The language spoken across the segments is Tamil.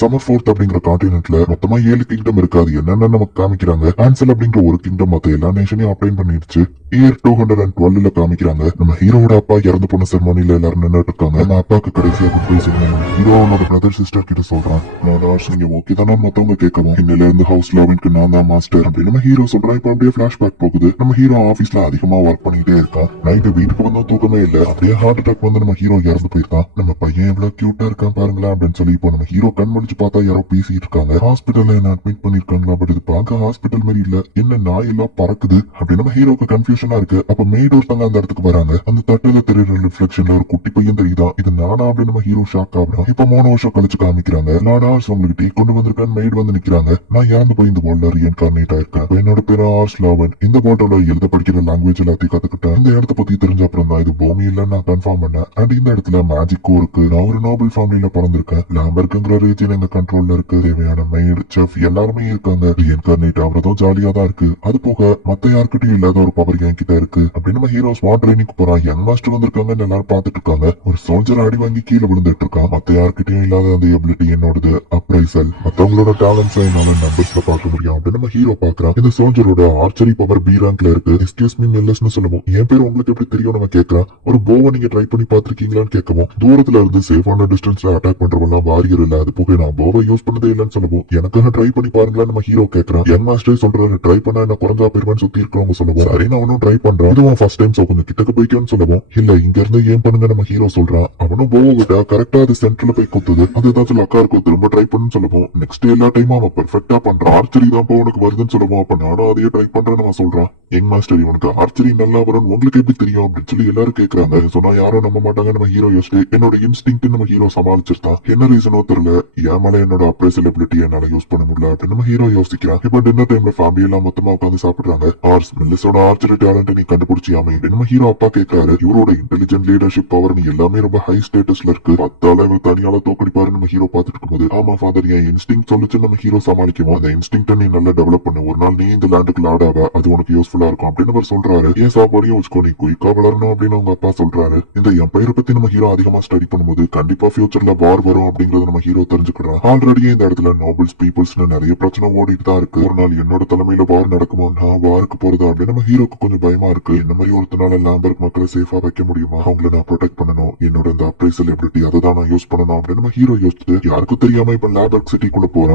சம்மர் ஃபோர்த் அப்படிங்கிற கான்டினென்ட்ல மொத்தமா 7 கிங்டம் இருக்காது என்னன்னு நமக்கு காமிக்கிறாங்க. ஆன்சல் அப்படிங்கிற ஒரு கிங்டம் மொத்த எல்லா நேஷனையும் அப்ளைன் பண்ணிருச்சு. இயர் 212 காமிக்கிறாங்க. நம்ம ஹீரோவோட அப்பா இறந்து போன செரமோனில எல்லாரும் நின்னுட்டு இருக்காங்க. நம்ம அப்பாக்கு கடைசியா குட் பை சொல்லணும். ஹீரோ அவனோட பிரதர் சிஸ்டர் கிட்ட சொல்றான், நீங்க ஓகே தானே மத்தவங்க கேட்கவும், இன்னில இருந்து ஹவுஸ் லாவின்க்கு நான் தான் மாஸ்டர் அப்படின்னு நம்ம ஹீரோ சொல்றான். இப்ப அப்படியே பிளாஷ்பேக் போகுது. நம்ம ஹீரோ ஆபீஸ்ல அதிகமா ஒர்க் பண்ணிட்டே இருக்கான். நைட்டு வீட்டுக்கு வந்தா தூக்கமே இல்ல. அப்படியே ஹார்ட் அட்டாக் வந்து நம்ம ஹீரோ இறந்து போயிருக்கான். நம்ம பையன் எவ்வளவு கியூட்டா இருக்கான் பாருங்களேன் அப்படின்னு சொல்லி இப்போ நம்ம ஹீரோ கண் முடிச்சு பார்த்தா யாரோ பேசிட்டு இருக்காங்க. ஹாஸ்பிட்டல்ல என்ன அட்மிட் பண்ணிருக்காங்களா, பட் இது பார்க்க ஹாஸ்பிட்டல் மாதிரி இல்ல, என்ன நாய் எல்லாம் பறக்குது அப்படின்னு நம்ம ஹீரோக்கு கன்ஃபியூஷனா இருக்கு. அப்ப மெய்டு ஒருத்தங்க அந்த இடத்துக்கு வராங்க. அந்த தட்டுல தெரியுற ரிஃப்ளெக்ஷன்ல ஒரு குட்டி பையன் தெரியுதா, இது நானா அப்படின்னு நம்ம ஹீரோ ஷாக் ஆகுறான். இப்ப 3 வருஷம் கழிச்சு காமிக்கிறாங்க. நானா உங்களுக்கு டீ கொண்டு வந்திருக்கேன் மெய்டு வந்து நிக்கிறாங்க. நான் இறந்து போய் இந்த வேர்ல்ட்ல ரீஇன்கார்னேட் ஆயிருக்கேன். என்னோட பேரு ஆர்ஸ் லாவன். இந்த வேர்ல்டோட எழுத படிக்கிற லாங்குவேஜ் எல்லாத்தையும் கத்துக்கிட்டேன். இந்த இடத்த பத்தி தெரிஞ்ச அப்புறம் தான் இது பூமி இல்லன்னு நான் கன்ஃபார்ம் பண்ணேன். அண்ட் இந்த இடத்துல மேஜிக்கும் இருக்கு. நான் ஒரு நோபல் ஃபேமிலியில பிறந்திருக்கேன். லாம்பர்க்குங்கிற ரீஜன் எங்க கண்ட்ரோல்ல இருக்கு. தேவையான மெய்டு செஃப் எல்லாருமே இருக்காங்க. ரீஇன்கார்னேட் ஆகுறதும் ஜாலியா தான் இருக்கு. அது போக மத்த யாருக்கிட்டையும் இல்லாத ஒரு பவர் என்கிட்ட இருக்கு அப்படின்னு நம்ம ஹீரோ ஸ்மார்ட் ட்ரைனிங் போறான். யங் மாஸ்டர் வந்திருக்காங்கன்னு எல்லாரும் பாத்துட்டு இருக்காங்க. ஒரு சோல்ஜர் அடி வாங்கி கீழே விழுந்துட்டு இருக்கான். மத்த யாருக்கிட்டையும் இல்லாத அந்த எபிலிட்டி என்னோடது. அப்ரைசல் மத்தவங்களோட டேலண்ட்ஸ் என்னால நம்பர்ஸ்ல பார்க்க முடியும் அப்படின்னு நம்ம ஹீரோ பாக்குறான். இந்த சோல்ஜரோட ஆர்ச்சரி பவர் பி ரேங்க்ல இருக்கு. எக்ஸ்கியூஸ் மீ மில்லர்ஸ்னு சொல்லுவோம். என் பேர் உங்களுக்கு எப்படி தெரியும் நம்ம கேட்கறான். ஒரு போவை நீங்க ட்ரை பண்ணி பாத்திருக்கீங்களான்னு கேட்கவும், தூரத்துல இருந்து சேஃபான டிஸ்டன்ஸ்ல அட்டாக் பண்றவங்க வாரியர் இல்ல, அது போக நான் போவை யூஸ் பண்ணதே இல்லன்னு சொல்லுவோம். எனக்காக ட்ரை பண்ணி பாருங்களா நம்ம ஹீரோ கேட்கறான். யங் மாஸ்டர் சொல்றாரு, ட்ரை பண்ணா என்ன குறைஞ்சா பெருமான் சுத்தி இருக்கிறவங்க சொல்லுவோம். சரி நான் அவனும் ட்ரை பண்றான். இதுவும் ஃபர்ஸ்ட் டைம் சோ கொஞ்சம் கிட்டக்கு போய்க்கணும்னு சொல்லுவோம். இல்ல இங்க இருந்து ஏன் பண்ணுங்க நம்ம ஹீரோ சொல்றான். அவனும் போவை விட்டா கரெக்டா அது சென்டர்ல போய் குத்துது. அது ஏதாச்சும் லக்கா இருக்கும், திரும்ப ட்ரை பண்ணுன்னு சொல்லுவோம். நெக்ஸ்ட் எல்லா டைமும் அவன் பெர்ஃபெக்டா பண்றான். ஆர்ச்சரி தான் உனக்கு வருதுன்னு சொல்லுவோம். அப்ப நானும் அதையே ட்ரை பண்றேன்னு அவன் சொல்றான். யங் மாஸ்டர் இவனுக்கு ஆர்ச்சரி நல்லா வரும் உங்களுக்கு எப்படி தெரியும் அப்படின்னு சொல்லி எல்லாரும் கேட்கறாங்க. சொன்னா யாரும் நம்ப மாட்டாங்க. நம்ம ஹீரோ யோசிச்சு என்னோட இன்ஸ்டிங்க்ட் நம்ம ஹீரோ சமாளிச்சிருந்தான். என்ன ரீசனோ தெரியல, என் மேல என்னோட அப்ரைசல் எபிலிட்டி என்னால யூஸ் பண்ண முடியல அப்படின்னு நம்ம ஹீரோ யோசிக்கிறான். இப்ப டின்னர் டைம்ல ஃபேமிலி எல்லாம் மொத்தமா உட்காந்து சாப்பிடுறாங்க. ஆர்ஸ் மில்லிஸோட ஆர்ச்சரி டேலண்ட் நீ கண்டுபிடிச்சியாமே நம்ம ஹீரோ அப்பா கேட்கறாரு. இவரோட இன்டெலிஜென்ட் லீடர்ஷிப் பவர் நீ எல்லாமே ரொம்ப ஹை ஸ்டேட்டஸ்ல இருக்கு, 10 ஆள இவர் தனியால தோக்கடிப்பாரு நம்ம ஹீரோ பாத்துட்டு இருக்கும்போது, ஆமா ஃபாதர் என் இன்ஸ்டிங் சொல்லிச்சு நம்ம ஹீரோ சமாளிக்கும். அந்த இன்ஸ்டிங் நீ நல்லா டெவலப் பண்ணு, ஒரு நாள் நீ இந்த லேண்டுக்கு லார்ட் ஆவ, அது உனக்கு யூஸ்ஃபுல்லா இருக்கும் அப்படின்னு அவர் சொல்றாரு. ஏன் சாப்பாடையும் வச்சுக்கோ, நீ குயிக்கா வளரணும் அப்படின்னு அவங்க அப்பா சொல்றாரு. இந்த எம்பையரை பத்தி நம்ம ஹீரோ அதிகமா ஸ்டடி பண்ணும்போது கண்டிப்பா ஃபியூச்சர்ல வார் வரும் அப்படிங்கறத நம்ம ஹீரோ தெரிஞ்சுக்கிறான். ஆல்ரெடி இந்த இடத்துல நோபல்ஸ் பீப்புள்ஸ்னு நிறைய பிரச்சனை ஓடிட்டு தான் இருக்கு. ஒரு நாள் என்னோட தலைமையில வார் நடக்குமோ, நான் வாருக்கு போறதா அப்படின்னு நம்ம ஹீரோக்கு கொஞ்சம் பயமா இருக்கு. இந்த மாதிரி ஒருத்தனால லாம்பர்க் மக்களை சேஃபா வைக்க முடியுமா, அவங்கள நான் ப்ரொடெக்ட் பண்ணணும், என்னோட இந்த அப்ரைசல் எபிலிட்டி அதை தான் நான் யூஸ் பண்ணணும் அப்படின்னு நம்ம ஹீரோ யோசிச்சுட்டு யாருக்கும் தெரியாம இப்ப லாம்பர்க் சிட்டிக்குள்ள போறோம்.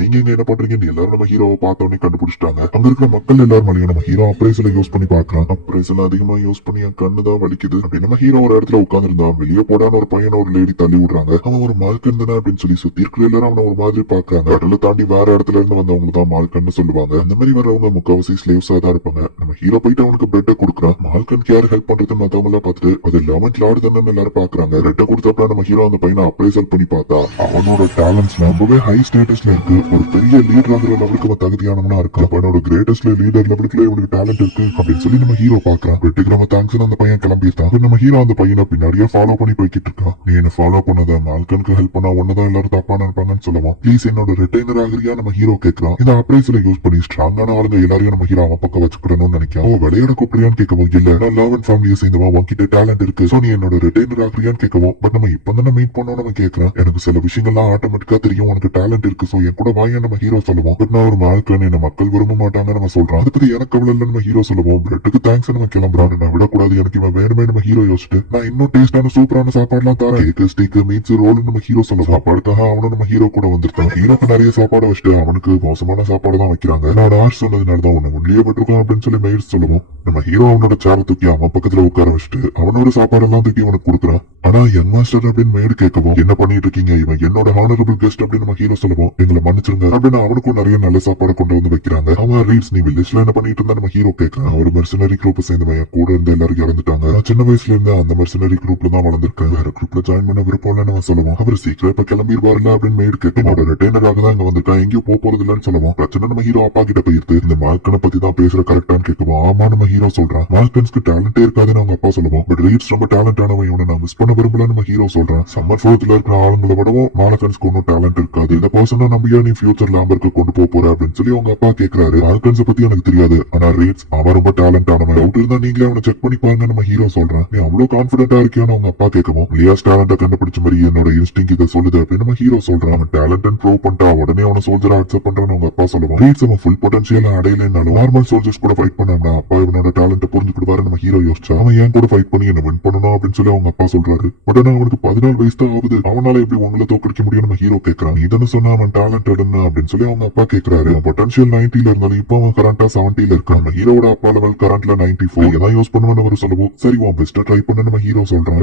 நீங்க இங்க என்ன பண்றீங்கன்னு எல்லாரும் நம்ம ஹீரோவை பார்த்தோன்னே கண்டுபிடிச்சிட்டாங்க. அங்க இருக்கிற மக்கள் எல்லாரும் மலையும் நம்ம ஹீரோ அப்ரைசலை யூஸ் பண்ணி பாக்குறான். அப்ரைசல் அதிகமா யூஸ் பண்ணி என் கண்ணு தான் வலிக்குது அப்படின்னு நம்ம ஹீரோ ஒரு இடத்துல உட்கார்ந்துருந்தான். வெளியே போடான ஒரு பையனை ஒரு லேடி தள்ளி விடுறாங்க. அவன் ஒரு மால்கன் தானே அப்படின்னு சொல்லி சுத்தி இருக்கிற எல்லாரும் அவனை ஒரு மாதிரி பாக்குறாங்க. கடலை தாண்டி வேற இடத்துல இருந்து வந்தவங்க தான் மால்கன்னு சொல்லுவாங்க. அந்த மாதிரி வரவங்க முக்காவசி ஸ்லேவ்ஸா தான் இருப்பாங்க. நம்ம ஹீரோ போயிட்டு அவனுக்கு பிரெட்டை கொடுக்குறான். மால்கனுக்கு யாரு ஹெல்ப் பண்றதுன்னு மத்தவங்க எல்லாம் பார்த்துட்டு அது லெவன்த் லார்டு தானே எல்லாரும் பாக்குறாங்க. பிரெட்டை கொடுத்தப்ப நம்ம ஹீரோ அந்த பையனை அப்ரைசல் பண்ணி பார்த்தா அவனோட டேலண்ட்ஸ் ரொம்பவே ஹை ஸ்டேட்டஸ்ல இருக்கு. ஒரு பெரிய லீடர் ஆகிற லெவலுக்கு அவன் தகுதியானவனா இருக்கு. அவனோட கிரேட்டஸ்ட்ல லீடர் லெவலுக்குள்ள இவனுக்கு டேலண்ட் இருக்கு அப்படின்னு சொல்லி நம்ம ஹீரோ பாக்குறான். வெட்டிக்கிரம தேங்க்ஸ் அந்த பையன் கிளம்பிட்டான். நம்ம ஹீரோ அந்த பையனை பின்னாடியே ஃபாலோ பண்ணி போய்கிட்டு இருக்கான். நீ என்ன ஃபாலோ பண்ணத மால்கனுக்கு ஹெல்ப் பண்ணா ஒன்னதான் எல்லாரும் தப்பா நினைப்பாங்கன்னு சொல்லுவான். ப்ளீஸ் என்னோட ரிட்டைனர் ஆகிறியா நம்ம ஹீரோ கேட்கறான். இந்த அப்ரைசலை யூஸ் பண்ணி ஸ்ட்ராங்கான ஆளுங்க எல்லாரையும் நம்ம ஹீரோ அவன் பக்கம் வச்சுக்கணும்னு நினைக்கான். விளையாட கூப்பிடுறியான்னு கேட்கவும், இல்ல நான் லாவன் ஃபேமிலியை சேர்ந்தவன், உன்கிட்ட டேலண்ட் இருக்கு, சோ நீ என்னோட ரிட்டைனர் ஆகிறியான்னு கேட்கவும், பட் நம்ம இப்ப தானே மீட் பண்ணோம் நம்ம கேட்கறான். எனக்கு சில விஷயங்கள்லாம் ஆட்டோமேட்டிக்கா தெரியும், உனக்கு டேலண்ட் இருக்கு, சோ என் கூட வாயா நம்ம ஹீரோ சொல்லுவோம். பட் நான் ஒரு மால்கன், என்ன மக்கள் விரும்ப மாட்டாங்க நம்ம சொல்றான். அதை பத்தி எனக்கு கவலை இல்ல நம்ம ஹீரோ சொல்லுவோம். பிரெட்டுக்கு தேங்க்ஸ் நம்ம கிளம்புறான். நான் விடக்கூடாது, எனக்கு இவன் வேணுமே நம்ம ஹீரோ யோசிச்சுட்டு நான் இன்னும் டேஸ்டான சூப்பரான சாப்பாடுலாம் தரேன். கேக்கு ஸ்டீக் மீட்ஸ் ரோல் நம்ம ஹீரோ சொல்லுவோம். சாப்பாடுக்காக அவனும் நம்ம ஹீரோ கூட வந்துருக்கான். ஹீரோக்கு நிறைய சாப்பாடு வச்சுட்டு அவனுக்கு மோசமான சாப்பாடு தான் வைக்கிறாங்க. நான் ஆர்ஸ் சொன்னதுனாலதான் உன்னை உள்ளே விட்டுருக்கோம் அப்படின்னு சொல்லி மெயில்ஸ் சொல்லுவோம். நம்ம ஹீரோ அவனோட சேர தூக்கி அவன் பக்கத்துல உட்கார வச்சுட்டு அவனோட சாப்பாடு எல்லாம் தூக்கி அவனுக்கு கொடுக்குறான். ஆனா யங் மாஸ்டர் அப்படின்னு மெய்டு கேட்கவும், என்ன பண்ணிட்டு இருக்கீங்க, இவன் என்னோட ஹானரபிள் கெஸ்ட் அப்படின்னு நம்ம ஹீரோ சொல்லுவோம். எங்களை மன்னிச்சிருங்க அப்படின்னு அவனுக்கும் நிறைய நல்ல சாப்பாடு கொண்டு வந்து வைக்கிறாங்க. அவன் ரீட்ஸ் நீ வில்லேஜ்ல என்ன பண்ணிட்டு இருந்தா நம்ம ஹீரோ கேட்கறான். ஒரு மெர்சனரி குரூப் சேர்ந்தவன் கூட இருந்து எல்லாரும் இறந்துட்டாங்க. நான் சின்ன வயசுல இருந்து அந்த மெர்சனரி குரூப்ல தான் வளர்ந்திருக்கேன். வேற குரூப்ல ஜாயின் பண்ண விருப்பம் இல்லைன்னு நம்ம சொல்லுவோம். அவர் சீக்கிரம் இப்ப கிளம்பிடுவார்ல அப்படின்னு மெய்டு கேட்டு என்னோட ரிட்டைனராக தான் இங்க வந்திருக்கான், எங்கேயும் போறது இல்லன்னு சொல்லுவோம். பிரச்சனை நம்ம ஹீரோ அப்பா கிட்ட போயிருக்கு. இந்த மால்கனை பத்தி தான் பேசுற கரெக்டான்னு கேட்குவோம். ஆமா நம்ம ஹீரோ சொல்றான். மால்கன்ஸ்க்கு டேலண்டே இருக்காதுன்னு அவங்க அப்பா சொல்லுவோம். பட் ரீட்ஸ் ரொம்ப டேலண்ட் ஆனவன், இவனை நான் மிஸ் பண்ண விரும்பல நம்ம ஹீரோ சொல்றான். சம்மர் ஃபோர்த்ல இருக்கிற ஆளுங்களை விடவும் மால்கன்ஸ்க்கு ஒன்னும் டேலண்ட் இருக்காது. இந்த பர்சனை நம்பியா நீ ஃபியூச்சர் லாம்பருக்கு கொண்டு போற அப்படின்னு சொல்லி அவங்க அப்பா கேக்குறாரு. மால்கன்ஸ பத்தி எனக்கு தெரியாது, ஆனா ரீட்ஸ் அவன் ரொம்ப டேலண்ட் ஆனவன். டவுட் இருந்தா நீங்களே அவனை செக் பண்ணி பாருங்க நம்ம ஹீரோ சொல்றான். நீ அவ்வளவு கான்பிடென்டா இருக்கியான்னு அவங்க அப்பா கேட்கவும், லியாஸ் டேலண்ட கண்டுபிடிச்ச மாதிரி என்னோட இன்ஸ்டிங் இதை சொல்லுது அப்படின்னு நம்ம ஹீரோ சொல்றான். அவன் டேலண்ட் ப்ரூவ் பண்ணிட்டா உடனே அவனை சோல்ஜரா அக்செப்ட் பண்றான்னு அவங்க அப்பா சொல்லுவான். ரீட்ஸ் அவன் ஃபுல் பொட்டன்ஷியல் அடையலைன்னாலும் நார்மல் சோல்ஜர்ஸ் கூட ஃபைட் பண்ணாமடா அப்பா இவனோட டேலண்ட் புரிஞ்சுக்கிடுவாரு நம்ம ஹீரோ யோசிச்சா. அவன் ஏன் கூட ஃபைட் பண்ணி என்ன வின் பண்ணணும் அப்படின்னு சொல்லி அவங்க அப்பா சொல்றாரு. பட் ஆனா அவனுக்கு 14 வயசு தான் ஆகுது, அவனால எப்படி உங்களை தோக்கடிக்க முடியும் நம்ம ஹீரோ கேட்கறான். இதன்னு சொன்னா அவன் டேலண்டட் அப்படின்னு சொல்லி அவங்க அப்பா கேட்கறாரு. அவன் பொட்டன்ஷியல் 90ல இருந்தாலும் இப்போ அவன் கரண்டா 70ல இருக்கான். நம்ம ஹீரோட அப்பா லெவல் கரண்ட்ல 94. எதான் யூஸ் பண்ணுவான்னு அவர் சொல்லவும், சரி உன் பெஸ்ட்டா ட்ரை பண்ண நம்ம ஹீரோ சொல்றான்.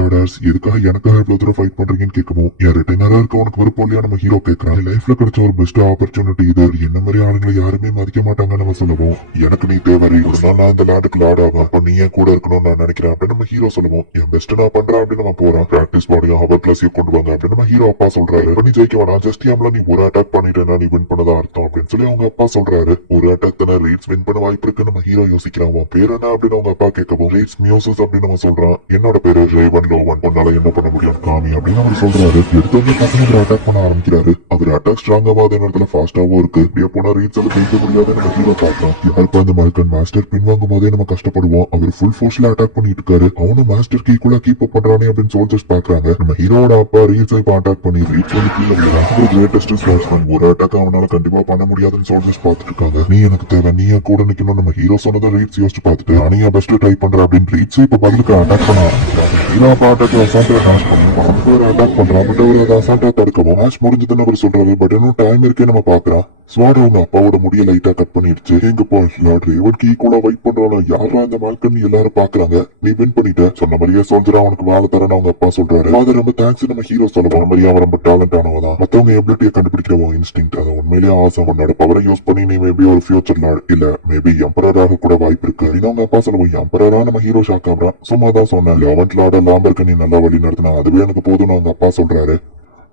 எதுக்காக எனக்காக இவ்வளவு தூரம் ஃபைட் பண்றீங்கன்னு கேட்கவும், என் ரிட்டைனரா இருக்க உனக்கு விருப்பம் இல்லையா நம்ம ஹீரோ கேட்கறான். லைஃப்ல கிடைச்ச ஒரு பெஸ்ட் ஆப்பர்ச்சுனிட்டி இது, என்ன மாதிரி ஆளுங்களை யாருமே மதிக்க மாட்டாங்க நம்ம சொல்லுவோம். எனக்கு நீ தேவை, ஒரு நாள் நான் இந்த லேண்டுக்கு லாட் ஆகும், அப்ப நீ ஏன் கூட இருக்கணும்னு நான் நினைக்கிறேன் அப்படின்னு நம்ம ஹீரோ சொல்லுவோம். என் பெஸ்ட் நான் பண்றேன் அப்படின்னு நம்ம போறோம். பிராக்டிஸ் பாடியும் ஹவர் கிளாஸையும் கொண்டு வாங்க அப்படின்னு நம்ம ஹீரோ அப்பா சொல்றாரு. நீ ஜெயிக்க வேணாம், ஜஸ்ட் ஏம்ல நீ ஒரு அட்டாக் பண்ணிட்டேன்னா நீ வின் பண்ணதா அர்த்தம் அப்படின்னு சொல்லி அவங்க அப்பா சொல்றாரு. ஒரு அட்டாக் தானே, ரீட்ஸ் வின் பண்ண வாய்ப்பு இருக்கு நம்ம ஹீரோ யோசிக்கிறான். பேர் என்ன அப்படின்னு அவங்க அப்பா கேட்கவும், ரீட்ஸ் மியூசஸ் அப்படின்னு நம்ம சொல்றான். என்னோட பேரு ரேவன் லோவன், உன்னால என்ன பண்ண முடியும் காமி அப்படின்னு அவர் சொல்றாரு. எடுத்து வந்து பசங்க ஒரு அட்டாக் பண்ண ஆரம்பிக்கிறாரு. அவர் அட்டாக் ஸ்ட்ராங்காவா அதே நேரத்துல ஃபாஸ்டாவும் இருக்கு. இப்படியே போனா ரீட்ஸ் எல்லாம் ஜெயிக்க முடியாது நம்ம ஹீரோ பார்க்கலாம். யாருப்பா இந்த மால்கன் மாஸ்டர் பின் வாங்கும் போதே நம்ம கஷ்டப்படுவோம். அவர் ஃபுல் ஃபோர்ஸ்ல அட்டாக் பண்ணிட்டு இருக்காரு. அவனும் மாஸ்டருக்கு ஈக்குவலா கீப் அப் பண்றானே அப்படின்னு சோல்ஜர்ஸ் பாக்குறாங்க. நம்ம ஹீரோட அப்பா ரீட்ஸ் இப்ப அட்டாக் பண்ணி ரீட்ஸ் வந்து கீழே விழுறான். கிரேட்டஸ்ட் ஸ்போர்ட்ஸ்மேன், ஒரு அட்டாக் அவனால கண்டிப்பா பண்ண முடியாதுன்னு சோல்ஜர்ஸ் பாத்துட்டு இருக்காங்க. நீ எனக்கு தேவை, நீ கூட நிக்கணும் நம்ம ஹீரோ சொன்னதை ரீட்ஸ் யோசிச்சு பார்த்துட்டு நீ பெஸ்ட் ட்ரை பண்ற அப்படின்னு ரீட்ஸ் இப்ப பதிலுக்கு அட்டாக் பண்ண ஆரம்பிக்கிறாங்க. ஹீரோ அப்பா அட்டாக் அசால்ட்டா மேட்ச் பண்ணுவோம். அட்டாக் பண்றான். பட் அவர் அதை அசால்ட்டா தடுக்கவும் மேட்ச் முடிஞ்சதுன்னு அவர் சொல்றாரு. பட் இன்னும் டைம் இருக்கே நம்ம பாக்குறோம். ஸ்வாட் அவங்க அப்பாவோட முடிய லைட்டா கட் பண்ணிடுச்சு. எங்கப்பா லார்ட் ரேவனுக்கு ஈக்குவலா வெயிட் பண்றானோ யாரா இந்த மால்கன் எல்லாரும் பாக்குறாங்க. நீ வின் பண்ணிட்ட, சொன்ன மாதிரியே சோல்ஜரா அவனுக்கு வேலை தரன்னு அவங்க அப்பா சொல்றாரு. அது ரொம்ப தேங்க்ஸ் நம்ம ஹீரோ சொல்லுவோம். மாதிரியே அவன் ரொம்ப டேலண்ட் ஆனவதான். மத்தவங்க எபிலிட்டியை கண்டுபிடிக்கிறவோ இன்ஸ்டிங், அதை உண்மையிலேயே ஆசை. உன்னோட பவரை யூஸ் பண்ணி நீ மேபி ஒரு ஃபியூச்சர் லார்ட் இல்ல மேபி எம்பரராக கூட வாய்ப்பு இருக்கு அப்படின்னு அவங்க அப்பா சொல்லுவோம். எம்பரரா நம்ம ஹீரோ ஷாக் ஆகுறான். சும்மா தான் சொன்னேன், 11th லார்ட லாம்பருக்கு நீ நல்லா வழி நடத்தினா அதுவே எனக்கு போதும்னு அவங்க அப்பா சொல்றாரு.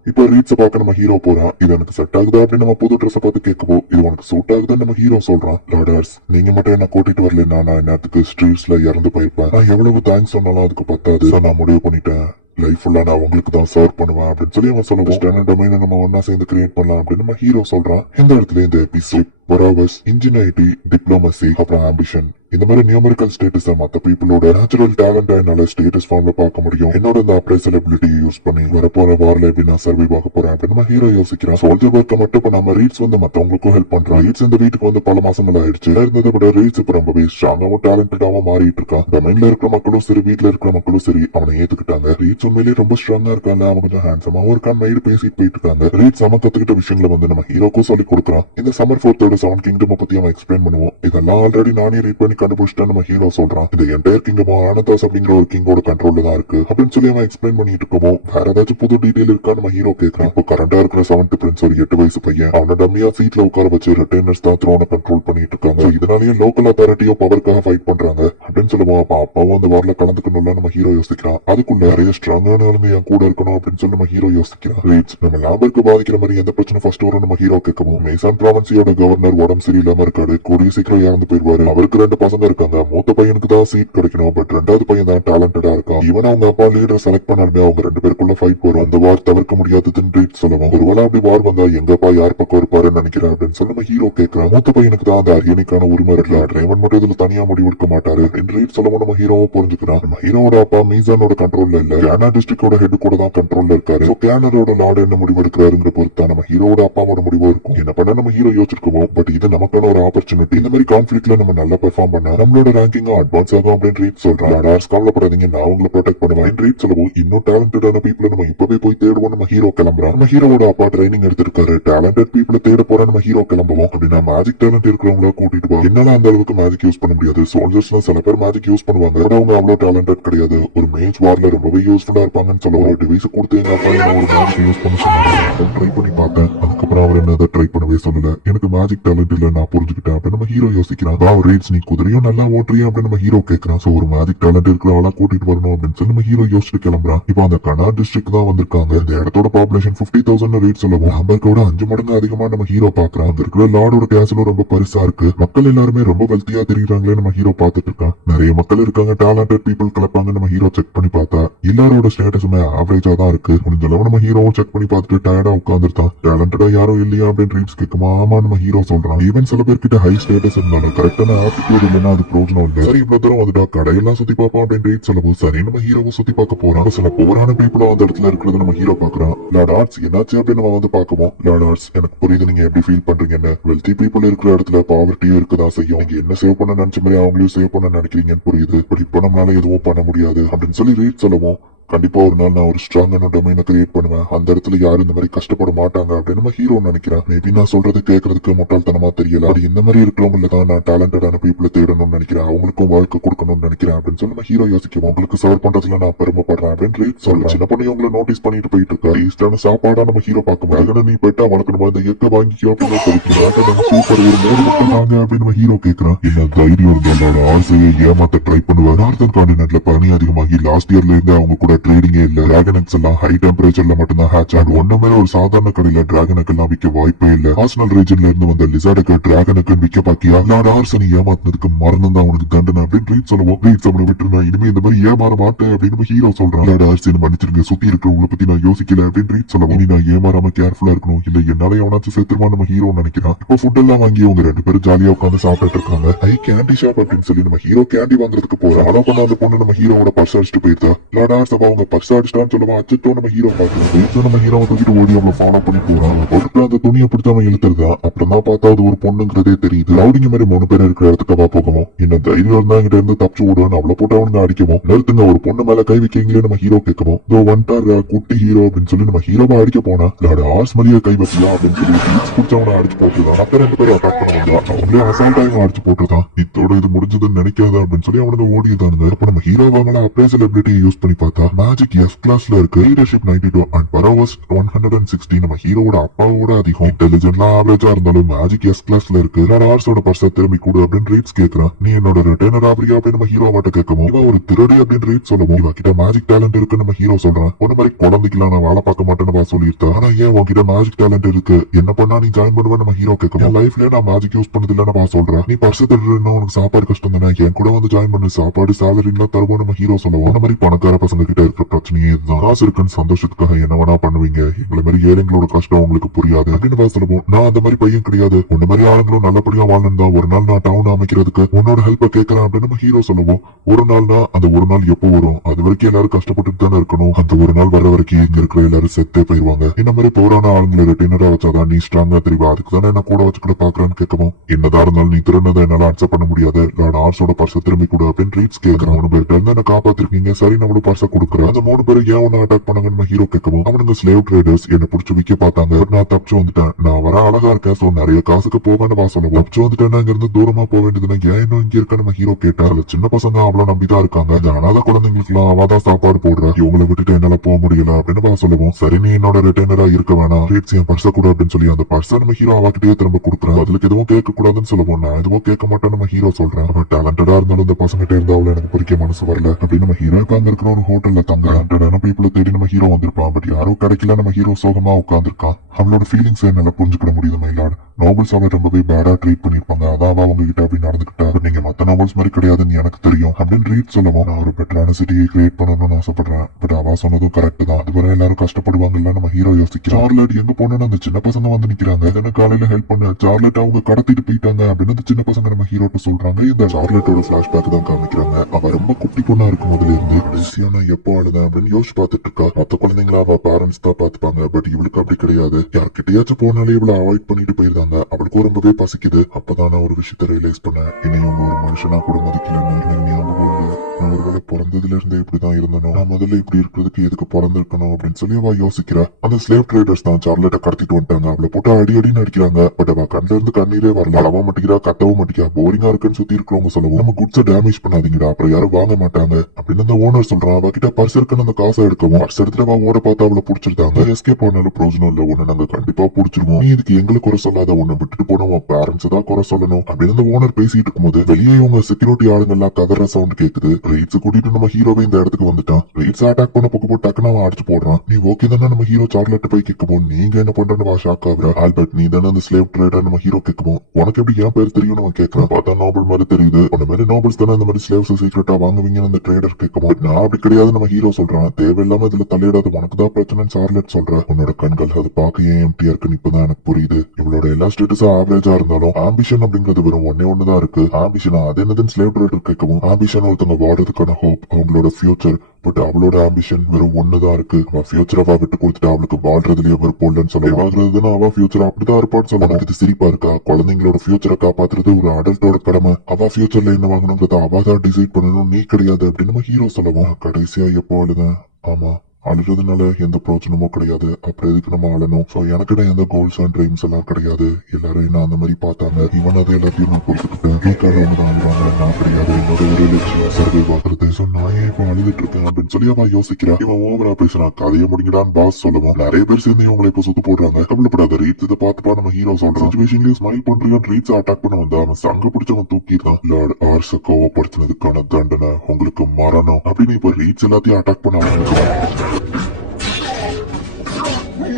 இப்ப ரீட்ஸை பார்க்க நம்ம ஹீரோ போறான். இது எனக்கு செட் ஆகுதா அப்படின்னு நம்ம புது ட்ரெஸ் பார்த்து கேட்கவும், இது உனக்கு சூட் ஆகுதுன்னு நம்ம ஹீரோ சொல்றான். லார்டர்ஸ், நீங்க மட்டும் என்ன கூட்டிட்டு வரலன்னா நான் என்னத்துக்கு ஸ்ட்ரீட்ஸ்ல இறந்து போயிருப்பேன். நான் எவ்வளவு தேங்க்ஸ் சொன்னாலும் அதுக்கு பத்தாது. நான் முடிவு பண்ணிட்டேன், லைஃப் ஃபுல்லா நான் உங்களுக்கு தான் சர்வ் பண்ணுவேன் அப்படின்னு சொல்லி அவன் சொல்லுவோம். ஸ்டாண்டர்ட் டொமைனை நம்ம ஒன்னா சேர்ந்து கிரியேட் பண்ணலாம் அப்படின்னு நம்ம ஹீரோ சொல்றான். இந்த இடத்துல இந்த எபிசோட் பராவஸ், இன்ஜினியரிட்டி, டிப்ளமசி, அப்புறம் ஆம்பிஷன், இந்த மாதிரி நியூமரிக்கல் ஸ்டேட்டஸ் மத்த பீப்புளோட நேச்சுரல் டேலண்ட் என்னால ஸ்டேட்டஸ் ஃபார்ம்ல பார்க்க முடியும். என்னோட இந்த அப்ரைசல் எபிலிட்டி யூஸ் பண்ணி வரப்போற வார்ல எப்படி நான் சர்வைவ் ஆக போறேன் அப்படின்னு நம்ம ஹீரோ யோசிக்கிறான். சோல்ஜர் ஒர்க்க மட்டும் இப்ப நம்ம ரீட்ஸ் வந்து மத்தவங்களுக்கும் ஹெல்ப் பண்றான். ரீட்ஸ் இந்த வீட்டுக்கு வந்து பல மாசங்கள் ஆயிடுச்சு. இருந்ததை விட ரீட்ஸ் இப்ப ரொம்பவே ஸ்ட்ராங்காவும் டேலண்டடாவும் மாறிட்டு இருக்கான். டொமைன்ல இருக்கிற மக்களும் சரி, வீட்டுல இருக்கிற மக்களும் சரி அவனை ஏத்துக்கிட்டாங்க. ரீட்ஸ் உண்மையிலேயே ரொம்ப ஸ்ட்ராங்கா இருக்காங்க. அவன் கொஞ்சம் ஹேண்ட்ஸமாவும் இருக்கான். மைடு பேசிட்டு போயிட்டு இருக்காங்க. ரீட்ஸ் அவன் கத்துக்கிட்ட விஷயங்களை வந்து நம்ம ஹீரோக்கும் சொல்லி கொடுக்குறான். இந்த சம்மர் ஃபோர்த்தோட 7 கிங்டம் பத்தி அவன் எக்ஸ்பிளைன் பண்ணுவோம். இதெல்லாம் ஆல்ரெடி நானே ரீட் பண்ணி கண்டுபிடிச்சிட்டேன் நம்ம ஹீரோ சொல்றான். இந்த என்டையர் கிங்டம் ஆனதாஸ் அப்படிங்கிற ஒரு கிங்கோட கண்ட்ரோல்ல தான் இருக்கு அப்படின்னு சொல்லி அவன் எக்ஸ்பிளைன் பண்ணிட்டு இருக்கோம். வேற ஏதாச்சும் புது டீடைல் இருக்கா நம்ம ஹீரோ கேட்கறான். இப்போ கரண்டா இருக்கிற 7th பிரின்ஸ் ஒரு 8 வயசு பையன். அவனை டம்மியா சீட்ல உட்கார வச்சு ரிட்டைனர்ஸ் தான் த்ரோனை கண்ட்ரோல் பண்ணிட்டு இருக்காங்க. இதனாலேயே லோக்கல் அத்தாரிட்டியோ பவருக்காக ஃபைட் பண்றாங்க அப்படின்னு சொல்லுவோம். அப்ப அப்பாவும் அந்த வார்ல கலந்துக்கணும்ல நம்ம ஹீரோ யோசிக்கிறான். அதுக்குள்ள நிறைய ஸ்ட்ராங்கான ஆளுங்க என் கூட இருக்கணும் அப்படின்னு சொல்லி நம்ம ஹீரோ யோசிக்கிறான். ரீட்ஸ் நம்ம லேபருக்கு பாதிக்கிற மாதிரி எந்த பிரச்சனை ஃபர்ஸ்ட் வரும் நம்ம ஹீரோ கேட்கவும், மேசான் ப்ராவின்சியோட கவர்னர் உடம்பு சரியில்லாம இருக்காரு, கூடிய சீக்கிரம் இறந்து போயிருவாரு. அவருக்கு 2 பசங்க இருக்காங்க. மூத்த பையனுக்கு தான் சீட் கிடைக்கணும், பட் 2வது பையன் தான் டேலண்டடா இருக்கான். இவன் அவங்க அப்பா லீடர் செலக்ட் பண்ணாலுமே அவங்க 2 பேருக்குள்ள ஃபைட் வரும். அந்த வார் தவிர்க்க முடியாதுன்னு ரீட் சொல்லுவோம். ஒருவேளை அப்படி வார் வந்தா எங்க அப்பா யார் பக்கம் இருப்பாருன்னு நினைக்கிறேன் அப்படின்னு சொல்லி நம்ம ஹீரோ கேட்கிறான். மூத்த பையனுக்கு தான் அந்த அரியணைக்கான உரிமை இருக்குல்ல, டிரைவன் மட்டும் இதுல தனியா முடிவெடுக்க மாட்டாரு அப்படின்னு ரீட் சொல்லவும் நம்ம ஹீரோவை புரிஞ்சுக்கிறான். நம்ம ஹீரோட அப்பா மீசானோட கண்ட்ரோல்ல இல்ல, கேனா டிஸ்ட்ரிக்டோட ஹெட் கூட தான் கண்ட்ரோல்ல இருக்காரு. சோ கேனரோட லார்டு என்ன முடிவெடுக்கிறாருங்கிற பொறுத்தா நம்ம ஹீரோட அப்பாவோட முடிவு இருக்கும். என்ன பண்ண நம்ம ஹீரோ யோசிச்சிருக்கோம். பட் இது நமக்கான ஒரு ஆப்பர்ச்சுனிட்டி. இந்த மாதிரி கான்ஃபிளிக்ட்ல நம்ம நல்லா பெர்ஃபார்ம் பண்ணா நம்மளோட ரேங்கிங் அட்வான்ஸ் ஆகும் அப்படின்னு ரீட் சொல்றான். லார்டர்ஸ் கவலைப்படாதீங்க, நான் உங்களை ப்ரொடெக்ட் பண்ணுவேன் ரீட் சொல்லவும், இன்னும் டேலண்டடான பீப்புளை நம்ம இப்பவே போய் தேடுவோம் நம்ம ஹீரோ கிளம்புறான். நம்ம ஹீரோட அப்பா ட்ரைனிங் எடுத்திருக்காரு. டேலண்டட் பீப்புளை தேட போற நம்ம ஹீரோ கிளம்புவோம். அப்படின்னா மேஜிக் டேலண்ட் இருக்கிறவங்கள கூட்டிட்டு வா. என்னால அந்த அளவுக்கு மேஜிக் யூஸ் பண்ண முடியாது. சோல்ஜர்ஸ்லாம் சில பேர் மேஜிக் யூஸ் பண்ணுவாங்க, பட் அவங்க அவ்வளவு டேலண்டட் கிடையாது. ஒரு மேஜ் வார்ல ரொம்பவே யூஸ்ஃபுல்லா இருப்பாங்கன்னு சொல்லுவோம். ஒரு டிவைஸ் கொடுத்து எங்க அப்பா என்ன ஒரு மேஜிக் யூஸ் பண்ண சொன்னாங்க. ட்ரை பண்ணி பார்த்தேன். அதுக்கப்புறம் அவர் என்ன ட்ரை பண்ணவே சொல்லல. எனக்கு மேஜிக் மேஜிக் டேலண்ட் இல்ல நான் புரிஞ்சுக்கிட்டேன் அப்படின்னு நம்ம ஹீரோ யோசிக்கிறான். வா ரீட்ஸ், நீ குதிரையும் நல்லா ஓட்டுறியா அப்படின்னு நம்ம ஹீரோ கேட்கறான். சோ ஒரு மேஜிக் டேலண்ட் இருக்கிற ஆளா கூட்டிட்டு வரணும் அப்படின்னு சொல்லி நம்ம ஹீரோ யோசிச்சுட்டு கிளம்புறான். இப்போ அந்த கனா டிஸ்ட்ரிக்ட் தான் வந்திருக்காங்க. இந்த இடத்தோட பாப்புலேஷன் 50,000 ரேட் சொல்லவும் ஆம்பர்கோட 5 மடங்கு அதிகமா நம்ம ஹீரோ பாக்குறான். அங்க இருக்கிற லார்டோட கேசலும் ரொம்ப பெருசா இருக்கு. மக்கள் எல்லாருமே ரொம்ப வெல்த்தியா தெரியுறாங்களே நம்ம ஹீரோ பாத்துட்டு இருக்கான். நிறைய மக்கள் இருக்காங்க, டேலண்டட் பீப்புள் கிளப்பாங்க. நம்ம ஹீரோ செக் பண்ணி பார்த்தா எல்லாரோட ஸ்டேட்டஸுமே ஆவரேஜா தான் இருக்கு. முடிஞ்ச அளவு நம்ம ஹீரோவும் செக் பண்ணி பார்த்துட்டு டயர்டா உட்காந்துருந்தான். டேலண்டடா யாரும் இல்லையா அப்படின்னு ரீட்ஸ் கேட்குமா. ஆமா நம்ம ஹீரோ சொல்றான். ஈவன் சில பேர்கிட்ட ஹை ஸ்டேட்டஸ் இருந்தாலும் கரெக்டான ஆட்டிடியூட் இல்லைன்னா அது பிரோஜனம் இல்லை. சரி இவ்வளவு தூரம் வந்துட்டா கடையெல்லாம் சுத்தி பார்ப்போம் அப்படின்னு ரீட்ஸ் சொல்லவும் சரி நம்ம ஹீரோவும் சுத்தி பார்க்க போறான். சில போரான பீப்புளும் அந்த இடத்துல இருக்கிறது நம்ம ஹீரோ பாக்குறான். லார்ட் ஆர்ட்ஸ் என்னாச்சு அப்படின்னு நம்ம வந்து பார்க்கவும், லார்ட் ஆர்ட்ஸ் எனக்கு புரியுது நீங்க எப்படி ஃபீல் பண்றீங்கன்னு. வெல்தி பீப்புள் இருக்கிற இடத்துல பாவர்ட்டியும் இருக்குதான் செய்யும். நீங்க என்ன சேவ் பண்ண நினைச்ச மாதிரி அவங்களையும் சேவ் பண்ண நினைக்கிறீங்கன்னு புரியுது. பட் இப்ப நம்மளால எதுவும் பண்ண முடியாது அப்படின்னு சொல்லி ரீட் சொல்லவும், கண்டிப்பா ஒரு நாள் நான் ஒரு ஸ்ட்ராங்கான டொமைனை கிரியேட் பண்ணுவேன். அந்த இடத்துல யாரும் இந்த மாதிரி கஷ்டப்பட மாட்டாங்க அப்படின்னு நம்ம ஹீரோ நினைக்கிறேன். மேபி நான் சொல்றது கேட்கறதுக்கு முட்டாள்தனமா தெரியல. அது இந்த மாதிரி இருக்கிறவங்கள தான் நான் டேலண்டடான பீப்புளை தேடணும்னு நினைக்கிறேன். அவங்களுக்கும் வாழ்க்கை கொடுக்கணும்னு நினைக்கிறேன் அப்படின்னு சொல்லி நம்ம ஹீரோ யோசிக்கும். உங்களுக்கு சர்வ் பண்றதுல நான் பெருமைப்படுறேன் அப்படின்னு ரீட் சொல்றேன். சின்ன பண்ணி உங்களை நோட்டீஸ் பண்ணிட்டு போயிட்டு இருக்கா. ஈஸ்டான சாப்பாடா நம்ம ஹீரோ பார்க்க நீ போயிட்டா வளர்க்கணுமா இந்த எக்க வாங்கிக்கோ அப்படின்னு சொல்லிக்கிறேன். சூப்பர் ஒரு 3 மட்டும் தாங்க அப்படின்னு நம்ம ஹீரோ கேட்கிறான். என்ன தைரியம் இருந்தாலும் ஆசையை ஏமாத்த ட்ரை பண்ணுவேன். நார்த்தன் கான்டினென்ட்ல பனி அதிகமாகி லாஸ்ட் இயர்ல இருந்து அவங்க கூட ட்ரேடிங்கே இல்ல. டிராகன் எக்ஸ் எல்லாம் ஹை டெம்பரேச்சர்ல மட்டும்தான் ஹேட்ச் ஆகும். ஒன்ன மேல ஒரு சாதாரண கடையில டிராகனுக்கு எல்லாம் விற்க வாய்ப்பே இல்ல. ஹாஸ்னல் ரீஜன்ல இருந்து வந்த லிசார்டுக்கு டிராகனுக்கு விற்க பாக்கியா. லார்ட் ஆர்சனை ஏமாத்தினதுக்கு மரணம் தான் உனக்கு தண்டனை அப்படின்னு ரீட் சொல்லுவோம். ரீட்ஸ் அவனை விட்டுருந்தா இனிமே இந்த மாதிரி ஏமாற மாட்டேன் அப்படின்னு ஹீரோ சொல்றான். லார்ட் ஆர்சனை மன்னிச்சிருங்க, சுத்தி இருக்கிறவங்களை பத்தி நான் யோசிக்கல அப்படின்னு ரீட் சொல்லுவோம். இனி நான் ஏமாறாம கேர்ஃபுல்லா இருக்கணும், இல்ல என்னால எவனாச்சும் செத்துருமா நம்ம ஹீரோ நினைக்கிறான். இப்போ ஃபுட் எல்லாம் வாங்கி அவங்க 2 பேரும் ஜாலியா உட்காந்து சாப்பிட்டு இருக்காங்க. ஐ கேண்டி ஷாப் அப்படின்னு சொல்லி நம்ம ஹீரோ கேண்டி வாங்குறதுக்கு போறோம். அதான் பண்ண அந்த பொண்ணு நம்ம ஹீரோவோட பர்ஸ் அடிச்சுட்டு போயிருந்தா. லார்ட் ஆர்ஸ் அவங்க பர்ஸ் அடிச்சிட்டான்னு சொல்லுவான். அச்சோ நம்ம ஹீரோ பாக்குறோம். நம்ம ஹீரோவை தூக்கிட்டு ஓடி அவளை ஃபாலோ பண்ணி போறான். போட்டுட்டு அந்த துணியை பிடிச்ச அவன் இழுத்துறதா. அப்புறம் தான் பார்த்தா அது ஒரு பொண்ணுங்கிறதே தெரியுது. ரவுடிங்க மாதிரி 3 பேர் இருக்கிற இடத்துக்கு வா போகவும், இன்னும் தைரியம் இருந்தா இங்கிட்ட இருந்து தப்பிச்சு விடுவேன் அவளை போட்டு அவனுங்க அடிக்கவும், நிறுத்துங்க ஒரு பொண்ணு மேல கை வைக்கீங்களே நம்ம ஹீரோ கேட்கவும், இதோ வந்துட்டார் குட்டி ஹீரோ அப்படின்னு சொல்லி நம்ம ஹீரோவை அடிக்க போனா லார்ட் ஆர்ஸ் மரியா கை வைக்கலாம் அப்படின்னு சொல்லி பிடிச்ச அவனை அடிச்சு போட்டுதான். மத்த 2 பேரும் அட்டாக் பண்ண வந்தா. அவங்களே அசால்ட்டா இவன் அடிச்சு போட்டுதான். இத்தோட இது முடிஞ்சதுன்னு நினைக்காத அப்படின்னு சொல்லி அவனுங்க ஓடிதானுங்க. அப்ப நம்ம ஹீரோ வாங்கல அப்ரேசல் எபிலிட்டி யூஸ் பண்ணி பார்த்தா மேஜிக் எஸ் கிளாஸ்ல இருக்கு. Leadership 92 and prowess 160. நம்ம ஹீரோவோட அப்பாவோட அதிகம். இன்டெலிஜென்ட்லாம் ஆவரேஜா இருந்தாலும் மேஜிக் எஸ் கிளாஸ்ல இருக்கு. லார்ட் ஆர்ஸோட பர்ஸை திரும்பி கூடு அப்படின்னு ரீட்ஸ் கேட்கறான். நீ என்னோட ரிட்டர்னர் ஆபரியா அப்படின்னு நம்ம ஹீரோ வாட்ட கேட்கவும், இவன் ஒரு திருடி அப்படின்னு ரீட் சொல்லவும், இவ கிட்ட மேஜிக் டேலண்ட் இருக்குன்னு நம்ம ஹீரோ சொல்றான். ஒன்னு மாதிரி குழந்தைக்கலாம் நான் வேலை பார்க்க மாட்டேன்னு சொல்லியிருந்தா. ஆனா ஏன் உன்கிட்ட மேஜிக் டேலண்ட் இருக்கு, என்ன பண்ணா நீ ஜாயின் பண்ணுவேன் நம்ம ஹீரோ கேட்கும். என் லைஃப்ல நான் மேஜிக் யூஸ் பண்ணது இல்லன்னு சொல்றேன். நீ பர்ஸ் திருடுனா உனக்கு சாப்பாடு கஷ்டம் தானே, என் கூட வந்து ஜாயின் பண்ணு, சாப்பாடு சேலரி எல்லாம் தருவோம் நம்ம ஹீரோ சொல்லுவோம். அந்த மாதிரி பணக்கார பசங்க கிட்ட இருக்கிற பிரச்சனையே இதுதான். காசு இருக்குன்னு சந்தோஷத்துக்காக என்ன வேணா பண்ணுவீங்க, எங்களை மாதிரி ஏழைங்களோட கஷ்டம் உங்களுக்கு புரியாது அப்படின்னு சொல்லுவோம். நான் அந்த மாதிரி பையன் கிடையாது, உன்ன மாதிரி ஆளுங்களும் நல்லபடியா வாழணும் தான் ஒரு நாள் நான் டவுன் அமைக்கிறதுக்கு உன்னோட ஹெல்ப்பை கேட்கறேன் அப்படின்னு நம்ம ஹீரோ சொல்லுவோம். ஒரு நாள்னா அந்த ஒரு நாள் எப்போ வரும், அது வரைக்கும் எல்லாரும் கஷ்டப்பட்டு தானே இருக்கணும். அந்த ஒரு நாள் வர வரைக்கும் இங்க இருக்கிற எல்லாரும் செத்தே போயிருவாங்க. இந்த மாதிரி போரான ஆளுங்களை ரிட்டைனரா வச்சாதான் நீ ஸ்ட்ராங்கா தெரிவா, அதுக்கு தானே என்ன கூட வச்சுக்கிட்டு பாக்குறேன்னு கேட்கவும், என்னதான் இருந்தாலும் நீ திறனதை என்னால அக்செப்ட் பண்ண முடியாது. லார்ட் ஆர்ஸோட பர்ஸை திரும்பி கொடு அப்படின்னு ரீட்ஸ் கேட்கறான். 3 பேர்ட்ட இருந்து என்ன காப்பாத்திருக்கீங்க, சரி நம்மளும் பர்ஸை கொடுக்குறேன். அந்த 3 பேரும் ஏன் ஒன்னு அட்டாக் பண்ணாங்கன்னு ஹீரோ கேட்கவும், அவனுங்க ஸ்லேவ் ட்ரேடர்ஸ் என்ன பிடிச்சி விக்க பார்த்தாங்க, நான் தப்பிச்சு வந்துட்டேன், நான் வர அழகா இருக்கேன், சோ நிறைய காசுக்கு போவேன்னு சொல்லுவோம். தப்பிச்சு வந்துட்டேன், இங்க இருந்து தூரமா போக வேண்டியதுன்னா ஏன் இன்னும் இங்க இருக்க நம்ம ஹீரோ கேட்டா. அதுல சின்ன பசங்க அவ்வளவு நம்பிதான் இருக்காங்க. இந்த அனாதை குழந்தைங்களுக்கு எல்லாம் அவதான் சாப்பாடு போடுற, இவங்களை விட்டுட்டு என்னால போக முடியல அப்படின்னு சொல்லுவோம். சரி நீ என்னோட ரிட்டைனரா இருக்க வேணாம், ரேட்ஸ் என் பர்ஸ கூட அப்படின்னு சொல்லி அந்த பர்ஸை நம்ம ஹீரோ அவகிட்டே திரும்ப கொடுக்குறேன். அதுக்கு எதுவும் கேட்க கூடாதுன்னு சொல்லுவோம். நான் எதுவும் கேட்க மாட்டேன் நம்ம ஹீரோ சொல்றேன். அவன் டேலண்டடா இருந்தாலும் இந்த பசங்கிட்ட இருந்தா அவளை எனக்கு பிடிக்க மனசு வரல அப்படின்னு நம்ம ஹீரோ அங்க இருக்கிற ஒரு ஹோட்டல்ல தங்க டேலண்டடான பீப்புளை தேடி நம்ம ஹீரோ வந்திருப்பான். பட் யாரும் கிடைக்கல. நம்ம ஹீரோ சோகமா உட்கார்ந்துருக்கான். அவளோட ஃபீலிங்ஸ் என்னால புரிஞ்சுக்கிட முடியுது மைலாட். நோபல்ஸ் அவளை ரொம்பவே பேடா ட்ரீட் பண்ணிருப்பாங்க, அதான் அவங்க கிட்ட அப்படி நடந்துக்கிட்டா. நீங்க மத்த நோபல்ஸ் மாதிரி கிடையாதுன்னு எனக்கு தெரியும் அப்படின்னு ரீட் சொல்லவும், நான் ஒரு பெட்டரான சிட்டியை கிரியேட் பண்ணணும்னு ஆசைப்படுறேன். பட் அவ சொன்னதும் கரெக்ட் தான், அதுவரை எல்லாரும் கஷ்டப்படுவாங்கல்ல நம்ம ஹீரோ யோசிக்கிறான். சார்லட் எங்க போனோம்னு அந்த சின்ன பசங்க வந்து நிக்கிறாங்க. இதனை காலையில ஹெல்ப் பண்ண சார்லட் அவங்க கடத்திட்டு போயிட்டாங்க அப்படின்னு அந்த சின்ன பசங்க நம்ம ஹீரோட்ட சொல்றாங்க. இந்த சார்லட்டோட பிளாஷ்பேக் தான் காமிக்கிறாங்க. அவ ரொம்ப குட்டி பொண்ணா இருக்கும் போதுல இருந்து கடைசியா நான் எப்போ அழுதேன் அப்படின்னு யோசிச்சு பார்த்துட்டு இருக்கா. மத்த குழந்தைங்களா அவ பேரண்ட்ஸ் தான் பாத்துப்பாங்க, பட் இவளுக்கு அப்படி கிடையாது. யார்கிட்டயாச்சும் போனாலே இவளை அவாய்ட் பண்ணிட்டு போயிருந்தாங்க. அவளுக்கும் ரொம்பவே பசிக்குது. அப்பதான் நான் ஒரு விஷயத்த ரியலைஸ் பண்ணேன், இனி இவங்க ஒரு மனுஷன் மனுஷனா கூட மதிக்கலன்னு எனக்கு ஞாபகம் இல்ல. நான் ஒருவேளை பிறந்ததுல இருந்தே இப்படிதான் இருந்தனும். நான் முதல்ல இப்படி இருக்கிறதுக்கு எதுக்கு பிறந்திருக்கணும் அப்படின்னு சொல்லி அவ யோசிக்கிறா. அந்த ஸ்லேவ் ட்ரேடர்ஸ் தான் சார்லெட்டை கடத்திட்டு வந்துட்டாங்க. அவளை போட்டு அடி அடின்னு அடிக்கிறாங்க. பட் அவ கண்ணுல இருந்து கண்ணீரே வரல. அளவும் மாட்டிக்கிறா, கத்தவும் மாட்டிக்கிறா. போரிங்கா இருக்குன்னு சுத்தி இருக்கிறவங்க சொல்லவும் நம்ம குட்ஸை டேமேஜ் பண்ணாதீங்கடா, அப்புறம் யாரும் வாங்க மாட்டாங்க அப்படின்னு அந்த ஓனர் சொல்றான். அவகிட்ட பர்ஸ் இருக்குன்னு அந்த காசை எடுக்கவும் பர்ஸ் எடுத்துட்டு அவ ஓட பார்த்து அவளை பிடிச்சிருந்தாங்க. எஸ்கேப் ஆனாலும் பிரோஜனம் இல்ல, ஒண்ணு நாங்க கண்டிப்பா பிடிச்சிருவோம். நீ இதுக்கு எங்களுக்கு குறை சொல்லாத, ஒண்ணு விட்டுட்டு போன உன் பேரண்ட்ஸ் தான் குறை சொல்லணும் அப்படின்னு அந்த ஓனர் பேசிட்டு இருக்கும்போது வெளியே இவங்க செக்யூரிட்டி ஆளுங்க எல்லாம் கதற சவுண்ட் கேக்குது. ரீட்ஸ் கூட்டிட்டு நம்ம ஹீரோவே இந்த இடத்துக்கு வந்துட்டான். ரீட்ஸ் அட்டாக் பண்ண போக்கு போட்டு டக்குன்னு அவன் அடிச்சு போடுறான். நீ ஓகே தானே நம்ம ஹீரோ சார்லெட் போய் கேட்கவும் நீங்க என்ன பண்றன்னு வா ஷாக் ஆகுறா. ஆல்பர்ட் நீ தானே அந்த ஸ்லேவ் ட்ரேடர் நம்ம ஹீரோ கேட்கவும் உனக்கு எப்படி என் பேர் தெரியும்னு அவன் கேட்கறான். பார்த்தா நோபல் மாதிரி தெரியுது. அந்த மாதிரி நோபல்ஸ் தானே அந்த மாதிரி ஸ்லேவ்ஸ் சீக்கிரட்டா வாங்குவீங்கன்னு அந்த ட்ரேடர் கேட்கவும் நான் அப்படி கிடையாது நம்ம ஹீரோ சொல்றான். தேவையில்லாம இதுல தலையிடாது, உனக்கு தான் பிரச்சனைன்னு சார்லெட் சொல்ற. உன்னோட கண்கள் அது பார்க்க ஏன் எம்டியா இருக்குன்னு இப்பதான் எனக்கு புரியுது. இவளோட எல்லா ஸ்டேட்டஸும் ஆவரேஜா இருந்தாலும் ஆம்பிஷன் அப்படிங்கிறது வெறும் ஒன்னே தான் இருக்கு. ஆம்பிஷனா அது என்னதுன்னு ஸ்லேவ் ட்ரேடர் கேட்கவும் ஆம்பிஷன் ஒருத்தவங்க வாழ்றதுக்கான ஹோப், அவங்களோட ஃபியூச்சர். பட் அவளோட ஆம்பிஷன் வெறும் ஒண்ணுதான் இருக்கு. அவ ஃபியூச்சர் அவ விட்டு கொடுத்துட்டு அவளுக்கு வாழ்றதுலயே விருப்பம் இல்லைன்னு சொல்ல வாழ்றதுன்னா அவ ஃபியூச்சர் அப்படிதான் இருப்பான்னு சொல்லணும். இது சிரிப்பா இருக்கா? குழந்தைங்களோட ஃபியூச்சரை காப்பாத்துறது ஒரு அடல்ட்டோட கடமை. அவ ஃபியூச்சர்ல என்ன வாங்கணுங்கிறத அவ தான் டிசைட் பண்ணணும், நீ கிடையாது அப்படின்னு நம்ம ஹீரோ சொல்லவும் கடைசியா எப்போ அழுதேன், ஆமா அழுறதுனால எந்த பிரோஜனமும் கிடையாது. அப்புறம் எதுக்கு நம்ம அழணும்? சோ எனக்குன்னு எந்த கோல்ஸ் அண்ட் ட்ரீம்ஸ் எல்லாம் கிடையாது. எல்லாரும் என்ன அந்த மாதிரி பார்த்தாங்க. இவன் அதை எல்லாத்தையும் நான் கொடுத்துக்கிட்டேன். வீக்கானவங்க தான் அழுவாங்க, நான் கிடையாது. என்னோட ஒரு லட்சியம் சர்வைவ் ஆகுறது. சோ நான் ஏன் இப்ப அழுதுட்டு இருக்கேன் அப்படின்னு சொல்லி அவன் யோசிக்கிறா. இவன் ஓவரா பேசினா கதையை முடிங்கடான்னு பாஸ் சொல்லவும் நிறைய பேர் சேர்ந்து இவங்களை இப்ப சுத்து போடுறாங்க. கவலைப்படாத ரீட்ஸ், இதை பார்த்துப்பா நம்ம ஹீரோ சொல்றான். சிச்சுவேஷன்லயும் ஸ்மைல் பண்றியா ரீட்ஸ் அட்டாக் பண்ண வந்தா அவன் சங்க பிடிச்சவன் தூக்கிட்டான். லார்ட் ஆர்ஸ கோவப்படுத்தினதுக்கான தண்டனை உங்களுக்கு மரணம் அப்படின்னு இப்ப ரீட்ஸ் எல்லாத்தையும் அட்டாக் பண்ண ஆரம்பிக்கிறான்.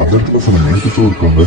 அந்த இடத்துல சில நேரத்தும் இருக்காங்க.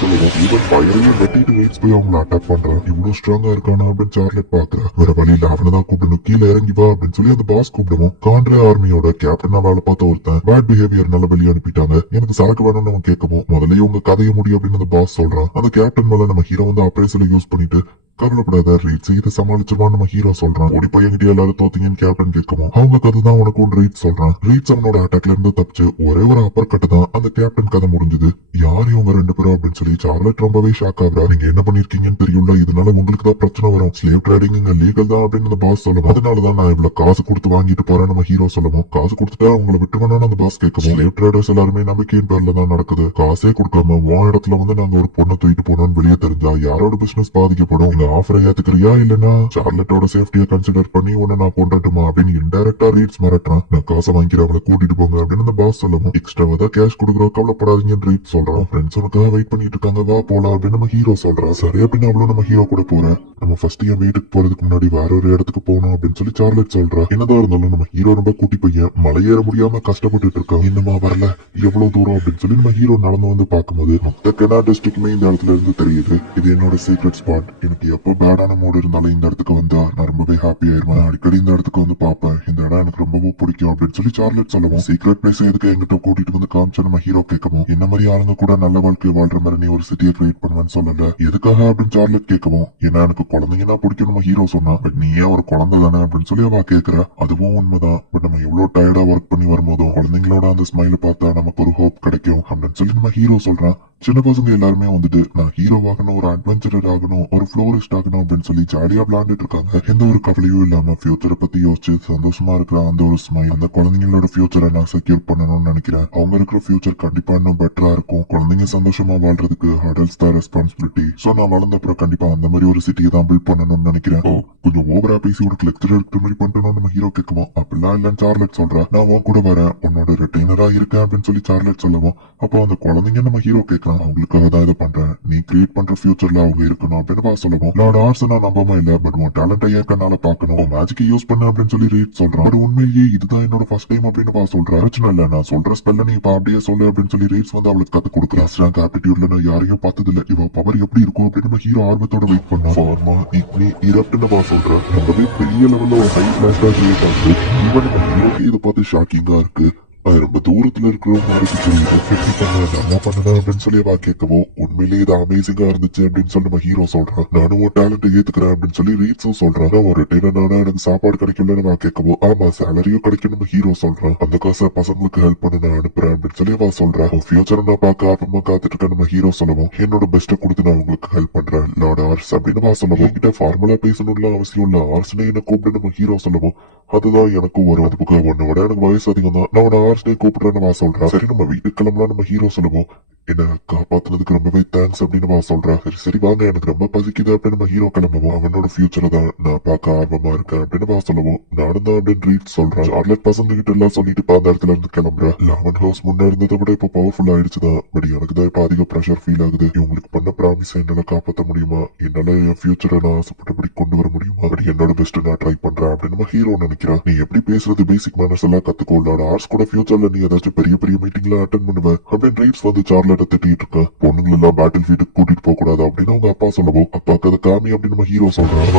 சொல்லுவோம் ஈவன் ஃபயரையும் வெட்டிட்டு ரீட்ஸ் போய் அவங்களை அட்டாக் பண்றான். இவ்வளவு ஸ்ட்ராங்கா இருக்கானா அப்படின்னு சார்லெட் பாக்குறா. வேற வழியில அவனதான் கூப்பிடணும், கீழே இறங்கி வா அப்படின்னு சொல்லி அந்த பாஸ் கூப்பிடுவோம். கான்ட்ரே ஆர்மியோட கேப்டனா வேலை பார்த்த ஒருத்தன் பேட் பிஹேவியர் நல்ல வெளியே அனுப்பிட்டாங்க. எனக்கு சரக்கு வேணும்னு அவன் கேட்கவும் முதல்ல உங்க கதையை முடியும் அப்படின்னு அந்த பாஸ் சொல்றான். அந்த கேப்டன் மேல நம்ம ஹீரோ வந்து அப்ரேசல யூஸ் பண்ணிட்டு கவலைப்படாத ரீட்ஸ், இதை சமாளிச்சிருவான்னு நம்ம ஹீரோ சொல்றான். ஓடி பையன்கிட்ட எல்லாரும் தோத்தீங்கன்னு கேப்டன் கேட்கவும் அவங்க கதை தான் உனக்கும் ரீட்ஸ் சொல்றான். ரீட்ஸ் அவனோட அட்டாக்ல இருந்து தப்பிச்சு ஒரே ஒரு அப்பர் கட்டு தான் அந்த கேப்டன் கதை முடிஞ்சது. யார் இவங்க ரெண்டு பேரும் அப்படின்னு சொல்லி சார்லட் ரொம்பவே ஷாக் ஆகுறா. நீங்க என்ன பண்ணிருக்கீங்கன்னு தெரியல, இதனால உங்களுக்கு தான் பிரச்சனை வரும். ஸ்லேவ் ட்ரேடிங் இங்க லீகல் தான் அப்படின்னு அந்த பாஸ் சொல்லுவோம். அதனாலதான் நான் இவ்வளவு காசு கொடுத்து வாங்கிட்டு போறேன் நம்ம ஹீரோ சொல்லுவோம். காசு கொடுத்துட்டா அவங்களை விட்டு வேணான்னு அந்த பாஸ் கேட்கவும் ஸ்லேவ் ட்ரேடர்ஸ் எல்லாருமே நம்பிக்கையின் பேர்ல தான் நடக்குது. காசே கொடுக்காம உன் இடத்துல வந்து நாங்க ஒரு பொண்ணை தூக்கிட்டு போனோம்னு வெளியே தெரிஞ்சா யாரோட பிசினஸ் பாதிக்கப்படும். இந்த ஆஃபரை ஏத்துக்கிறியா இல்லன்னா சார்லட்டோட சேஃப்டியை கன்சிடர் பண்ணி உன்னை நான் கொண்டுட்டுமா அப்படின்னு இன்டைரக்டா ரீட்ஸ் மிரட்டுறான். நான் காசை வாங்கிக்கிறேன், அவளை கூட்டிட்டு போங்க அப்படின்னு அந்த பாஸ் சொல்லவும் எக்ஸ்ட்ராவா தான் கேஷ் கொடுக்குறோம், கவலைப்படாதீங்கன்னு ரீட்ஸ் சொல்றான். ஃப்ரெண்ட்ஸ் உனக்காக வெயிட் பண்ணிட்டு இருக்காங்க, வா போலாம் அப்படின்னு நம்ம ஹீரோ சொல்றா. சரி அப்படின்னு அவளும் நம்ம ஹீரோ கூட போறேன். நம்ம ஃபர்ஸ்ட் என் வீட்டுக்கு போறதுக்கு முன்னாடி வேற ஒரு இடத்துக்கு போகணும் அப்படின்னு சொல்லி சார்லட் சொல்றா. என்னதான் இருந்தாலும் நம்ம ஹீரோ ரொம்ப குட்டி பையன், மலையேற முடியாம கஷ்டப்பட்டு இருக்கான். இன்னுமா வரல, எவ்வளவு தூரம் அப்படின்னு சொல்லி நம்ம ஹீரோ நடந்து வந்து பார்க்கும்போது மொத்த கெனா டிஸ்ட்ரிக்ட்மே இந்த இடத்துல இருந்து தெரியுது. இது என்னோட சீக்ரெட் ஸ்பாட். எனக்கு எப்போ பேடான மூடு இருந்தாலும் இந்த இடத்துக்கு வந்தா நான் ரொம்பவே ஹாப்பி ஆயிருவேன். அடிக்கடி இந்த இடத்துக்கு வந்து பாப்பேன். இந்த இடம் எனக்கு ரொம்பவும் பிடிக்கும் அப்படின்னு சொல்லி சார்லட் சொல்லவும் சீக்ரெட் பிளேஸ் எதுக்கு எங்கிட்ட கூட்டிட்டு வந்து காமிச்சா நம்ம ஹீரோ கேட்கவும் என்ன மாதிரி ஆளுங்க கூட நல்ல வாழ்க்கை வாழ்ற மாதிரி நீ ஒரு சிட்டியை கிரியேட் பண்ணுவேன்னு சொல்லல, எதுக்காக அப்படின்னு சார்லட் கேட்கவும் ஏன்னா எனக்கு குழந்தைங்கன்னா பிடிக்கும் நம்ம ஹீரோ சொன்னா. பட் நீ ஏன் ஒரு குழந்தை தானே அப்படின்னு சொல்லி அவ கேட்கிறா. அதுவும் உண்மைதான். பட் நம்ம எவ்வளவு டயர்டா ஒர்க் பண்ணி வரும்போதும் குழந்தைங்களோட அந்த ஸ்மைல பார்த்தா நமக்கு ஒரு ஹோப் கிடைக்கும் அப்படின்னு சொல்லி நம்ம ஹீரோ சொல்றான். சின்ன பசங்க எல்லாருமே வந்துட்டு நான் ஹீரோ ஆகணும், ஒரு அட்வென்ச்சரர் ஆகணும், ஒரு ஃப்ளோரிஸ்ட் ஆகணும் அப்படின்னு சொல்லி ஜாலியா விளையாண்டுட்டு இருக்காங்க. எந்த ஒரு கவலையும் இல்லாம ஃபியூச்சரை பத்தி யோசிச்சு சந்தோஷமா இருக்கிற அந்த ஒரு ஸ்மைல் அந்த குழந்தைங்களோட ஃபியூச்சரை நான் செக்யூர் பண்ணணும்னு நினைக்கிறேன். அவங்க இருக்கிற ஃபியூச்சர் கண்டிப்பா இன்னும் பெட்டரா இருக்கும். குழந்தைங்க சந்தோஷமா வாழ்றதுக்கு அடல்ட்ஸ் தான் ரெஸ்பான்சிபிலிட்டி. சோ நான் வளர்ந்த அப்புறம் கண்டிப்பா அந்த மாதிரி ஒரு சிட்டியை தான் பில்ட் பண்ணணும்னு நினைக்கிறேன். கொஞ்சம் ஓவரா பேசி ஒரு லெக்சர் எடுக்கிற மாதிரி பண்ணிட்டோம் நம்ம ஹீரோ கேட்குவோம். அப்படிலாம் இல்லன்னு சார்லட் சொல்றா. நான் உன் கூட வரேன், உன்னோட ரிட்டைனரா இருக்கேன் அப்படின்னு சொல்லி சார்லட் சொல்லுவோம். அப்போ அந்த குழந்தைங்க நம்ம ஹீரோ கேட்கலாம். அவங்களுக்காக தான் இதை பண்றேன், நீ கிரியேட் பண்ற ஃபியூச்சர்ல அவங்க இருக்கணும் அப்படின்னு சொல்லுவோம். லார்ட் ஆர்ஸ் நான் நம்பமா இல்ல, பட் உன் டேலண்ட் ஏற்கனால பாக்கணும், மேஜிக் யூஸ் பண்ண அப்படின்னு சொல்லி ரீட் சொல்றான். பட் உண்மையிலேயே இதுதான் என்னோட ஃபர்ஸ்ட் டைம் அப்படின்னு சொல்றேன். பிரச்சனை இல்ல, நான் சொல்ற ஸ்பெல்ல நீ இப்ப அப்படியே சொல்லு அப்படின்னு சொல்லி ரீட்ஸ் வந்து அவளுக்கு கத்து கொடுக்குறேன். ஸ்ட்ராங் ஆப்டிடியூட்ல நான் யாரையும் பார்த்தது இல்ல, இவ பவர் எப்படி இருக்கும் அப்படின்னு நம்ம ஹீரோ ஆர்வத்தோட வெயிட் பண்ணோம். ஃபார்மா இக்னி இரப்ட்னு சொல்றேன். ரொம்பவே பெரிய லெவல்ல ஒரு ஹை ஃபிளாஷ்பேக் கிரியேட் ஆகுது. ஈவன் நம்ம ஹீரோக்கு இதை பார்த்து ஷாக்கிங்கா இருக்கு. அது ரொம்ப தூரத்துல இருக்கிறவங்க நம்ம பண்ணதான் அப்படின்னு சொல்லி அவ கேட்கவோ உண்மையிலேயே இது அமேசிங்கா இருந்துச்சு அப்படின்னு சொல்லி நம்ம ஹீரோ சொல்றான். நானும் ஒரு டேலண்ட் ஏத்துக்கிறேன் அப்படின்னு சொல்லி ரீட்ஸும் சொல்றான். நான் ஒரு டெய்லர் எனக்கு சாப்பாடு கிடைக்கும்ல நான் கேட்கவோ ஆமா சேலரியும் கிடைக்கும் நம்ம ஹீரோ சொல்றான். அந்த காசை பசங்களுக்கு ஹெல்ப் பண்ண நான் அனுப்புறேன் அப்படின்னு சொல்லி அவ சொல்றான். ஃபியூச்சர் நான் பார்க்க ஆர்வமா காத்துட்டு இருக்கேன் நம்ம ஹீரோ சொல்லவும் என்னோட பெஸ்ட்டை கொடுத்து நான் உங்களுக்கு ஹெல்ப் பண்றேன் லார்ட் ஆர்ஸ் அப்படின்னு அவ சொல்லவும் என்கிட்ட ஃபார்மலா பேசணும்ல அவசியம் இல்ல ஆர்ஸ்னே என்ன கூப்பிட்டு நம்ம ஹீரோ சொல்லவும் அதுதான் எனக்கும் வரும் அது பக்கம் ஒன்னு விட எனக்கு வயசு அதிகம் தான் நான் உன்னை ஆர்ஸ்னே கூப்பிடுறேன்னு வா சொல்றேன். சரி நம்ம வீட்டுக்கு கிளம்பலாம் நம்ம ஹீரோ சொல்லுவோம். என்ன காப்பாத்துனதுக்கு ரொம்பவே தேங்க்ஸ் அப்படின்னு வா சொல்றா. சரி வாங்க எனக்கு ரொம்ப பசிக்குது அப்படின்னு நம்ம ஹீரோ கிளம்புவோம். அவனோட ஃபியூச்சரை தான் நான் பார்க்க ஆர்வமா இருக்கேன் அப்படின்னு வா சொல்லுவோம். நானும் தான் அப்படின்னு ரீட் சொல்றேன். சார்லட் பசங்க கிட்ட எல்லாம் சொல்லிட்டு அந்த இடத்துல இருந்து கிளம்புறேன். லாவன் ஹவுஸ் முன்ன இருந்ததை விட இப்ப பவர்ஃபுல் ஆயிடுச்சுதான். பட் எனக்கு தான் இப்ப அதிக ப்ரெஷர் ஃபீல் ஆகுது. இவங்களுக்கு பண்ண ப்ராமிஸ் என்னால காப்பாற்ற முடியுமா என்னால என் ஃபியூச்சரை நான் ஆசைப்பட்டபடி கொண்டு வர முடியுமா அப்படி என்னோட பெஸ்ட் நான் ட்ரை பண்றேன் அப்படின்னு நம்ம ஹீரோ நினைக்கிறேன். நீ எப்படி பேசுறது பேசிக் மேனர்ஸ் எல்லாம் கத்துக்கோளாட ஆர்ட்ஸ் கூட ஃபியூச்சர்ல நீ ஏதாச்சும் பெரிய பெரிய மீட்டிங்ல அட்டன் பண்ணுவேன் அப்படின்னு ரீட்ஸ் வந்து சார்லட்ட திட்டிட்டு இருக்க. பொண்ணுங்க எல்லாம் பேட்டில் ஃபீல்டுக்கு கூட்டிட்டு போக கூடாது அப்படின்னு அவங்க அப்பா சொல்லவும் அப்பாக்கு அதை காமி அப்படின்னு நம்ம ஹீரோ சொல்றாரு.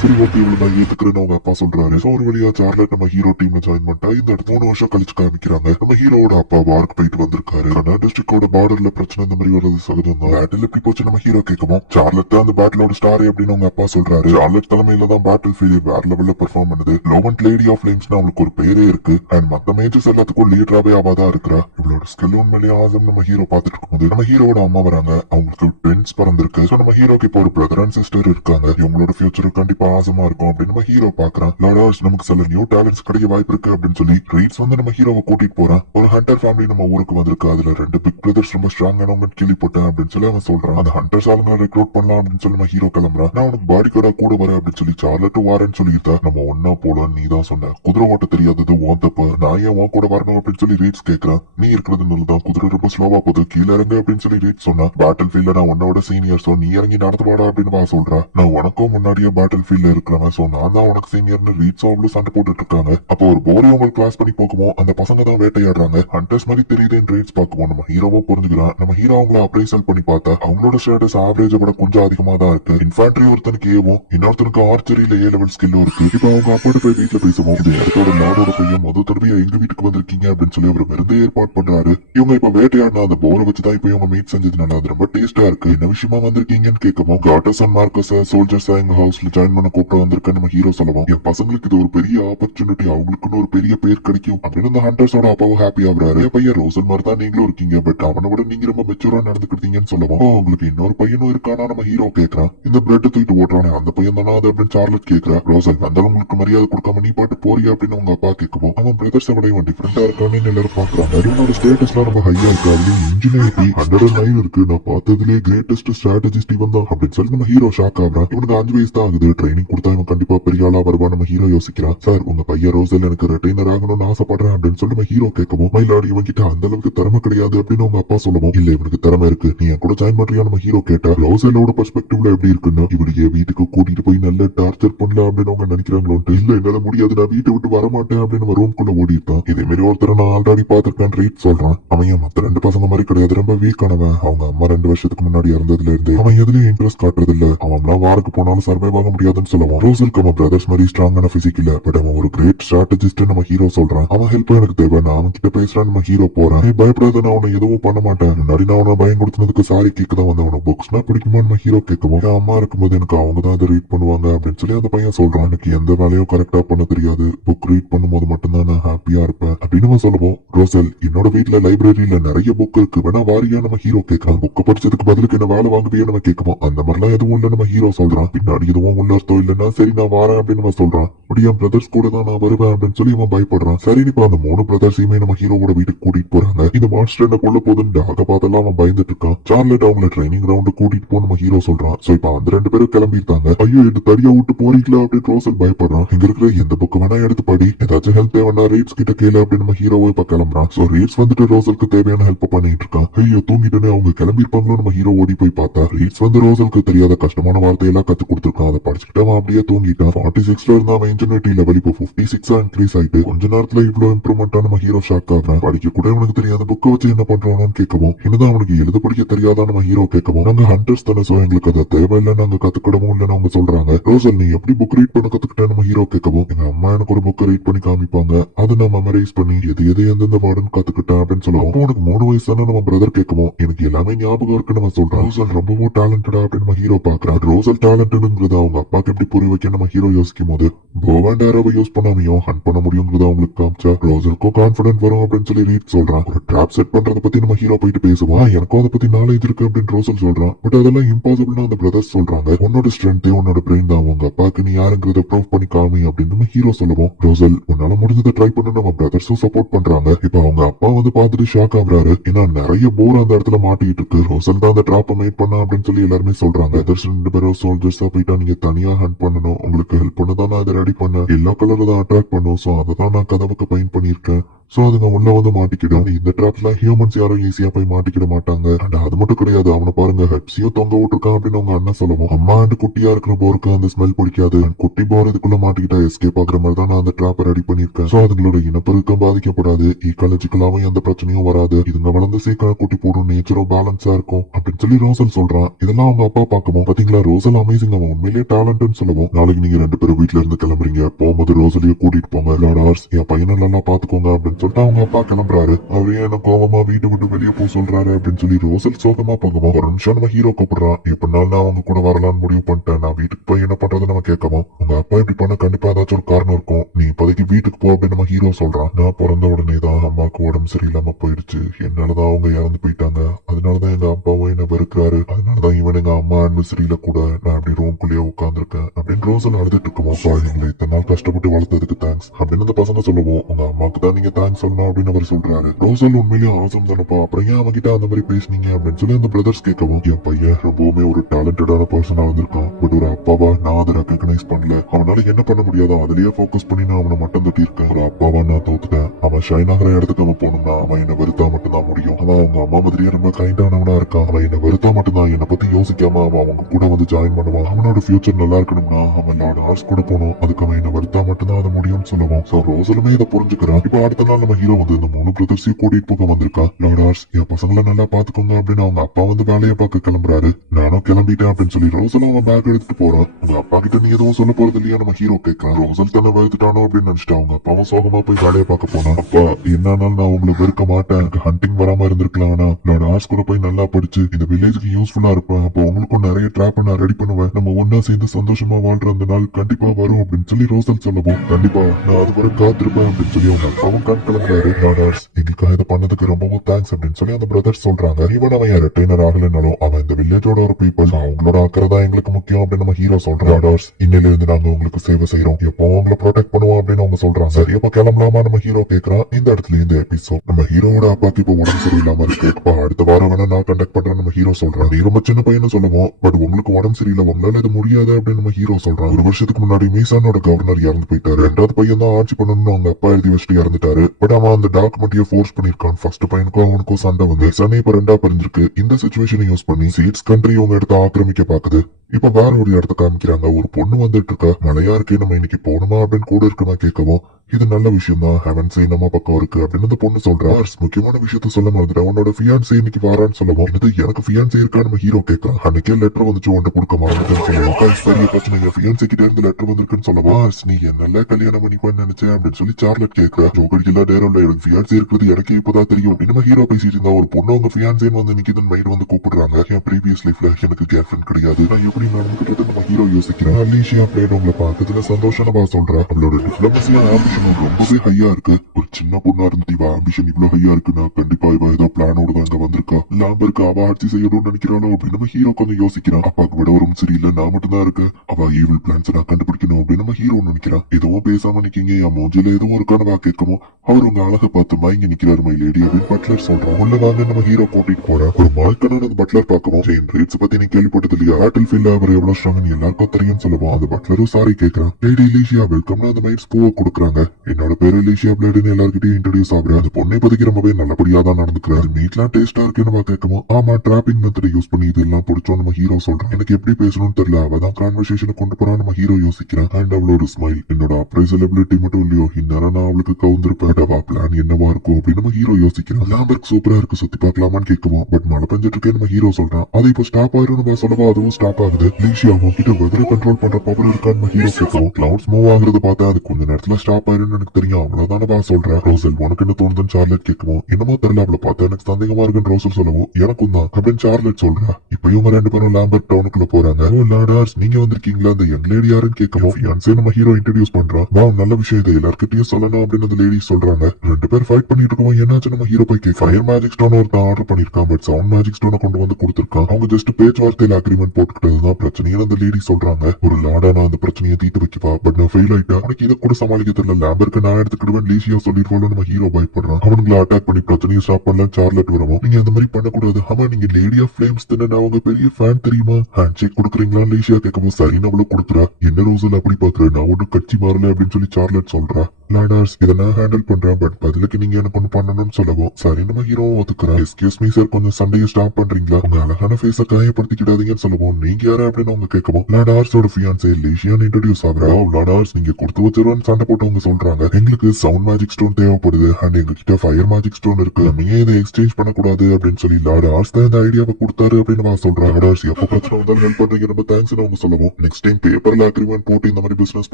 சரி ஓகே இவ்வளவு நான் ஏத்துக்கிறேன்னு அவங்க அப்பா சொல்றாரு. ஒரு வழியா சார்லட் நம்ம ஹீரோ டீம்ல ஜாயின் பண்ணிட்டா இந்த இடத்துல 3 வருஷம் கழிச்சு காமிக்கிறாங்க. நம்ம ஹீரோட அப்பா வார்க்கு போயிட்டு வந்திருக்காரு. கர்நாடக டிஸ்ட்ரிக்டோட பார்டர்ல பிரச்சனை இந்த மாதிரி வர்றது சகஜம் தான். பேட்டில் எப்படி போச்சு நம்ம ஹீரோ கேட்கவும் சார்லட் தான் அந்த பேட்டிலோட ஸ்டார் அப்படின்னு அவங்க அப்பா சொல்றாரு. சார்லட் தலைமையில தான் பேட்டில் ஃபீல்ட் வேற லெவல்ல பெர்ஃபார்ம் பண்ணுது. லோவன்ட் லேடி ஆஃப் லைம்ஸ்னு அவங்களுக்கு ஒரு பேரே இருக்கு. அண்ட் மத்த மேஜர்ஸ் எல்லாத்துக்கும் லீடராவே அவதான் இருக்கிறா. இவளோட ஸ்கில் உண்மையிலேயே ஆசம் நம்ம ஹீரோ பாத்துட்டு இருக்கும்போது நம்ம ஹீரோட அம்மா வராங்க. அவங்களுக்கு ட்வின்ஸ் பிறந்திருக்கு. சோ நம்ம ஹீரோக்கு இப்போ ஒரு பிரதர் அண்ட் சிஸ்டர் இருக்காங்க. இவங்களோட ஃபியூச்சர் கண்டிப்பா ஆசமா இருக்கும் அப்படின்னு நம்ம ஹீரோ பாக்குறான். லார்டாஸ் நமக்கு சில நியூ டேலண்ட்ஸ் கிடைக்க வாய்ப்பு இருக்கு அப்படின்னு சொல்லி ரீட்ஸ் வந்து நம்ம ஹீரோவை கூட்டிட்டு போறான். ஒரு ஹண்டர் ஃபேமிலி நம்ம ஊருக்கு வந்திருக்கு. அதுல 2 பிக் பிரதர்ஸ் ரொம்ப ஸ்ட்ராங்கானவங்க கேள்விப்பட்டேன் அப்படின்னு சொல்லி அவன் சொல்றான். அந்த ஹண்டர்ஸ் ஆளுங்களை ரெக்ரூட் பண்ணலாம் அப்படின்னு சொல்லி நம்ம ஹீரோ கிளம்புறான். நான் உனக்கு பாடி கார்டா கூட வரேன் அப்படின்னு சொல்லி சார்லட் வாரேன்னு சொல்லியிருந்தா நம்ம ஒன்னா போல நீ தான் சொன்ன குதிரை ஓட்ட தெரியாதது ஓன் தப்பு நான் ஏன் உன் கூட வரணும் அப்படின்னு சொல்லி ரீட்ஸ் கேட்கறான். நீ இருக்கிறது நல்லதான் குதிரை ரொம்ப ஸ்லோவா போகுது கீழே இறங்க அப்படின்னு சொல்லி ரீட்ஸ் சொன்னா. பேட்டில் ஃபீல்ட்ல நான் உன்னோட சீனியர் சோ நீ இறங்கி நடந்து வாடா அப்படின்னு வா சொல்றா. நான் உனக்கும் முன்னாடியே பேட்டில் ஃபீல்ட்ல இருக்கிறவன் சோ நான் தான் உனக்கு சீனியர்னு ரீட்ஸும் அவ்வளவு சண்டை போட்டுட்டு இருக்காங்க. அப்போ ஒரு போரை உங்களுக்கு கிளாஸ் பண்ணி போக்குமோ அந்த பசங்க தான் வேட்டையாடுறாங்க. ஹண்டர்ஸ் மாதிரி தெரியுதுன்னு ரீட்ஸ் பாக்குவோம். நம்ம ஹீரோவோ புரிஞ்சுக்கிறான். நம்ம ஹீரோ அவங்கள அப்ரைசல் பண்ணி பார்த்தா அவங்களோட ஸ்டேட்டஸ் ஆவரேஜ் விட கொஞ்சம் அதிகமா தான் இருக்கு. இன்ஃபேன்ட்ரி ஒருத்தனுக்கு ஏவும் இன்னொருத்தனுக்கு ஆர்ச்சரியில ஏ லெவல் ஸ்கில்லும் இருக்கு. இப்ப அவங்க அப்பாட்ட போய் வீட்டுல பேசுவோம். இது இடத்தோட லார்டோட பையன் முதல் தடவையா எங்க வீட்டுக்கு வந்திருக்கீங்க அப்படின்னு சொல்லி அவர் விருந்தே ஏற்பாடு பண்றாரு. இவங்க இப்ப வேட்டையாடினா அந்த போரை வச்சுதான் இப்ப இவங்க மீட் செஞ்சதுனால அது ரொம்ப டேஸ்டா இருக்கு. என்ன விஷயமா வந்திருக்கீங்கன்னு கேட்கவும் காட்டஸ் அண்ட் மார்க்கஸ் சோல்ஜர்ஸ் எங்க ஹவுஸ்ல ஜாயின் பண்ண கூப்பிட்டு வந்திருக்கேன் நம்ம ஹீரோ சொல்லுவோம். என் பசங்களுக்கு இது ஒரு பெரிய ஆப்பர்ச்சுனிட்டி அவங்களுக்குன்னு ஒரு பெரிய பேர் கிடைக்கும் அப்படின்னு அந்த ஹண்டர்ஸோட அப்பாவும் ஹாப்பி ஆகுறாரு. என் பையன் ரோசல் மாதிரி தான் நீங்களும் இருக்கீங்க பட் அவனை விட நீங்க ரொம்ப மெச்சூரா நடந்துக்கிட்டீங்கன்னு சொல்லுவோம். உங்களுக்கு இன்னொரு பையனும் இருக்கானா நம்ம ஹீரோ கேட்கறான். இந்த பிரெட் தூக்கிட்டு ஓட்டுறானே அந்த பையன் தானா அது அப்படின்னு சார்லட் கேட்கிறா. ரோசல் வந்தாலும் உங்களுக்கு மரியாதை கொடுக்காம நீ பாட்டு போறியா அப்படின்னு உங்க அப்பா கேட்கவும் அவன் பிரதர்ஸ் விட இவன் டிஃபரெண்டா இருக்கான்னு எல்லாரும் பாக்குறாங்க. இவனோட ஸ்டேட்டஸ்லாம் ரொம்ப ஹையா இருக்கு. அதுலயும் இன்ஜினியரிங் 109 இருக்கு. நான் பார்த்ததுலேயே கிரேட்டஸ்ட் ஸ்ட்ராட்டஜிஸ்ட் இவன் தான் அப்படின்னு சொல்லி நம்ம ஹீரோ ஷாக் ஆகுறான். இவனுக்கு 5 வயசு தான் ஆகுது. ட்ரைனிங் கொடுத்தா இவன் கண்டிப்பா பெரிய ஆளா வருவான் நம்ம ஹீரோ யோசிக்கிறான். சார் உங்க பையன் ரோசல் எனக்கு ரிட்டைனர் ஆகணும்னு ஆசைப்படுறேன் அப்படின்னு சொல்லி நம்ம ஹீரோ கேட்கவும் மயிலாடி இவன் கிட்ட அந்த அளவுக்கு திறமை கிடையாது அப்படின்னு உங்க அப்பா சொல்லவும் இல்ல இவனுக்கு திறமை இருக்கு நீ என் கூட ஜாயின் பண்றியா நம்ம ஹீரோ கேட்டா. ரோசலோட பெர்ஸ்பெக்டிவ்ல எப்படி இருக்குன்னா இவனுடைய வீட்டுக்கு கூட்டிட்டு போய் நல்ல டார்ச்சர் பண்ணலாம் அப்படின்னு அவங்க நினைக்கிறாங்களோன்ட்டு இல்ல என்னால முடியாது நான் வீட்டை விட்டு வரமாட்டேன் அப்படின்னு ரூம்குள்ள ஓடி இருக்கான். இதே மாதிரி ஒருத்தரை நான் ஆல்ரெடி பாத்திருக்கேன் ரீட் சொல்றான். அவன் மத்த 2 பசங்க மாதிரி கிடையாது ரொம்ப வீக்கானவன். அவங்க அம்மா 2 வருஷத்துக்கு முன்னாடி இறந்ததுல இருந்து அவன் எதுலயும் இன்ட்ரெஸ்ட் காட்டுறது இல்ல. அவன்லாம் வாருக்கு போனாலும் சர்வைவ் ஆக முடியாதுன்னு சொல்லுவான். ரோசலுக்கு அவன் பிரதர்ஸ் மாதிரி ஸ்ட்ராங்கான பிசிக் இல்ல பட் அவன் ஒரு கிரேட் ஸ்ட்ராட்டஜிஸ்ட் நம்ம ஹீரோ சொல்றான். அவன் ஹெல்ப் எனக்கு தேவை நான் அவன் கிட்ட பேசுறான் நம்ம ஹீரோ போறான். பயப்படாத நான் அவனை எதுவும் பண்ண மாட்டேன் முன்னாடி நான் அவனை பயம் கொடுத்ததுக்கு சாரி கேட்கதான் வந்து அவனை புக்ஸ்னா பிடிக்குமா நம்ம ஹீரோ கேட்கவும் என் அம்மா இருக்கும்போது எனக்கு அவங்க தான் அதை ரீட் பண்ணுவாங்க அப்படின்னு சொல்லி அந்த பையன் சொல்றான். எனக்கு எந்த வேலையும் கரெக்டா பண்ண தெரியாது புக் ரீட் பண்ணும்போது மட்டும்தான் நான் ஹாப்பியா இருப்பேன் அப்படின்னு சொல்லுவோம். ரோசல் என்னோட வீட்டுல லைப்ரரியில நிறைய புக் இருக்கு வேணா வாரியா நம்ம ஹீரோ கேட்கறான். புக்க படிச்சதுக்கு பதிலுக்கு என்ன வேலை வாங்குவியா நம்ம கேட்கவும் அந்த மாதிரிலாம் எதுவும் இல்ல நம்ம ஹீரோ சொல்றான். பின்னாடி எதுவும் உள்ள அர்த்தம் இல்லன்னா சரி நான் வாரேன் அப்படின்னு நம்ம சொல்றான். அப்படியே பிரதர்ஸ் கூட தான் நான் வருவேன் அப்படின்னு சொல்லி அவன் பயப்படுறான். சரி இப்ப அந்த 3 பிரதர்ஸையுமே நம்ம ஹீரோவோட வீட்டுக்கு கூட்டிட்டு போறாங்க. இந்த மான்ஸ்டர் என்ன கொள்ள போதுன்னு டாக பார்த்தெல்லாம் அவன் பயந்துட்டு இருக்கான். சார்லட் அவங்களை ட்ரைனிங் கிரவுண்ட் கூட்டிட்டு போ நம்ம ஹீரோ சொல்றான். சோ இப்ப அந்த 2 பேரும் கிளம்பிட்டாங்க. ஐயோ என்ன தனியா விட்டு போறீங்களா அப்படின்னு ரோசல் பயப்படுறான். இங்க இருக்கிற எந்த புக் வேணா எடுத்து படி ஏதாச்சும் ஹெல்ப் தேவைன்னா ரீட்ஸ் கிட்ட கேளு அப்படின்னு நம்ம ஹீரோவை இப்ப கிளம்புறான். சோ ரீட்ஸ் வந்துட்டு ரோசலுக்கு தேவையான ஹெல்ப் பண்ணிட்டு இருக்கான். ஐயோ தூங்கிட்டனே, அவங்க கிளம்பி இருப்பாங்களோ. நம்ம ஹீரோ ஓடி போய் பார்த்தா ரீட்ஸ் வந்து ரோசலுக்கு தெரியாத கஷ்டமான வார்த்தையெல்லாம் கத்து கொடுத்துருக்கான். அதை படிச்சுக்கிட்டு அவன் அப்படியே தூங்கிட்டான். 46ல இருந்த அவன் இன்ஜினியரிட்டி லெவல் இப்போ 56 இன்க்ரீஸ் ஆயிட்டு கொஞ்ச நேரத்துல இவ்வளவு இம்ப்ரூவ்மெண்டா நம்ம ஹீரோ ஷாக் ஆகுறான். படிக்க கூட இவனுக்கு தெரியாத புக்கை வச்சு என்ன பண்றானு கேட்கவும், என்னதான் அவனுக்கு எழுத படிக்க தெரியாதா நம்ம ஹீரோ கேட்கவும், நாங்க ஹண்டர்ஸ் தானே, சோ எங்களுக்கு அதை தேவையில்லை, நாங்க கத்துக்கிடவும் இல்லைன்னு அவங்க சொல்றாங்க. ரோசல் நீ எப்படி புக் ரீட் பண்ண கத்துக்கிட்ட நம்ம ஹீரோ கேட்கவும், எங்க அம்மா எனக்கு ஒரு புக்கை ரீட் பண்ணி காமிப்பாங்க, அதை நான் மெமரைஸ் பண்ணி எது எந்தெந்த வேர்டுன்னு கத்துக்கிட்டேன் அப்படின்னு சொல்லுவோம். அப்போ உனக்கு 3 வயசு தானே நம்ம பிரதர் கேட்கவும், எனக்கு எல்லாமே ஞாபகம் இருக்குன்னு நம்ம சொல்றோம். ரோசல் ரொம்பவும் டேலண்டடா அப்படின்னு நம்ம ஹீரோ பாக்குறான். ரோசல் டேலண்ட்ங்கிறத அவங்க அப்பாக்கு எப்படி புரிய வைக்க நம்ம ஹீரோ யோசிக்கும் போது போவாண்ட் ஏரோவை யூஸ் பண்ணாமையும் ஹண்ட் பண்ண முடியுங்கிறத அவங்களுக்கு காமிச்சா ரோசலுக்கும் கான்பிடன்ட் வரும் அப்படின்னு சொல்லி ரீட் சொல்றான். ஒரு ட்ராப் செட் பண்றத பத்தி நம்ம ஹீரோ போயிட்டு பேசுவான். எனக்கும் அதை பத்தி நாலேஜ் இருக்கு அப்படின்னு ரோசல் சொல்றான். பட் அதெல்லாம் இம்பாசிபிள்னு அந்த பிரதர்ஸ் சொல்றாங்க. உன்னோட ஸ்ட்ரென்த் உன்னோட பிரெயின் தான், உங்க அப்பாக்கு நீ யாருங்கிறத ப்ரூவ் பண்ணி காமி அப்படின்னு நம்ம ஹீரோ சொல்லுவோம். ரோசல் உன்னால முடிஞ்சதை ட்ரை பண்ண நம்ம பிரதர்ஸும் சப்போர்ட் பண்றாங்க. இப்ப அவங்க அப்பா வந்து பார்த்துட்டு ஷாக் ஆகுறாரு. ஏன்னா நிறைய போர் அந்த இடத்துல மாட்டிட்டு இருக்கு. ரோசல் தான் அந்த டிராப்பை மேட் பண்ணா அப்படின்னு சொல்லி எல்லாருமே சொல்றாங்க. பிரதர்ஸ் 2 பேரும் சோல்ஜர்ஸா போயிட்டா நீங்க தனியா ஹண்ட் பண்ணணும், உங்களுக்கு ஹெல்ப் பண்ணதான் நான் அதை ரெடி பண்ணேன், எல்லோ கலர் தான் அட்ராக்ட் பண்ணும், சோ அதை தான் நான் கதவுக்கு பெயிண்ட் பண்ணிருக்கேன், சோ அதுங்க உள்ள வந்து மாட்டிக்கிடும். இந்த டிராப்ல ஹியூமன்ஸ் யாரும் ஈஸியா போய் மாட்டிக்கிட மாட்டாங்க. அண்ட் அது மட்டும் கிடையாது, அவனை பாருங்க ஹெட்ஸையும் தொங்க விட்டுருக்கான் அப்படின்னு அவங்க அண்ணன் சொல்லுவோம். அம்மா அண்ட் குட்டியா இருக்கிற போருக்கு அந்த ஸ்மெல் பிடிக்காது, குட்டி போர் இதுக்குள்ள மாட்டிக்கிட்டா எஸ்கேப் ஆகுற மாதிரி தான் நான் அந்த டிராப்பை ரெடி பண்ணிருக்கேன். சோ அதுங்களோட இனப்பெருக்கம் பாதிக்கப்படாது, ஈக்காலஜிக்கலாவும் எந்த பிரச்சனையும் வராது, இதுங்க வளர்ந்து சீக்கிரம் குட்டி போடும், நேச்சரும் பேலன்ஸா இருக்கும் அப்படின்னு சொல்லி ரோசல் சொல்றான். இதெல்லாம் அவங்க அப்பா பார்க்கவும், பாத்தீங்களா ரோசல் அமேசிங், அவன் உண்மையிலேயே டேலண்ட்னு சொல்லுவோம். நாளைக்கு நீங்க 2 பேரும் வீட்டுல இருந்து கிளம்புறீங்க, போகும்போது ரோசலையும் கூட்டிட்டு போங்க, லார்ட் ஆர்ஸ் என் பையனை நல்லா பாத்துக்கோங்க அப்படின்னு சொல்லிட்டு அவங்க அப்பா கிளம்புறாரு. அவரே என்ன கோவமா வீட்டு விட்டு வெளியே போக சொல்றாரு அப்படின்னு சொல்லி ரோசல் சோகமா போகவும், ஒரு நிமிஷம் நம்ம ஹீரோ கூப்பிடுறான். எப்படினாலும் நான் அவங்க கூட வரலான்னு முடிவு பண்ணிட்டேன், நான் வீட்டுக்கு போய் என்ன பண்றது நம்ம கேட்கவும், உங்க அப்பா இப்படி பண்ண கண்டிப்பா ஏதாச்சும் ஒரு காரணம் இருக்கும், நீ இப்போதைக்கு வீட்டுக்கு போ அப்படின்னு நம்ம ஹீரோ சொல்றான். நான் பிறந்த உடனே தான் அம்மாவுக்கு உடம்பு சரியில்லாம போயிடுச்சு, என்னாலதான் அவங்க இறந்து போயிட்டாங்க, அதனாலதான் எங்க அப்பாவும் என்ன வெறுக்கிறாரு, அதனாலதான் இவன் எங்க அம்மா அனிவர்சரியில கூட நான் அப்படி ரூம்குள்ளேயே உட்காந்துருக்கேன் அப்படின்னு ரோசல் அழுதுட்டு இருக்கோம். எங்களை இத்தனை நாள் கஷ்டப்பட்டு வளர்த்ததுக்கு தேங்க்ஸ் அப்படின்னு அந்த பசங்க சொல்லுவோம். உங்க அம்மாக்கு தான் நீங்க தேங்க்ஸ் சொல்லணும் அப்படின்னு அவர் சொல்றாரு. ரோசல் உண்மையிலேயே ஆசம் தானப்பா, அப்புறம் ஏன் அவன்கிட்ட அந்த மாதிரி பேசுனீங்க அப்படின்னு சொல்லி அந்த பிரதர்ஸ் கேட்கவும், என் பையன் ரொம்பவுமே ஒரு டேலண்டடான பர்சனா வந்திருக்கான், பட் ஒரு அப்பாவா நான் அதை ரெக்கக்னைஸ் பண்ணல, அவனால என்ன பண்ண முடியாதோ அதுலயே போக்கஸ் பண்ணி நான் அவனை மட்டும் தட்டி இருக்கேன், ஒரு அப்பாவா நான் தோத்துட்டேன், அவன் ஷைன் ஆகிற இடத்துக்கு அவன் போகணும்னா அவன் என்ன வெறுத்தா மட்டும்தான் முடியும், அவன் அவங்க அம்மா மாதிரியே ரொம்ப கைண்டானவனா இருக்கான், அவன் என்ன வெறுத்தா மட்டும்தான் என்னை பத்தி யோசிக்காம அவன் அவங்க கூட வந்து ஜாயின் பண்ணுவான், அவனோட ஃபியூச்சர் நல்லா இருக்கணும்னா அவன் லார்ட் ஆர்ஸ் கூட போகணும், அதுக்கு அவன் என்ன வெறுத்தா மட்டும்தான் அதை முடியும்னு சொல்லுவோம். சோ ரோசலுமே இதை புரிஞ்சுக்கிறான். இப்போ அடுத்த நாள் நம்ம ஹீரோ வந்து இந்த 3 பிரதர்ஸையும் கூட்டிட்டு போக வந்திருக்கா. லார்ட் ஆர்ஸ் என் பசங்களை நல்லா பாத்துக்கோங்க அப்படின்னு அவங்க அப்பா வந்து வேலையை பார்க்க கிளம்புறாரு. நானும் கிளம்பிட்டேன் அப்படின்னு சொல்லி ரோசலும் அவன் பேக் எடுத்துட்டு போறான். உங்க அப்பா கிட்ட நீ எதுவும் சொல்ல போறது இல்லையா நம்ம ஹீரோ கேட்கறான். ரோசல் தன்னை வெறுத்துட்டானோ அப்படின்னு நினைச்சிட்டு அவங்க அப்பாவும் சோகமா போய் வேலையை பார்க்க போனான். அப்பா என்னாலும் நான் உங்களை வெறுக்க மாட்டேன், எனக்கு ஹண்டிங் வராம இருந்திருக்கலாம், ஆனா லார்ட் ஆர்ஸ் கூட போய் நல்லா படிச்சு இந்த வில்லேஜுக்கு யூஸ்ஃபுல்லா இருப்பேன், அப்போ உங்களுக்கும் நிறைய ட்ராப் நான் ரெடி பண்ணுவேன், நம்ம ஒன்னா சேர்ந்து சந்தோஷமா வாழ்ற அந்த நாள் கண்டிப்பா வரும் அப்படின்னு சொல்லி ரோசல் சொல்லவும், கண்டிப்பா நான் அது வரை காத்திருப்பேன் அப்படின்னு சொல்லி அவங்க அப்பாவும் கண் கிளம்புறாரு. லார்ட் ஆர்ஸ் எங்களுக்காக இதை பண்ணதுக்கு ரொம்பவும் தேங்க்ஸ் அப்படின்னு சொல்லி அந்த பிரதர்ஸ் சொல்றாங்க. ஈவன் அவன் யார் ரிட்டைனர் ஆகலனாலும் அவன் இந்த வில்லேஜோட ஒரு பீப்புள், அவங்களோட அக்கறை தான் எங்களுக்கு முக்கியம் அப்படின்னு நம்ம ஹீரோ சொல்றான். லார்ட் ஆர்ஸ் இன்னில இருந்து நாங்க உங்களுக்கு சேவை செய்யறோம், எப்போ உங்களை ப்ரொடெக்ட் பண்ணுவோம் அப்படின்னு அவங்க சொல்றாங்க. சரி எப்ப கிளம்பலாமா நம்ம ஹீரோ கேட்கறான். இந்த இடத்துல இந்த எபிசோட் நம்ம ஹீரோட அப்பாக்கு இப்ப உடம்பு சரியில்லாம இருக்கு, அடுத்த வாரம் வேணா நான் கண்டக்ட் பண்றேன் நம்ம ஹீரோ சொல்றான். நீ ரொம்ப சின்ன பையன் சொல்லுவோம், பட் உங்களுக்கு உடம்பு சரியில்லை, உங்களால இது முடியாது அப்படின்னு நம்ம ஹீரோ சொல்றான். ஒரு வருஷத்துக்கு முன்னாடி மீசானோட கவர்னர் இறந்து போயிட்டாரு, 2வது பையன் தான் ஆட்சி பண்ணணும்னு அவங்க அப்பா எழுதி வச்சுட்டு இறந்துட்டாரு. பட் அவன் அந்த டாக்குமெண்ட்டையே ஃபோர்ஸ் பண்ணிருக்கான். ஃபர்ஸ்ட் பையனுக்கும் அவனுக்கும் சண்டை வந்து சனி இப்ப 2ஆ பிரிஞ்சிருக்கு. இந்த சிச்சுவேஷனை யூஸ் பண்ணி சீட்ஸ் கண்ட்ரி உங்க இடத்த ஆக்கிரமிக்க பாக்குது. இப்ப வேற ஒரு இடத்த காமிக்கிறாங்க. ஒரு பொண்ணு வந்துட்டு இருக்கா, மழையா இருக்கே நம்ம இன்னைக்கு போகணுமா அப்படின்னு கூட இருக்குமா கேட்கவும், இது நல்ல விஷயம் தான், ஹெவன்ஸே நம்ம பக்கம் இருக்கு அப்படின்னு அந்த பொண்ணு சொல்றா. முக்கியமான விஷயத்த சொல்ல மறந்துட்டேன், உன்னோட ஃபியான்ஸே இன்னைக்கு வாரான்னு சொல்லவும், இது எனக்கு ஃபியான்ஸே இருக்கா நம்ம ஹீரோ கேட்கறான். அன்னைக்கே லெட்டர் வந்துச்சு உன்ட்ட கொடுக்க மறந்துட்டேன்னு சொல்லுவோம். பெரிய பிரச்சனை, என் ஃபியான்ஸே கிட்ட இருந்து லெட்டர் வந்திருக்குன்னு சொல்லவும், நீ என்னெல்ல கல்யாணம் பண்ணிக்குவேன்னு நினைச்சேன் அப்படின்னு சொல்லி சார்லட் கேட்கறா. ஜோக்கர் எல்லா நேரம் எனக்கு ஃபியான்ஸே இருக்கிறது எனக்கே இப்பதான் தெரியும் அப்படின்னு நம்ம ஹீரோ பேசிட்டு இருந்தா, ஒரு பொண்ணு அவங்க ஃபியான்ஸேன்னு வந்து நிக்கிதன் மைண்ட் வந்து கூப்பிடுறாங்க. என் ப்ரீவியஸ் லைஃப்ல எனக்கு கேர்ள் ஃபிரெண்ட் கிடையாது, நான் எப்படி நடந்துக்கிட்டது நம்ம ஹீரோ யோசிக்கிறேன். அலீஷியா பிளேட் உங்களை பார்த்ததுல சந்தோஷமா சொல்றா. அவளோட டிப்ளமசியா ஆம்பிஷன் ரொம்பவே ஹையா இருக்கு. ஒரு சின்ன பொண்ணா இருந்துட்டு இவ ஆம்பிஷன் இவ்வளவு ஹையா இருக்குன்னா கண்டிப்பா இவ ஏதோ பிளானோட தான் இங்க வந்திருக்கா, லாபம் இருக்கு, அவ ஆட்சி செய்யணும்னு நினைக்கிறாளோ அப்படின்னு நம்ம ஹீரோ கொஞ்சம் யோசிக்கிறான். அப்பாக்கு விட ஒரு சரியில்லை, நான் மட்டும் தான் இருக்கேன், அவ ஈவில் பிளான்ஸ் நான் கண்டுபிடிக்கணும் அப்படின்னு நம்ம ஹீரோ நினைக்கிறான். எதுவும் பேசாம நிக்கீங்க, என் மூஞ்சில எதுவும் இருக்கானவா கேட்கவும், அவர் உங்க அழகை பார்த்து மயங்கி நிக்கிறாரு மை லேடி அப்படின்னு பட்லர் சொல்றான். உள்ள வாங்க நம்ம ஹீரோ கூட்டிட்டு போறான். ஒரு மால்கனான பட்லர் பார்க்கவும், ஜெயின் ரேட்ஸ் பத்தி நீ கேள்விப்பட்டது இல்லையா, பேட்டில் ஃபீல்ட்ல அவர் எவ்வளவு ஸ்ட்ராங்னு எல்லாருக்கும் தெரியும் சொல்லுவோம். அந்த பட்லரும் சாரி கேட்கறான். லேடி லீஷியா வெல்கம்னு அந்த மைட்ஸ் பூவை கொடுக்குறாங்க. என்னோட பேரு லீஷியா பிளேடுன்னு எல்லார்கிட்டயும் இன்ட்ரடியூஸ் ஆகுற அந்த பொண்ணை இப்போதைக்கு ரொம்பவே நல்லபடியா தான் நடந்துக்கிறாரு. மீட்லாம் டேஸ்டா இருக்குன்னு நம்ம கேட்கவும் ஆமா டிராப்பிங் மெத்தட் யூஸ் பண்ணி இதெல்லாம் பிடிச்சோம் நம்ம ஹீரோ சொல்றான். எனக்கு எப்படி பேசணும்னு தெரியல, அவதான் கான்வர்சேஷனை கொண்டு போறான் நம்ம ஹீரோ யோசிக்கிறான். அண்ட் அவளோட ஸ்மைல் என்னோட அப்ரைசல் எபிலிட்டி மட்டும் இல்லையோ இந்நேரம் நான் அவளுக்கு கவுந்திருப்பேன். அவ பிளான் என்னவா இருக்கும் அப்படின்னு நம்ம ஹீரோ யோசிக்கிறான். லாம்பர்க் சூப்பரா இருக்கு, சுத்தி பார்க்கலாமான்னு கேட்கவும் பட் மழை பெஞ்சிட்டு இருக்கேன்னு நம்ம ஹீரோ சொல்றான். அது இப்போ ஸ்டாப் ஆயிரும் நம்ம சொல்லவா அதுவும் ஸ்டாப் ஆகுது. லீஷியா அவன்கிட்ட வெதரை கண்ட்ரோல் பண்ற பவர் இருக்கான்னு நம்ம ஹீரோ கேட்கவும் கிளவுட்ஸ் மூவ் ஆகுறது பார்த்தா அது கொஞ்ச நேரத்துல ஸ்டாப் ஆயிரும்னு எனக்கு தெரியும், அவ்வளவுதான் நான் சொல்றேன். ரோசல் உனக்கு என்ன தோணுதுன்னு சார்லட் கேட்கவும் என்னமோ தெரியல அவளை பார்த்தா எனக்கு சந்தேகமா இருக்குன்னு ரோசல் சொல்லவும் எனக்கும் தான் அப்படின்னு சார்லட் சொல்றா. இப்ப இவங்க ரெண்டு பேரும் லாம்பர்க் டவுனுக்குள்ள போறாங்க. ஓ லாடார்ஸ் நீங்க வந்திருக்கீங்களா, அந்த யங் லேடி யாருன்னு கேட்கவும் ஃபியான்சே நம்ம ஹீரோ இன்ட்ரோடியூஸ் பண்றான். வா நல்ல விஷயம், இதை எல்லார்கிட்டயும் சொல்லணும் அப்படின்னு அந்த லேடி சொல்றாங்க. ரெண்டு பேர் ஃபைட் பண்ணிட்டு இருக்கோம். என்னாச்சு நம்ம ஹீரோ போய் கேட்க ஃபயர் மேஜிக் ஸ்டோன் ஒருத்தன் ஆர்டர் பண்ணிருக்கான் பட் சவுண்ட் மேஜிக் ஸ்டோனை கொண்டு வந்து கொடுத்திருக்கான். அவங்க ஜஸ்ட் பேச்சுவார்த்தையில அக்ரிமெண்ட் போட்டுக்கிட்டதுதான் பிரச்சனைன்னு அந்த லேடி சொல்றாங்க. ஒரு லாடா நான் அந்த பிரச்சனையை தீட்டு வைக்கவா பட் நான் ஃபெயில் ஆயிட்டேன், உனக்கு இதை கூட சமாளிக்க தெரியல, லாம்பர்க்கு நான் எடுத்துக்கிடுவேன் லீசியா சொல்லிருக்கோம் நம்ம ஹீரோ பயப்படுறான். அவனுங்களை அட்டாக் பண்ணி பிரச்சனையை ஸ்டாப் பண்ணலாம் சார்லட் வரவும் நீங்க அந்த மாதிரி பண்ணக்கூடாது. ஆமா நீங்க லேடி ஆஃப் ஃபிளேம்ஸ் தானே, நான் அவங்க பெரிய ஃபேன் தெரியுமா, ஹேண்ட் ஷேக் கொடுக்குறீங்களா லீசியா கேட்கவும் சரின்னு அவளும் கொடுத்துறா. என்ன ரோசல் அப்படி பாக்குற, நான் ஒன்னும் கட்சி மாறல அப்படின்னு சொல்லி சார்லட் சொல்றா. லாடார்ஸ் இதை நான் ஹேண்டில் பண்றேன் பட் பதிலுக்கு நீங்க எனக்கு ஒண்ணு பண்ணணும்னு சொல்லவும் சரி நம்ம ஹீரோ ஒத்துக்கிறேன். எஸ்கியூஸ் மீ சார் கொஞ்சம் சண்டையை ஸ்டாப் பண்றீங்களா, உங்க அழகான ஃபேஸ காயப்படுத்திக்கிடாதீங்கன்னு சொல்லவும் நீங்க யாரு அப்படின்னு அவங்க கேட்கவும் லாடார்ஸோட ஃபியான்சே லீஷியான்னு இன்ட்ரோடியூஸ் ஆகுறா. லாடார்ஸ் நீங்க கொடுத்து வச்சிருவான்னு சண்டை போட்டவங்க சொல்றாங்க. எங்களுக்கு சவுண்ட் மேஜிக் ஸ்டோன் தேவைப்படுது அண்ட் எங்க கிட்ட ஃபயர் மேஜிக் ஸ்டோன் இருக்கு, நீங்க இதை எக்ஸ்சேஞ்ச் பண்ணக்கூடாது அப்படின்னு சொல்லி லாடார்ஸ் தான் இந்த ஐடியாவை கொடுத்தாரு அப்படின்னு நான் சொல்றேன். லாடார்ஸ் எப்போ பிரச்சனை வந்தாலும் ஹெல்ப் பண்றீங்க ரொம்ப தேங்க்ஸ் அவங்க சொல்லவும் நெக்ஸ்ட் டைம் பேப்பர்ல அக்ரிமெண்ட் போட்டு இந்த மாதிரி பிசினஸ்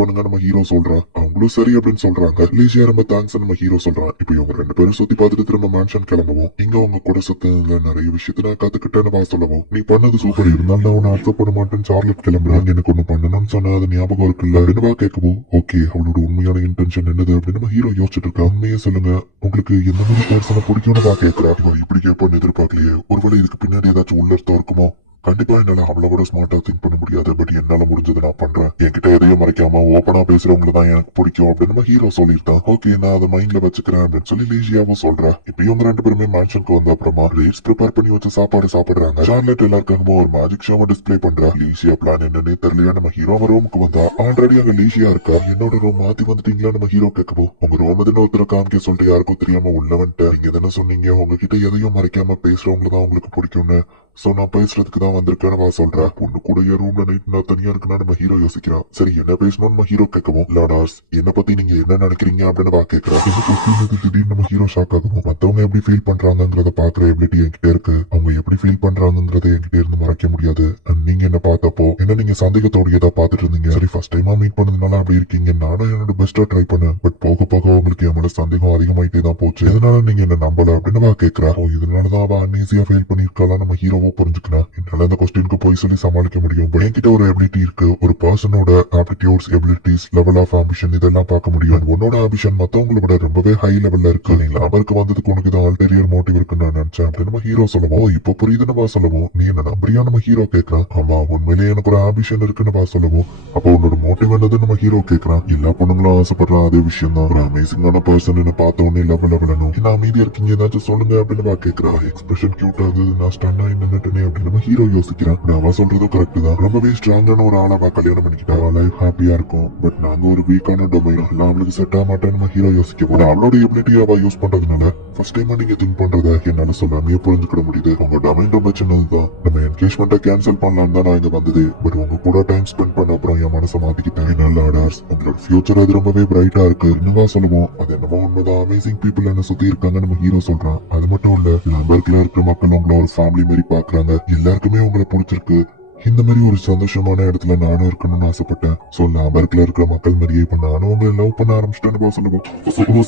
பண்ணுங்க நம்ம ஹீரோ சொல்றான். அவங்களும் சரி அப்படின்னு சொல்றாங்க. லீசியா ரொம்ப தேங்க்ஸ் நம்ம ஹீரோ சொல்றான். இப்போ இவங்க ரெண்டு பேரும் சுத்தி பார்த்துட்டு திரும்ப மேன்ஷன் கிளம்பவும் இங்க அவங்க கூட சுத்ததுல நிறைய விஷயத்த நான் கத்துக்கிட்டேன்னு சொல்லவும் நீ பண்ணது சூப்பர், இருந்தாலும் நான் உன்னை அக்செப்ட் பண்ண மாட்டேன்னு சார்லட் கிளம்புறாங்க. எனக்கு ஒண்ணு பண்ணணும்னு சொன்னா அது ஞாபகம் இருக்குல்ல அப்படின்னு கேட்கவும் ஓகே அவளோட உண்மையான இன்டென்ஷன் என்னது அப்படின்னு நம்ம ஹீரோ யோசிச்சுட்டு இருக்கா. உண்மையே சொல்லுங்க உங்களுக்கு எந்த மாதிரி பர்சனை பிடிக்கும்னு கேட்கிறா. இப்படி கேட்பான்னு எதிர்பார்க்கலையே, ஒருவேளை இதுக்கு பின்னாடி ஏதாச்சும் உள்ளர்த்தம் இருக்குமோ. கண்டிப்பா என்னால அவளோட ஸ்மார்ட்டா திங்க் பண்ண முடியாது பட் என்னால முடிஞ்சது நான் பண்றேன். என்கிட்ட எதையும் மறைக்காம ஓப்பனா பேசுறவங்களை தான் எனக்கு பிடிக்கும் அப்படின்னு நம்ம ஹீரோ சொல்லியிருந்தான். ஓகே நான் அதை மைண்ட்ல வச்சுக்கிறேன் அப்படின்னு சொல்லி லீசியாவும் சொல்றா. இப்ப இவங்க ரெண்டு பேருமே மேன்ஷனுக்கு வந்த அப்புறமா ரேட்ஸ் ப்ரிப்பேர் பண்ணி வச்ச சாப்பாடு சாப்பிடுறாங்க. சார்லட் எல்லாருக்காகவும் ஒரு மேஜிக் ஷோவை டிஸ்பிளே பண்றா. லீசியா பிளான் என்னன்னே தெரியலையா நம்ம ஹீரோ ரூமுக்கு வந்தா ஆல்ரெடி அங்க லீசியா இருக்கா. என்னோட ரூம் மாத்தி வந்துட்டீங்களா நம்ம ஹீரோ கேட்கவும் உங்க ரூம் எதுன்னு ஒருத்தர காமிக்க சொல்லிட்டு யாருக்கும் தெரியாம உள்ள வந்துட்டு நீங்க தானே சொன்னீங்க உங்ககிட்ட எதையும் மறைக்காம பேசுறவங்களை தான் உங்களுக்கு பிடிக்கும்னு, சோ நான் பேசுறதுக்கு தான் வந்திருக்கேன்னு சொல்றேன். பொண்ணு கூட என் ரூம்ல நைட் நான் தனியா இருக்குன்னா நம்ம ஹீரோ யோசிக்கிறான். சரி என்ன பேசணும்னு நம்ம ஹீரோ கேட்கவும் லாடார்ஸ் என்ன பத்தி நீங்க என்ன நினைக்கிறீங்க அப்படின்னு கேட்கிறேன். திடீர்னு நம்ம ஹீரோ ஷாக் ஆகும். மத்தவங்க எப்படி ஃபீல் பண்றாங்கிறத பாக்குற எபிலிட்டி என்கிட்ட இருக்கு, அவங்க எப்படி ஃபீல் பண்றாங்கிறத என்கிட்ட இருந்து மறைக்க முடியாது. நீங்க என்ன பார்த்தப்போ என்ன நீங்க சந்தேகத்தோட ஏதா பாத்துட்டு இருந்தீங்க. சரி ஃபர்ஸ்ட் டைமா மீட் பண்ணதுனால அப்படி இருக்கீங்க, நானும் என்னோட பெஸ்டா ட்ரை பண்ணேன் பட் போக போக உங்களுக்கு என் மேல சந்தேகம் அதிகமாயிட்டே தான் போச்சு, எதனால நீங்க என்ன நம்பல அப்படின்னு கேட்கிறா. இதனாலதான் அவ அன்னீசியா ஃபெயில் பண்ணிருக்கலாம் நம்ம ஹீரோ புரிஞ்சுக்கிறான். என்னால இந்த கொஸ்டினுக்கு போய் சொல்லி சமாளிக்க முடியும். என்கிட்ட ஒரு எபிலிட்டி இருக்கு, ஒரு பர்சனோட aptitudes abilities level of ambition இதெல்லாம் பார்க்க முடியும். உன்னோட ஆம்பிஷன் மத்தவங்களை விட ரொம்பவே ஹை லெவல்ல இருக்கு, நீங்க அவருக்கு வந்ததுக்கு உனக்கு தான் அல்டீரியர் மோட்டிவ் இருக்குன்னு நான் நினைச்சேன் அப்படின்னு நம்ம ஹீரோ சொல்லவும் இப்போ புரியுதுன்னு சொல்லவும் நீ என்ன நம்புறியா நம்ம ஹீரோ கேட்கறான். ஆமா உண்மையிலேயே எனக்கு ஒரு ஆம்பிஷன் இருக்குன்னு சொல்லவும் அப்போ உன்னோட மோட்டிவ் என்னது நம்ம ஹீரோ கேட்கறான். எல்லா பொண்ணுங்களும் ஆசைப்படுற அதே விஷயம் தான், ஒரு அமேசிங்கான பர்சன் என்ன பார்த்த உடனே லெவல் லெவலனும் என்ன அமைதியா இருக்கீங்க ஏதாச்சும் சொல்லுங்க அப்படின்னு கேட்கறா. எக்ஸ்பிரஷன் கியூட்டா இருந்தது, நான் ஸ்டன்னா நின்னுட்டேனே அப்படின்னு நம்ம ஹீரோ யோசிக்கிறான். அவ சொல்றதும் கரெக்ட் தான், ரொம்பவே ஸ்ட்ராங்கான ஒரு ஆளா கல்யாணம் பண்ணிக்கிட்டா அவ லைஃப் ஹாப்பியா இருக்கும். பட் நாங்க ஒரு வீக்கான டொமைன் எல்லாம் அவளுக்கு செட் ஆக மாட்டேன்னு நம்ம ஹீரோ யோசிக்க அவளோட எபிலிட்டி அவ யூஸ் பண்றதுனால ஃபர்ஸ்ட் டைமா நீங்க திங்க் பண்றத என்னால சொல்லாமே புரிஞ்சுக்கிட முடியுது. உங்க டொமைன் ரொம்ப சின்னதுதான், நம்ம என்கேஜ்மெண்ட்டை கேன்சல் பண்ணலாம் தான் நான் இங்க வந்தது. பட் உங்க கூட டைம் ஸ்பெண்ட் பண்ண அப்புறம் என் மனசை மாத்திக்கிட்டேன். என்ன லாடார்ஸ் உங்களோட ஃபியூச்சர் அது ரொம்பவே பிரைட்டா இருக்கு என்னவா சொல்லுவோம். அது என்னமோ உண்மைதான், அமேசிங் பீப்புள் என்ன சுத்தி இருக்காங்க நம்ம ஹீரோ சொல்றான். அது மட்டும் இல்ல லாம்பர்க்ல இருக்கிற மக்கள் உங்களை ஒரு ஃபேமிலி மாதிரி பாக்குறாங்க, எல்லாருக்குமே உங்களை பிடிச்சிருக்கு. இந்த மாதிரி ஒரு சந்தோஷமான இடத்துல நானும் இருக்கணும்னு ஆசைப்பட்டேன். சோ லாம்பர்க்ல இருக்கிற மக்கள் மாதிரியே இப்ப நானும் உங்களை லவ் பண்ண ஆரம்பிச்சிட்டேன்னு சொல்லுவோம்.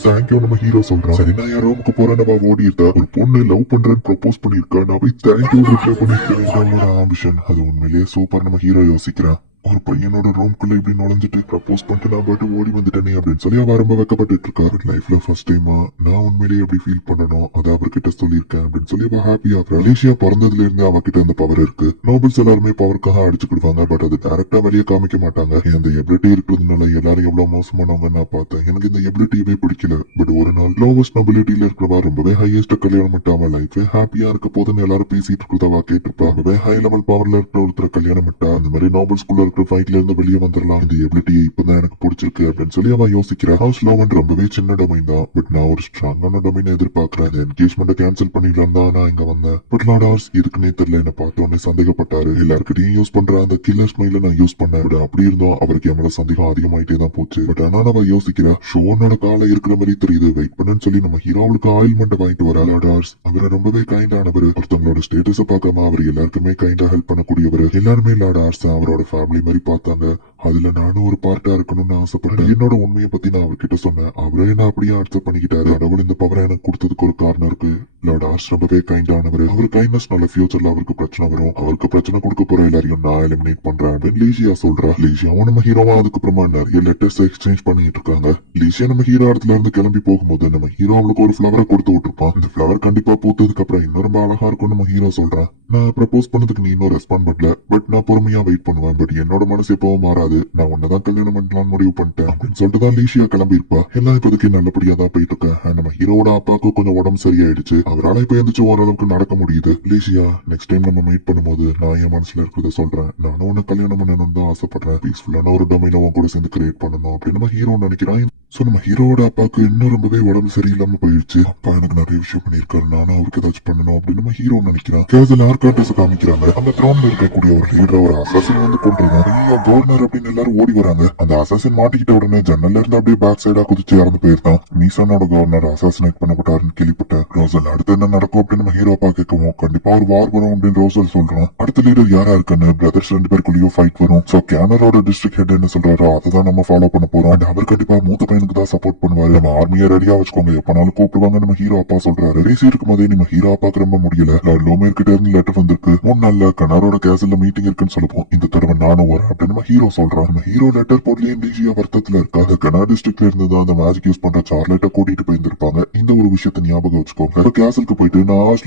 தேங்க்யூ நம்ம ஹீரோ சொல்றான். சரி நான் என் ரூமுக்கு போறேன்னு ஓடி இருக்கா. ஒரு பொண்ணு லவ் பண்றேன்னு ப்ரொபோஸ் பண்ணிருக்கா, நான் போய் தேங்க்யூ ரிப்ளை பண்ணிருக்கேன். ஆம்பிஷன் அது உண்மையிலேயே சூப்பர் நம்ம ஹீரோ யோசிக்கிறான். ஒரு பையனோட ரூம்குள்ள இப்படி நுழைஞ்சிட்டு ப்ரப்போஸ் பண்ணிட்டு நான் பாட்டு ஓடி வந்துட்டேனே அப்படின்னு சொல்லி அவ ரொம்ப வெக்கப்பட்டு இருக்காரு. லைஃப்ல ஃபர்ஸ்ட் டைமா நான் உண்மையிலேயே எப்படி ஃபீல் பண்ணணும் அதை அவர்கிட்ட சொல்லியிருக்கேன் அப்படின்னு சொல்லி அவ ஹாப்பியா. மலேசியா பிறந்ததுல இருந்து அவகிட்ட அந்த பவர் இருக்கு. நோபல்ஸ் எல்லாருமே பவருக்காக அடிச்சுக்கிடுவாங்க பட் அது டைரக்டா வெளியே காமிக்க மாட்டாங்க. அந்த எபிலிட்டி இருக்கிறதுனால எல்லாரும் எவ்வளவு மோசமானவங்க நான் பார்த்தேன். எனக்கு இந்த எபிலிட்டியுமே பிடிக்கல. பட் ஒரு நாள் லோவஸ்ட் நொபிலிட்டியில இருக்கிறவா ரொம்பவே ஹையஸ்ட் கல்யாணம் பண்ணிட்டு அவன் லைஃபே ஹாப்பியா இருக்க போதுன்னு எல்லாரும் பேசிட்டு இருக்கிறதவா கேட்டிருப்பா. ரொம்பவே ஹை லெவல் பவர்ல இருக்கிற ஒருத்தர் கல்யாணம் விட்டா அந்த மாதிரி நோபல் ஸ்கூல்ல இருக்கிற ஃபைட்ல இருந்து வெளியே வந்துடலாம். இந்த எபிலிட்டியை இப்பதான் எனக்கு பிடிச்சிருக்கு அப்படின்னு சொல்லி அவன் யோசிக்கிறா. ஹவுஸ் லெவன் ரொம்பவே சின்ன டொமைன் தான், பட் நான் ஒரு ஸ்ட்ராங்கான டொமைன் எதிர்பார்க்கிறேன். இந்த என்கேஜ்மெண்ட் கேன்சல் பண்ணிடலாம் தான் நான் இங்க வந்தேன். பட் லார்ட் ஆர்ஸ் இதுக்குன்னே தெரியல, என்ன பார்த்த உடனே சந்தேகப்பட்டாரு. எல்லாருக்கிட்டையும் யூஸ் பண்ற அந்த கில்லர் ஸ்மைல நான் யூஸ் பண்ணேன். பட் அப்படி இருந்தோம் அவருக்கு என் மேல சந்தேகம் அதிகமாயிட்டே தான் போச்சு. பட் ஆனா நம்ம யோசிக்கிறா, ஷோனோட காலை இருக்கிற மாதிரி தெரியுது, வெயிட் பண்ணுன்னு சொல்லி நம்ம ஹீரோவுக்கு ஆயில்மெண்ட் வாங்கிட்டு வரா. லார்ட் ஆர்ஸ் அவர் ரொம்பவே கைண்டானவர். ஒருத்தவங்களோட ஸ்டேட்டஸ பார்க்காம அவர் எல்லாருக்குமே கைண்டா ஹெல்ப் பண்ணக்கூடியவர். எல்லாருமே லார்ட் ஆர்ஸ் அவரோட ஃபேமிலி மாதிரி பார்த்தாங்க. அதுல நானும் ஒரு பார்ட்டா இருக்கணும்னு ஆசைப்பட்டேன். என்னோட உண்மையை பத்தி நான் அவர்கிட்ட சொன்னேன். அவரே என்ன அப்படியே அக்செப்ட் பண்ணிக்கிட்டாரு. கடவுள் இந்த பவரை எனக்கு கொடுத்ததுக்கு ஒரு காரணம் இருக்கு. லார்ட் ஆர்ஸ் ரொம்பவே கைண்டானவர். அவர் கைண்ட்னஸ்னால ஃபியூச்சர்ல அவருக்கு பிரச்சனை வரும். அவருக்கு பிரச்சனை கொடுக்க போற எல்லாரையும் நான் எலிமினேட் பண்றேன் அப்படின்னு லீசியா சொல்றா. லீசியாவும் நம்ம ஹீரோவா அதுக்கப்புறமா நிறைய லெட்டர்ஸ் எக்ஸ்சேஞ்ச் பண்ணிட்டு இருக்காங்க. லீசியா நம்ம ஹீரோ இடத்துல இருந்து கிளம்பி போகும்போது நம்ம ஹீரோ அவளுக்கு ஒரு ஃபிளவரை கொடுத்து விட்டுருப்பான். இந்த ஃபிளவர் கண்டிப்பா பூத்ததுக்கு அப்புறம் இன்னும் ரொம்ப அழகா இருக்கும் நம்ம ஹீரோ சொல்றான். நான் ப்ரப்போஸ் பண்ணதுக்கு நீ இன்னும் ரெஸ்பாண்ட் பண்ணல, பட் நான் பொறுமையா வெயிட் பண்ணுவேன். பட் என்னோட மனசு எப்பவும் மாறாது. நான் உன்னதான் கல்யாணம் பண்ணலாம் முடிவு பண்ணிட்டேன் அப்படின்னு சொல்லிட்டு தான் லீசியா கிளம்பி இருப்பா. எல்லாம் இப்போதைக்கு நல்லபடியா தான் போயிட்டு இருக்கேன். நம்ம ஹீரோட அப்பாவுக்கு கொஞ்சம் உடம்பு சரியாயிடுச்சு. அவரால் இப்ப எந்திரிச்சு ஓரளவுக்கு நடக்க முடியுது. லீசியா நெக்ஸ்ட் டைம் நம்ம மீட் பண்ணும்போது நான் என் மனசுல இருக்கிறத சொல்றேன். நானும் உன்னை கல்யாணம் பண்ணணும்னு தான் ஆசைப்படுறேன். பீஸ்ஃபுல்லான ஒரு டொமைனை உன் கூட சேர்ந்து கிரியேட் பண்ணணும் அப்படின்னு நம்ம ஹீரோ நினைக்கிறான். சோ நம்ம ஹீரோட அப்பாவுக்கு இன்னும் ரொம்பவே உடம்பு சரியில்லாம போயிடுச்சு. அப்பா எனக்கு நிறைய விஷயம் பண்ணிருக்காரு, நானும் அவருக்கு ஏதாச்சும் பண்ணணும் அப்படின்னு நம்ம ஹீரோ நினைக்கிறான். கேசல் ஆர்காட்டஸ் காமிக்கிறாங்க. அந்த த்ரோன்ல இருக்கக்கூடிய ஒரு லீடர் ஒரு அசாசின் வந்து கொண்டிருக்கான். ஐயோ கவர்னர் அப்படின்னு எல்லாரும் ஓடி வராங்க. அந்த அசாசின் மாட்டிக்கிட்ட உடனே ஜன்னல்ல இருந்து அப்படியே பேக் சைடா குதிச்சு இறந்து போயிருந்தான். மீசானோட கவர்னர் அசாசினேட் பண்ணப்பட்டாருன்னு கேள்விப்பட்டேன். ரோசல் அடுத்து என்ன நடக்கும் அப்படின்னு நம்ம ஹீரோ அப்பா கேட்கவும் கண்டிப்பா ஒரு வார் வரும் அப்படின்னு ரோசல் சொல்றான். அடுத்த லீடர் யாரா இருக்குன்னு பிரதர்ஸ் 2 பேருக்குள்ளேயும் ஃபைட் வரும். சோ கேனரோட டிஸ்ட்ரிக்ட் ஹெட் என்ன சொல்றாரோ அதுதான் நம்ம ஃபாலோ பண்ண போறோம். அண்ட் அவர் கண்டிப்பா மூத்த பையனுக்கு தான் சப்போர்ட் பண்ணுவாரு. நம்ம ஆர்மியை ரெடியா வச்சுக்கோங்க, எப்பனாலும் கூப்பிடுவாங்க நம்ம ஹீரோ அப்பா சொல்றாரு. பேசி இருக்கும் போதே நம்ம ஹீரோ அப்பாக்கு ரொம்ப முடியல. லோமேர் கிட்ட இருந்து லெட்டர் வந்திருக்கு. 3 நாள்ல கனாரோட கேசல்ல மீட்டிங் இருக்குன்னு சொல்லுவோம். இந்த தடவை நானும் வரேன் அப்படின்னு நம்ம ஹீரோ சொல்றான். நம்ம ஹீரோ லெட்டர் போட்லயே லீசியா வருத்தத்துல இருக்கா. அந்த கனா டிஸ்ட்ரிக்ட்ல இருந்து தான் அந்த மேஜிக் யூஸ் பண்ற சார்லெட்டை கூட்டிட்டு போயிருந்திருப்பாங்க. இந்த ஒரு விஷயத்தை ஞாபகம் வச்சுக்கோங்க. இப்ப கேசலுக்கு போயிட்டு நான் ஹவுஸ்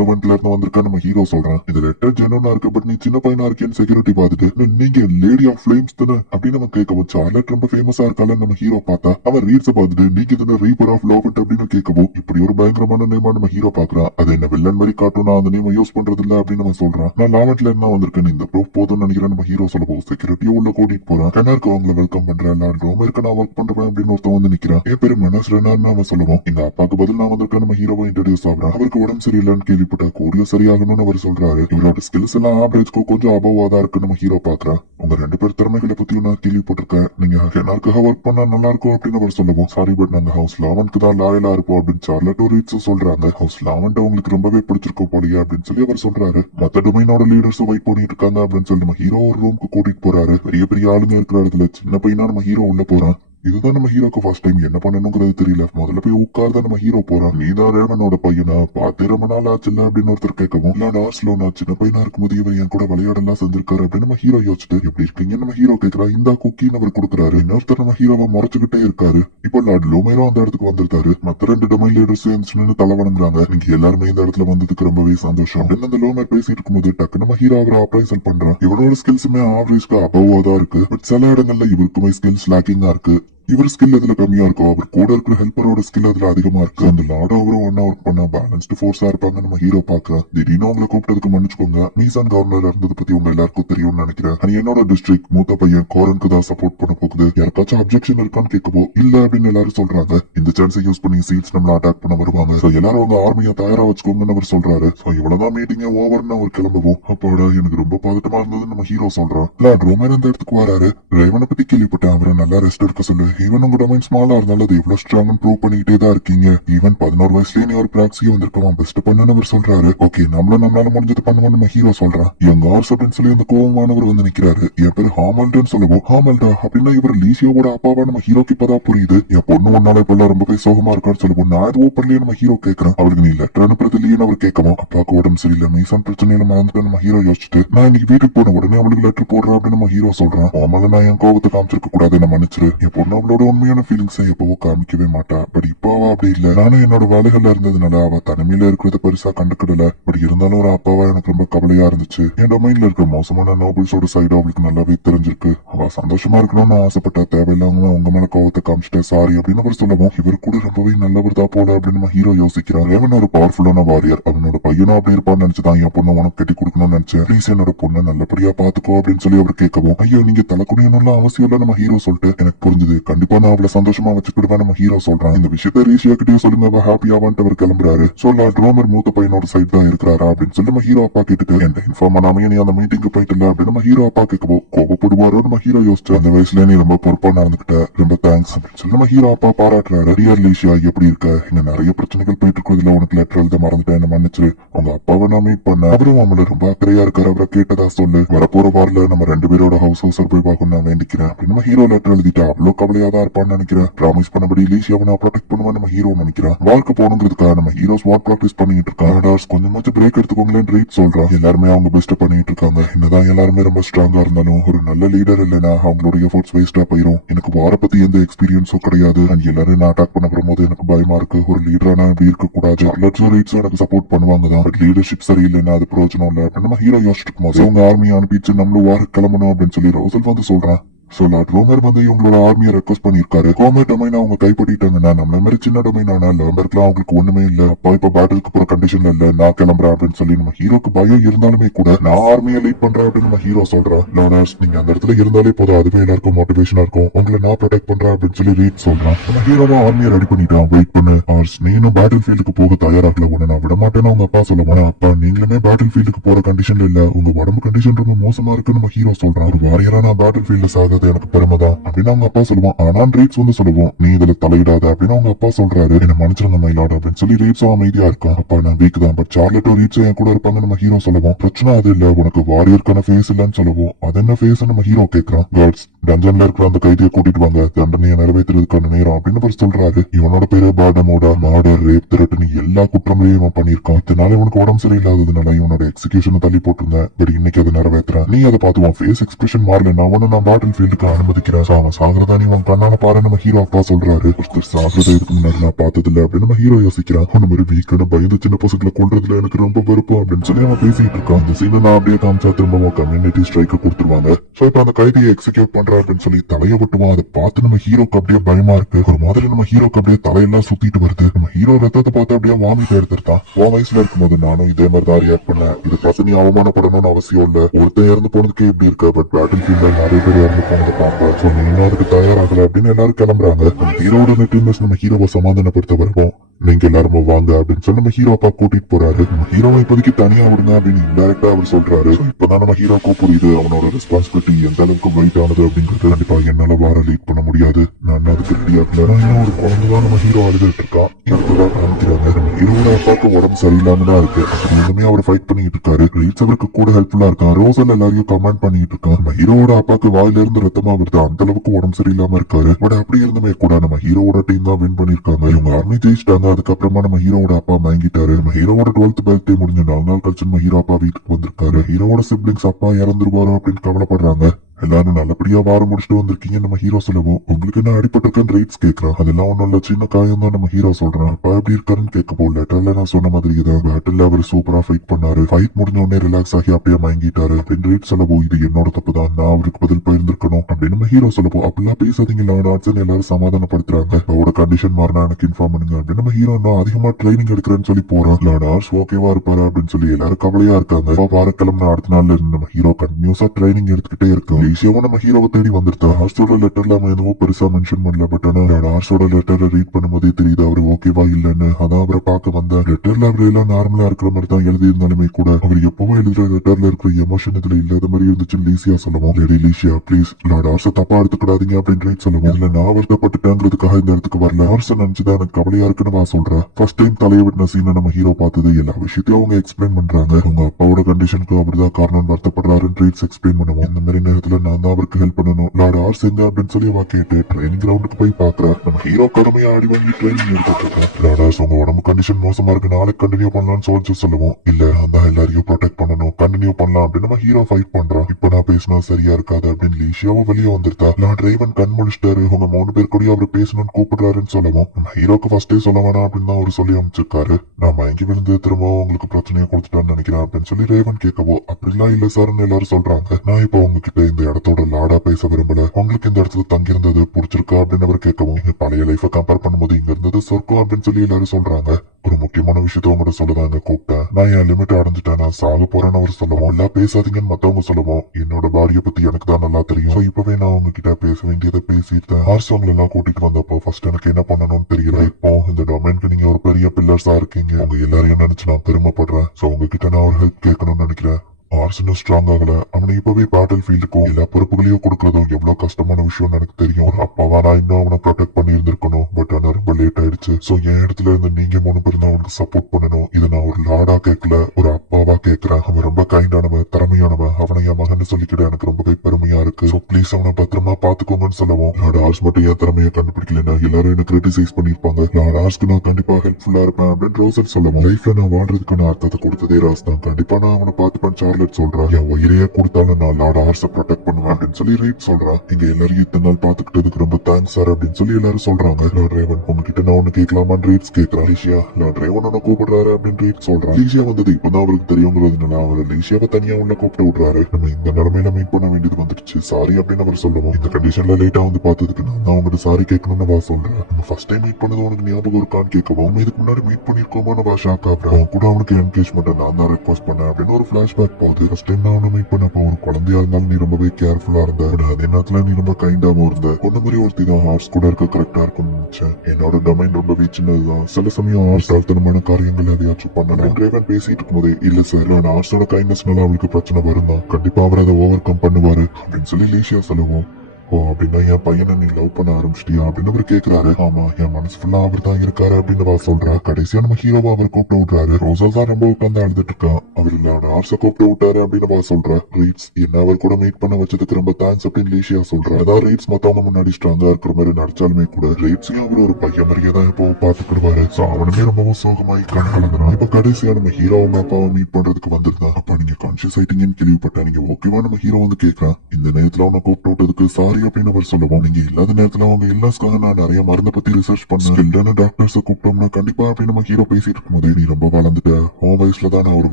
லெவன்ல இருந்து வந்திருக்கேன் நம்ம ஹீரோ சொல்றான். இந்த லெட்டர் ஜெனூனா இருக்கு, பட் நீ சின்ன பையனா இருக்கேன்னு செக்யூரிட்டி பார்த்துட்டு நீங்க லேடி ஆஃப் ஃபிளேம்ஸ் தானே அப்படின்னு நம்ம கேட்கவும் சார்லெட் ரொம்ப ஃபேமஸா இருக்கால நம்ம ஹீரோ பார்த்தா அவன் ரீட்ஸ் பார்த்துட்டு நீங்க தானே ரீப்பர் ஆஃப் லவ் அப்படின்னு கேட்கவும் இப்படி ஒரு பயங்கரமான நேமா நம்ம ஹீரோ பாக்குறான். அதை என்ன வில்லன் மாதிரி காட்டும், நான் அந்த நேமை யூஸ் பண்றது இல்ல அப்படின்னு நம்ம சொல்றான். நான் லாவெட்ல இருந்தா வந்திருக்கேன், இந்த ப்ரூஃப் போதும்னு நினைக்கிறேன் நம்ம ஹீரோ சொல்லவும் செக்யூரிட்டியும் உள்ள கூட்டிட்டு போறான். கனாருக்கு அவங்களை வெல்கம் பண்றேன். நான் ரோமருக்கு நான் ஒர்க் பண்றேன் அப்படின்னு ஒருத்தன் வந்து நிக்கிறான். என் பேரு மனஸ் ரெனார்னு அவன் சொல்லுவோம். எங்க அப்பாக்கு பதில் நான் வந்திருக்கேன் நம்ம ஹீரோவை இன்ட்ரோடியூஸ் ஆகுறான். அவருக்கு உடம்பு சரியில்லைன்னு கேள்விப்பட்ட கூடிய சரியாகணும்னு அவர் சொல்றாரு. இவரோட ஸ்கில்ஸ் எல்லாம் ஆவரேஜ்க்கு கொஞ்சம் அபவா தான் இருக்கு நம்ம ஹீரோ பாக்குறான். உங்க 2 பேர் திறமைகளை பத்தியும் நான் கேள்விப்பட்டிருக்கேன். நீங்க கனாருக்காக ஒர்க் பண்ணா நல்லா இருக்கும் அப்படின்னு அவர் சொல்லுவோம். சாரி பட் நாங்க ஹவுஸ் லெவனுக்கு தான் லாயலா இருப்போம் அப்படின்னு சார்லட் ஒரு ரீட்ஸ் சொல்றாங்க. ஹவுஸ் லெவன் உங்களுக்கு ரொம்பவே பிடிச்சிருக்கோம் போலியா அப்படின்னு சொல்லி அவர் சொல்றாரு. மத்த டொமைனோட லீடர்ஸும் வெயிட் பண்ணிட்டு இருக்காங்க அப்படின்னு சொல்லி நம்ம ஹீரோ ஒரு ரூமுக்கு கூட்டிட்டு போறாரு. பெரிய பெரிய ஆளுங்க இருக்கிற இடத்துல சின்ன பையனா நம்ம ஹீரோ உள்ள போறான். இதுதான் நம்ம ஹீரோக்கு ஃபர்ஸ்ட் டைம். என்ன பண்ணணுங்கிறது தெரியல. முதல்ல போய் உட்கார்தான் நம்ம ஹீரோ போறான். நீதான் ரேவனோட பையனா, பாத்து ரொம்ப நாள் ஆச்சுல்ல அப்படின்னு ஒருத்தர் கேட்கவும் நான் சின்ன பையனா இருக்கும்போது இவர் என் கூட விளையாடலாம் செஞ்சிருக்காரு அப்படின்னு நம்ம ஹீரோ யோசிச்சுட்டு எப்படி இருக்கீங்க நம்ம ஹீரோ கேட்கிறா. இந்த குக்கின்னு அவர் கொடுக்குறாரு. இன்னொருத்தர் நம்ம ஹீரோவை முறைச்சுக்கிட்டே இருக்காரு. இப்போ லார்ட் லோமேரும் அந்த இடத்துக்கு வந்திருக்காரு. மத்த 2 டொமைன் லீடர்ஸ் நின்று தலை வணங்குறாங்க. நீங்க எல்லாருமே இந்த இடத்துல வந்ததுக்கு ரொம்பவே சந்தோஷம் அப்படின்னு அந்த லோமேர் பேசிட்டு இருக்கும்போது டக்கு நம்ம ஹீரோ அவரை அப்ரைசல் பண்றான். இவரோட ஸ்கில்ஸுமே ஆவரேஜ்க்கு அபவா தான் இருக்கு. பட் சில இடங்கள்ல இவருக்குமே ஸ்கில்ஸ் லேக்கிங்கா இருக்கு. இவர் ஸ்கில் அதுல கம்மியா இருக்கும், அவர் கூட இருக்கிற ஹெல்ப்பரோட ஸ்கில் அதுல அதிகமா இருக்கு. அந்த லார்ட் அவரும் ஒன்னா ஒர்க் பண்ணா பேலன்ஸ்டு ஃபோர்ஸா இருப்பாங்க நம்ம ஹீரோ பாக்குறேன். திடீர்னு உங்களை கூப்பிட்டதுக்கு மன்னிச்சுக்கோங்க. மீசான் கவர்னர் இருந்தது பத்தி உங்க எல்லாருக்கும் தெரியும்னு நினைக்கிறேன். அது என்னோட டிஸ்ட்ரிக்ட் மூத்த பையன் கோரனுக்கு தான் சப்போர்ட் பண்ண போகுது. யாருக்காச்சும் அப்ஜெக்ஷன் இருக்கான்னு கேட்கவோ இல்ல அப்படின்னு எல்லாரும் சொல்றாங்க. இந்த சான்ஸை யூஸ் பண்ணி சீட்ஸ் நம்மள அட்டாக் பண்ண வருவாங்க. எல்லாரும் உங்க ஆர்மியை தயாரா வச்சுக்கோங்கன்னு அவர் சொல்றாரு. இவ்வளவுதான் மீட்டிங் ஓவர்னு அவர் கிளம்புவோம். அப்பாடா எனக்கு ரொம்ப பதட்டமா இருந்தது நம்ம ஹீரோ சொல்றான். லார்ட் ரோமர் அந்த இடத்துக்கு வராரு. ரேவனை பத்தி கேள்விப்பட்டேன், அவரை நல்லா ரெஸ்ட் எடுக்க சொல்லு. ஈவன் உங்க டொமைன் ஸ்மாலா இருந்தாலும் அது எவ்வளவு ஸ்ட்ராங் ப்ரூவ் பண்ணிக்கிட்டே தான் இருக்கீங்க. ஈவன் 11 வயசுலயே நீ ஒரு பிராக்ஸியும் வந்திருக்கலாம், பெஸ்ட் பண்ணுன்னு அவர் சொல்றாரு. ஓகே நம்மளால முடிஞ்சது பண்ணுவோம் நம்ம ஹீரோ சொல்றான். எங்க ஆர்ஸ் அப்படின்னு சொல்லி அந்த கோபமானவர் வந்து நிக்கிறாரு. என் பேரு ஹாமல்டுன்னு சொல்லுவோம். ஹாமல்டா அப்படின்னா இவர் லீசியோட அப்பாவா நம்ம ஹீரோக்கு இப்பதான் புரியுது. என் பொண்ணு ஒன்னால இப்ப எல்லாம் ரொம்பவே சோகமா இருக்கான்னு சொல்லுவோம். நான் எதுவும் பண்ணலையே நம்ம ஹீரோ கேட்கறேன். அவருக்கு நீ லெட்டர் அனுப்புறது இல்லையேன்னு அவர் கேட்கவும் அப்பாவுக்கு உடம்பு சரியில்லை மீசான் பிரச்சனையில மறந்துட்டு நம்ம ஹீரோ யோசிச்சுட்டு நான் இன்னைக்கு வீட்டுக்கு போன உடனே அவளுக்கு லெட்டர் போடுறேன் அப்படின்னு நம்ம ஹீரோ சொல்றான். ஆமால நான் என் கோபத்தை காமிச்சிருக்க கூடாது, என்ன மன்னிச்சிரு. என் பொண்ணு அவளோட உண்மையான ஃபீலிங்ஸை எப்பவோ காமிக்கவே மாட்டா. பட் இப்போ அவ அப்படி இல்ல. நானும் என்னோட வேலைகள்ல இருந்ததுனால அவ தனிமையில இருக்கிறத பெருசா கண்டுக்கிடல. பட் இருந்தாலும் ஒரு அப்பாவா எனக்கு ரொம்ப கவலையா இருந்துச்சு. என் டொமைன்ல இருக்க மோசமான நோபல்ஸோட சைடு அவளுக்கு நல்லாவே தெரிஞ்சிருக்கு. அவ சந்தோஷமா இருக்கணும்னு ஆசைப்பட்ட, தேவையில்லாம உங்க மேல கோவத்தை காமிச்சிட்ட, சாரி அப்படின்னு அவர் சொல்லவும், இவர் கூட ரொம்பவே நல்லவர் தான் போல அப்படின்னு நம்ம ஹீரோ யோசிக்கிறான். ரேவன் ஒரு பவர்ஃபுல்லான வாரியர். அவனோட பையனும் அப்படி இருப்பான்னு நினைச்சுதான் என் பொண்ணை உனக்கு கட்டி கொடுக்கணும்னு நினைச்சேன். ப்ளீஸ் என்னோட பொண்ணை நல்லபடியா பாத்துக்கோ அப்படின்னு சொல்லி அவர் கேட்கவும், ஐயோ நீங்க தலைக்குடியணும்லாம் அவசியம் இல்ல நம்ம ஹீரோ சொல்லிட்டு, எனக்கு புரிஞ்சுது, கண்டிப்பா நான் அவளை சந்தோஷமா வச்சுக்கிடுவேன் நம்ம ஹீரோ சொல்றான். இந்த விஷயத்த ரீஷியா கிட்டயும் சொல்லுங்க, அவ ஹாப்பியாவான்ட்டு அவர் கிளம்புறாரு. லார்ட் ரோமர் மூத்த பையனோட சைட் தான் இருக்கிறாரா அப்படின்னு சொல்லி நம்ம ஹீரோ அப்பா கேட்டுட்டு, என் இன்ஃபார்ம் பண்ணாம நீ அந்த மீட்டிங்கு போயிட்டு இல்ல அப்படின்னு நம்ம ஹீரோ அப்பா கேட்கவோ, கோபப்படுவாரோ நம்ம ஹீரோ யோசிச்சு, அந்த வயசுல நீ ரொம்ப பொறுப்பா நடந்துகிட்ட, ரொம்ப தேங்க்ஸ் அப்படின்னு சொல்லி நம்ம ஹீரோ அப்பா பாராட்டுறாரு. டியர் லீஷியா எப்படி இருக்க, இன்னும் நிறைய பிரச்சனைகள் போயிட்டு இருக்கிறதுல உனக்கு லெட்டர் எழுத மறந்துட்டேன், என்ன மன்னிச்சு. உங்க அப்பாவை நான் மீட் பண்ண, அவரும் அவங்கள ரொம்ப அக்கறையா இருக்காரு, அவரை கேட்டதா சொல்லு, வரப்போற வாரில நம்ம 2 பேரோட ஹவுஸ் போய் பார்க்கணும் நான் வேண்டிக்கிறேன் அப்படின்னு நம்ம ஹீரோ லெட்டர் எழுதிட்டா. அவ்வளவு கவலையா தான் இருப்பான்னு நினைக்கிறேன். ப்ராமிஸ் பண்ணபடி லீஷியாவை நான் ப்ரொடெக்ட் பண்ணுவேன் நம்ம ஹீரோ நினைக்கிறேன். வாழ்க்கை போகணுங்கிறதுக்காக நம்ம ஹீரோ ஸ்வாட் பிராக்டிஸ் பண்ணிட்டு இருக்காங்க. கொஞ்சமாச்சும் பிரேக் எடுத்துக்கோங்களேன் ரீட் சொல்றான். எல்லாருமே அவங்க பெஸ்ட் பண்ணிட்டு இருக்காங்க. என்னதான் எல்லாருமே ரொம்ப ஸ்ட்ராங்கா இருந்தாலும் ஒரு நல்ல லீடர் இல்லைன்னா அவங்களோட எஃபோர்ட்ஸ் வேஸ்டா போயிடும். எனக்கு வார பத்தி எந்த எக்ஸ்பீரியன்ஸும் கிடையாது. அண்ட் எல்லாரும் நான் அட்டாக் பண்ண போகும்போது எனக்கு பயமா இருக்கு. ஒரு லீடரா நான் இப்படி இருக்க கூடாது. சார்லட்ஸும் ரீட்ஸும் எனக்கு சப்போர்ட் பண்ணுவாங்க தான். பட் லீடர்ஷிப் சரியில்லைன்னா அது பிரயோஜனம் இல்ல அப்படின்னு நம்ம ஹீரோ யோசிச்சுட்டு இருக்கும்போது அவங்க ஆர்மி அனுப்பிச்சு நம்மளும் வார கிளம்பணும் அப்படின்னு சொல்லி ரோசல் வந்து சொல்றான். லார்ட் ரோமர் வந்து இவங்களோட ஆர்மியை ரெக்வஸ்ட் பண்ணிருக்காரு. கோமர் டொமைன் அவங்க கைப்பற்றிட்டாங்கன்னா நம்மள மாதிரி சின்ன டொமைன் ஆனா லாம்பர்க்லாம் அவங்களுக்கு ஒண்ணுமே இல்ல. அப்பா இப்ப பேட்டிலுக்கு போற கண்டிஷன்ல இல்ல, நான் கிளம்புறேன் அப்படின்னு சொல்லி நம்ம ஹீரோக்கு பயம் இருந்தாலுமே கூட நான் ஆர்மியை லீட் பண்றேன் அப்படின்னு நம்ம ஹீரோ சொல்றான். லார்டர்ஸ் நீங்க அந்த இடத்துல இருந்தாலே போதும், அதுவே எல்லாருக்கும் மோட்டிவேஷனா இருக்கும். உங்களை நான் ப்ரொடெக்ட் பண்றேன் அப்படின்னு சொல்லி ரீட் சொல்றான். நம்ம ஹீரோவா ஆர்மியை ரெடி பண்ணிட்டான். வெயிட் பண்ணு ஆர்ஸ், நீனும் பேட்டில் ஃபீல்டுக்கு போக தயாராகல, உன்னை நான் விட மாட்டேன்னு அவங்க அப்பா சொல்லுவான். அப்பா நீங்களுமே பேட்டில் ஃபீல்டுக்கு போற கண்டிஷன்ல இல்ல, உங்க உடம்பு கண்டிஷன் ரொம்ப மோசமா இருக்குன்னு நம்ம ஹீரோ சொல்றான். ஒரு வாரியரா நான் பேட்டில் ஃபீல்டு சாகிறது எனக்கு பெருமைதான் அப்படின்னு அவங்க அப்பா சொல்லுவான். ஆனா ரீட்ஸ் வந்து சொல்லுவோம், நீ இதுல தலையிடாத அப்படின்னு அவங்க அப்பா சொல்றாரு. என்ன மன்னிச்சிருங்க மைலாட் அப்படின்னு சொல்லி ரீட்ஸும் அமைதியா இருக்கான். அப்பா நான் வீக் தான், பட் சார்லட்டும் ரீட்ஸும் என் கூட இருப்பாங்க நம்ம ஹீரோ சொல்லுவோம். பிரச்சனை அது இல்ல, உனக்கு வாரியருக்கான ஃபேஸ் இல்லன்னு சொல்லுவோம். அது என்ன ஃபேஸ் நம்ம ஹீரோ கேட்கிறான். கார்ட்ஸ் டஞ்சன்ல இருக்கிற அந்த கைதியை கூட்டிட்டு வாங்க, தண்டனையை நிறைவேற்றுறதுக்கான நேரம் அப்படின்னு அவர் சொல்றாரு. இவனோட பேரு பாடமோட மர்டர், ரேப், திருட்டுன்னு எல்லா குற்றங்களையும் இவன் பண்ணிருக்கான். இதனால இவனுக்கு உடம்பு சரியில்லாததுனால இவனோட எக்ஸிகியூஷனை தள்ளி போட்டிருந்தேன். பட் இன்னைக்கு அதை நிறைவேற்றுறேன். நீ அதை பார்த்துவான் ஃபேஸ் எக்ஸ்பிரஷன் மாறலன்னா அவனை நான் பேட்டில் ஃபீல்டுக்கு அனுமதிக்கிறேன். அவன் சாகிறதா நீ உன் கண்ணால பாரு நம்ம ஹீரோ அப்பா சொல்றாரு. ஒருத்தர் சாகிறத இதுக்கு முன்னாடி நான் பார்த்தது இல்ல அப்படின்னு நம்ம ஹீரோ யோசிக்கிறான். அந்த மாதிரி வீக்கான பயந்து சின்ன பசங்களை கொள்றதுல எனக்கு ரொம்ப வெறுப்பு அப்படின்னு சொல்லி அவன் பேசிட்டு இருக்கான். இந்த சீனை நான் அப்படியே காமிச்சா திரும்ப கம்யூனிட்டி ஸ்ட்ரைக்க கொடுத்துருவாங்க. சோ இப்ப அந்த கைதியை எக்ஸிக்யூட் பண்றா அப்படின்னு சொல்லி தலைய விட்டுவான். அதை பார்த்து நம்ம ஹீரோக்கு அப்படியே பயமா இருக்கு. ஒரு மாதிரி நம்ம ஹீரோக்கு அப்படியே தலையெல்லாம் சுத்திட்டு வருது. நம்ம ஹீரோ ரத்தத்தை பார்த்து அப்படியே வாமிட்டு எடுத்துட்டான். உன் வயசுல இருக்கும்போது நானும் இதே மாதிரி தான் ரியாக்ட் பண்ணேன். இது பார்த்து நீ அவமானப்படணும்னு அவசியம் இல்ல. ஒருத்தன் இறந்து போனதுக்கே இப்படி இருக்க, பட் பேட்டில் ஃபீல்ட்ல நிறைய பேர் இறந்து போனதை பார்ப்பேன். சோ நீ இன்னும் அதுக்கு தயாராகல அப்படின்னு எல்லாரும் கிளம்புறாங்க. ஹீரோட டீம்மேட்ஸ் நம்ம ஹீரோவை சமாதானப்படுத்த வருவோம். நீங்க எல்லாருமே வாங்க அப்படின்னு சொல்லி நம்ம ஹீரோ அப்பா கூட்டிட்டு போறாரு. நம்ம ஹீரோவை இப்போதைக்கு தனியா விடுங்க அப்படின்னு இன்டைரக்டா அவர் சொல்றாரு. இப்பதான் நம்ம ஹீரோக்கு புரியுது அவனோட ரெஸ்பான்சிபிலிட்டி எந்த அளவுக்கு வெயிட் ஆனது அப்படிங்கறது. கண்டிப்பா என்னால வார லீட் பண்ண முடியாது, நான் அதுக்கு ரெடியா இருக்கல. இன்னும் ஒரு குழந்தைதான் நம்ம ஹீரோ அழுதுட்டு இருக்கான். காமிக்கிறாங்க நம்ம ஹீரோட அப்பாவுக்கு உடம்பு சரியில்லாம தான் இருக்கு. இன்னுமே அவர் ஃபைட் பண்ணிட்டு இருக்காரு. ரீட்ஸ் அவருக்கு கூட ஹெல்ப்ஃபுல்லா இருக்கான். ரோசல் எல்லாரையும் கமெண்ட் பண்ணிட்டு இருக்கான். நம்ம ஹீரோட அப்பாவுக்கு வாயில இருந்து ரத்தமா வருது, அந்த அளவுக்கு உடம்பு சரியில்லாம இருக்காரு. பட் அப்படி இருந்துமே கூட நம்ம ஹீரோட டீம் தான் வின் பண்ணிருக்காங்க. இவங்க ஆர்மி ஜெயிச்சிட்டாங்க. அதுக்கப்புறமா நம்ம ஹீரோட அப்பா வாங்கிட்டாரு. நம்ம ஹீரோட 12th பர்த்டே முடிஞ்ச 4 நாள் கழிச்சு நம்ம ஹீரோ அப்பா வீட்டுக்கு வந்திருக்காரு. ஹீரோட சிப்ளிங்ஸ் அப்பா இறந்துருவாரோ அப்படின்னு கவலைப்படுறாங்க. எல்லாரும் நல்லபடியா வாரம் முடிச்சுட்டு வந்திருக்கீங்க நம்ம ஹீரோ சொல்லுவோம். உங்களுக்கு என்ன அடிபட்டிருக்குன்னு ரீட்ஸ் கேட்கறான். அதெல்லாம் ஒன்னும் இல்ல, சின்ன காயம் தான் நம்ம ஹீரோ சொல்றான். அப்பா எப்படி இருக்காருன்னு கேட்க போ. லெட்டர்ல நான் சொன்ன மாதிரி தான் பேட்டில் அவர் சூப்பரா ஃபைட் பண்ணாரு. ஃபைட் முடிஞ்ச உடனே ரிலாக்ஸ் ஆகி அப்படியே மயங்கிட்டாரு அப்படின்னு ரீட்ஸ் சொல்லவும், இது என்னோட தப்பு தான், நான் அவருக்கு பதில் போயிருந்திருக்கணும் அப்படின்னு நம்ம ஹீரோ சொல்லப்போ, அப்படிலாம் பேசாதீங்க லார்ட்ஸ் எல்லாரும் சமாதானப்படுத்துறாங்க. அவரோட கண்டிஷன் மாறினா எனக்கு இன்ஃபார்ம் பண்ணுங்க அப்படின்னு நம்ம ஹீரோ நான் அதிகமா ட்ரைனிங் எடுக்கிறேன்னு சொல்லி போறான். லார்ட்ஸ் ஓகேவா இருப்பாரு அப்படின்னு சொல்லி எல்லாரும் கவலையா இருக்காங்க. வாரக்கிழமை அடுத்த நாள்ல இருந்து நம்ம ஹீரோ கண்டினியூஸா ட்ரைனிங் எடுத்துக்கிட்டே இருக்கும். ஈஸியாவும் நம்ம ஹீரோவை தேடி வந்துருத்தா. ஹார்ஸோட லெட்டர்ல அவன் எதுவும் பெருசா மென்ஷன் பண்ணல. பட் ஆனா ஹார்ஸோட லெட்டரை ரீட் பண்ணும்போதே தெரியுது அவரு ஓகேவா இல்லன்னு. அதான் அவரை பார்க்க வந்த. லெட்டர்ல அவர் எல்லாம் நார்மலா இருக்கிற மாதிரி தான் எழுதி இருந்தாலுமே கூட அவர் எப்பவும் எழுதுற லெட்டர்ல இருக்கிற எமோஷன் இதுல இல்லாத மாதிரி இருந்துச்சுன்னு லீசியா சொல்லுவோம். லேடி லீசியா ப்ளீஸ் லார்ட் ஹார்ஸை தப்பா எடுத்துக்கிடாதீங்க அப்படின்னு ரீட் சொல்லுவோம். இதுல நான் வருத்தப்பட்டுட்டேங்கிறதுக்காக இந்த இடத்துக்கு வரல. ஹார்ஸை நினைச்சுதான் எனக்கு கவலையா இருக்குன்னு நான் சொல்றேன். ஃபர்ஸ்ட் டைம் தலையை விட்டு சீனை நம்ம ஹீரோ பார்த்தது. எல்லா விஷயத்தையும் அவங்க எக்ஸ்பிளைன் பண்றாங்க. உங்க அப்பாவோட கண்டிஷனுக்கு அவர் தான் காரணம் வருத்தப்படுறாருன்னு ரீட்ஸ் எக்ஸ்பிளைன் பண்ணுவோம். இந்த மாதிரி நேரத்துல நான் தான் அவருக்கு ஹெல்ப் பண்ணணும். லார்ட் ஆர்ஸ் எங்க அப்படின்னு சொல்லி அவ கேட்டு ட்ரைனிங் கிரவுண்டுக்கு போய் பாக்குறா. நம்ம ஹீரோ கடுமையா அடி வாங்கி ட்ரைனிங் எடுத்துட்டு இருக்கோம். லார்ட் ஆர்ஸ் உங்க உடம்பு கண்டிஷன் மோசமா இருக்கு, நாளைக்கு கண்டினியூ பண்ணலாம்னு சோல்ஜர் சொல்லுவோம். இல்ல அந்த எல்லாரையும் ப்ரொடெக்ட் பண்ணணும், கண்டினியூ பண்ணலாம் அப்படின்னு நம்ம ஹீரோ ஃபைட் பண்றான். இப்ப நான் பேசினா சரியா இருக்காது அப்படின்னு லீஷியாவும் வெளியே வந்துருத்தா. லார்ட் ரேவன் கண் முழிச்சிட்டாரு. உங்க 3 பேர் கூட அவர் பேசணும்னு கூப்பிடுறாருன்னு சொல்லவும் நம்ம ஹீரோக்கு ஃபர்ஸ்டே சொல்ல வேணாம் அப்படின்னு தான் அவர் சொல்லி அமைச்சிருக்காரு. நான் மயங்கி விழுந்து திரும்ப உங்களுக்கு பிரச்சனையை கொடுத்துட்டான்னு நினைக்கிறேன் அப்படின்னு சொல்லி ரேவன் கேட்கவோ அப்படிலாம் இல்ல சார்னு எல்லாரும் சொல்றாங்க. நான் இப்போ உங்ககிட்ட இந்த இடத்தோட லாடா பேச விரும்பல, உங்களுக்கு இந்த இடத்துல தங்கி இருந்தது பிடிச்சிருக்கா அப்படின்னு அவர் கேட்கவும் நீங்க பழைய லைஃபை கம்பேர் பண்ணும்போது இங்க இருந்தது சொர்க்கம் அப்படின்னு சொல்லி எல்லாரும் சொல்றாங்க. ஒரு முக்கியமான விஷயத்த உங்கள்கிட்ட சொல்லதான் கூப்பிட்டேன். நான் என் லிமிட் அடைஞ்சிட்டேன், நான் சாக போறேன்னு அவர் சொல்லுவோம். எல்லாம் பேசாதீங்கன்னு மத்தவங்க சொல்லுவோம். என்னோட பாடியை பத்தி எனக்கு தான் நல்லா தெரியும். இப்பவே நான் உங்ககிட்ட பேச வேண்டியதை பேசிட்டேன். ஹார்ஸ்வங்களை எல்லாம் கூட்டிட்டு வந்தப்போ ஃபர்ஸ்ட் எனக்கு என்ன பண்ணணும்னு தெரியல. இப்போ இந்த டொமைனுக்கு நீங்க ஒரு பெரிய பில்லர்ஸா இருக்கீங்க. உங்க எல்லாரையும் நினைச்சு நான் பெருமைப்படுறேன். சோ உங்ககிட்ட நான் ஒரு ஹெல்ப் கேட்கணும்னு நினைக்கிறேன். ஆர்சனும் ஸ்ட்ராங் ஆகல, அவனை இப்பவே பேட்டில் ஃபீல்டுக்கும் எல்லா பொறுப்புகளையும் கொடுக்கறதும் எவ்வளவு கஷ்டமான விஷயம் எனக்கு தெரியும். ஒரு அப்பாவா நான் இன்னும் அவனை ப்ரொடெக்ட் பண்ணி இருந்திருக்கணும். பட் ஆனா ரொம்ப லேட் ஆயிடுச்சு. சோ என் இடத்துல இருந்து நீங்க 3 பேர் தான் அவனுக்கு சப்போர்ட் பண்ணணும். இதை நான் ஒரு லாடா கேட்கல, ஒரு அப்பாவா கேட்கிறேன். அவன் ரொம்ப கைண்டானவன், திறமையானவன். அவனை என் மகன் சொல்லிக்கிட்ட எனக்கு ரொம்பவே பெருமையா இருக்கு. சோ ப்ளீஸ் அவனை பத்திரமா பாத்துக்கோங்கன்னு சொல்லவும் லார்ட் ஆர்ஸ் மட்டும் என் திறமையை கண்டுபிடிக்கலன்னா எல்லாரும் என்ன கிரிட்டிசைஸ் பண்ணிருப்பாங்க. லார்ட் ஆர்ஸ்க்கு நான் கண்டிப்பா ஹெல்ப்ஃபுல்லா இருப்பேன் அப்படின்னு ரோசல் சொல்லவும் லைஃப்ல நான் வாழ்றதுக்கான அர்த்தத்தை கொடுத்ததே ராஸ் தான். கண்டிப்பா நான் அவனை பார்த்துப்பேன் சார்லட் சொல்றேன். என் உயிரையே கொடுத்தாலும் நான் லார்ட் ஆர்ஸை ப்ரொடெக்ட் பண்ணுவேன் அப்படின்னு சொல்லி ரீட் சொல்றான். இங்க எல்லாரையும் இத்தனை நாள் பாத்துக்கிட்டதுக்கு ரொம்ப தேங்க்ஸ் சார் அப்படின்னு சொல்லி எல்லாரும் சொல்றாங்க. லார்ட் ரேவன் உங்ககிட்ட நான் ஒண்ணு கேட்கலாமான்னு ரீட்ஸ் கேட்கறான். லீஷியா லார்ட் ரேவன் உன்னை கூப்பிடுறாரு அப்படின்னு ரீட் சொல்றான். லீஷியா வந்தது இப்பதான் அவருக்கு தெரியுங்கிறதுனால அவர் லீஷியாவை தனியா உள்ள கூப்பிட்டு விடுறாரு. நம்ம இந்த நிலைமையில மீட் பண்ண வேண்டியது வந்துடுச்சு, சாரி அப்படின்னு அவர் சொல்லுவோம். இந்த கண்டிஷன்ல லேட்டா வந்து பார்த்ததுக்கு நான் தான் உங்ககிட்ட சாரி கேட்கணும்னு வா சொல்றேன். நம்ம ஃபர்ஸ்ட் டைம் மீட் பண்ணது உனக்கு ஞாபகம் இருக்கான்னு கேட்கவும் இதுக்கு முன்னாடி மீட் பண்ணிருக்கோமான்னு வா ஷாக் ஆகுறேன். அவன் கூட அவனுக்கு என்கேஜ்மெண்ட் நான் தான் ரெக்வஸ்ட் பண்ணேன் அப்படின்னு ஒரு பிளாஷ்பேக் போகுது. ஃபர்ஸ்ட் டைம் நான் அவனை மீட் பண்ணப்போ ஒரு குழந்தையா இருந்தாலும் நீ ரொம்பவே கேர்ஃபுல்லா இருந்த. அதே நேரத்துல நீ ரொம்ப கைண்டாவும் இருந்த. ஒன்னு மாதிரி ஒருத்தி தான் ஹார்ஸ் கூட இருக்க கரெக்டா இருக்கும்னு நினைச்சேன். என்னோட டொமைன் ரொம்பவே சின்னதுதான். சில சமயம் ஹார்ஸ் தாழ்த்தனமான காரியங்கள் எதையாச்சும் பண்ணணும். ரேவன் பேசிட்டு இருக்கும்போதே இல்ல சார் நான் ஹார்ஸோட கைண்ட்னஸ்னால அவளுக்கு பிரச்சனை வரும் தான், கண்டிப்பா அவர் அதை ஓவர் கம் பண்ணுவாரு அப்படின்னு சொல்லி லீஷியா சொல்லுவோம். ஓ அப்படின்னா என் பையனை நீ லவ் பண்ண ஆரம்பிச்சிட்டியா அப்படின்னு அவர் கேக்குறாரு. ஆமா என் மனசு ஃபுல்லா அவர் தான் இருக்காரு அப்படின்னு அவ சொல்றா. கடைசியா நம்ம ஹீரோவா அவர் கூப்பிட்டு விட்டுறாரு. ரோசல் தான் ரொம்ப உட்காந்து அழுதுட்டு இருக்கான். அவர் இல்ல ஆர்ஸ கூப்பிட்டு விட்டாரு அப்படின்னு அவ சொல்றா. ரீட்ஸ் என்ன அவர் கூட மீட் பண்ண வச்சதுக்கு ரொம்ப தேங்க்ஸ் அப்படின்னு லீஷியா சொல்றா. அதான் ரீட்ஸ் மத்தவங்க முன்னாடி ஸ்ட்ராங்கா இருக்கிற மாதிரி நடிச்சாலுமே கூட ரீட்ஸையும் அவர் ஒரு பையன் மாதிரியே தான் இப்போ பாத்துக்கிடுவாரு. சோ அவனுமே ரொம்பவும் சோகமாயி கண் கலந்துறான். இப்ப கடைசியா நம்ம ஹீரோவும் அப்பாவும் மீட் பண்றதுக்கு வந்திருந்தா. அப்ப நீங்க கான்சியஸ் ஆயிட்டீங்கன்னு கேள்விப்பட்டேன். நீங்க ஓகேவா நம்ம ஹீரோ வந்து கேட்கறான். இந்த நேரத்துல அவனை கூப்பிட்டு விட்டதுக்கு சாரி அப்படின்னு அவர் சொல்லுவோம். நீங்க இல்லாத நேரத்துல அவங்க இல்லாஸ்க்காக நான் நிறைய மருந்தை பத்தி ரிசர்ச் பண்ணேன். ஸ்கில்டான டாக்டர்ஸை கூப்பிட்டோம்னா கண்டிப்பா அப்படின்னு நம்ம ஹீரோ பேசிட்டு இருக்கும்போது நீ ரொம்ப வளர்ந்துட்ட. உன் வயசுல தான் நான் ஒரு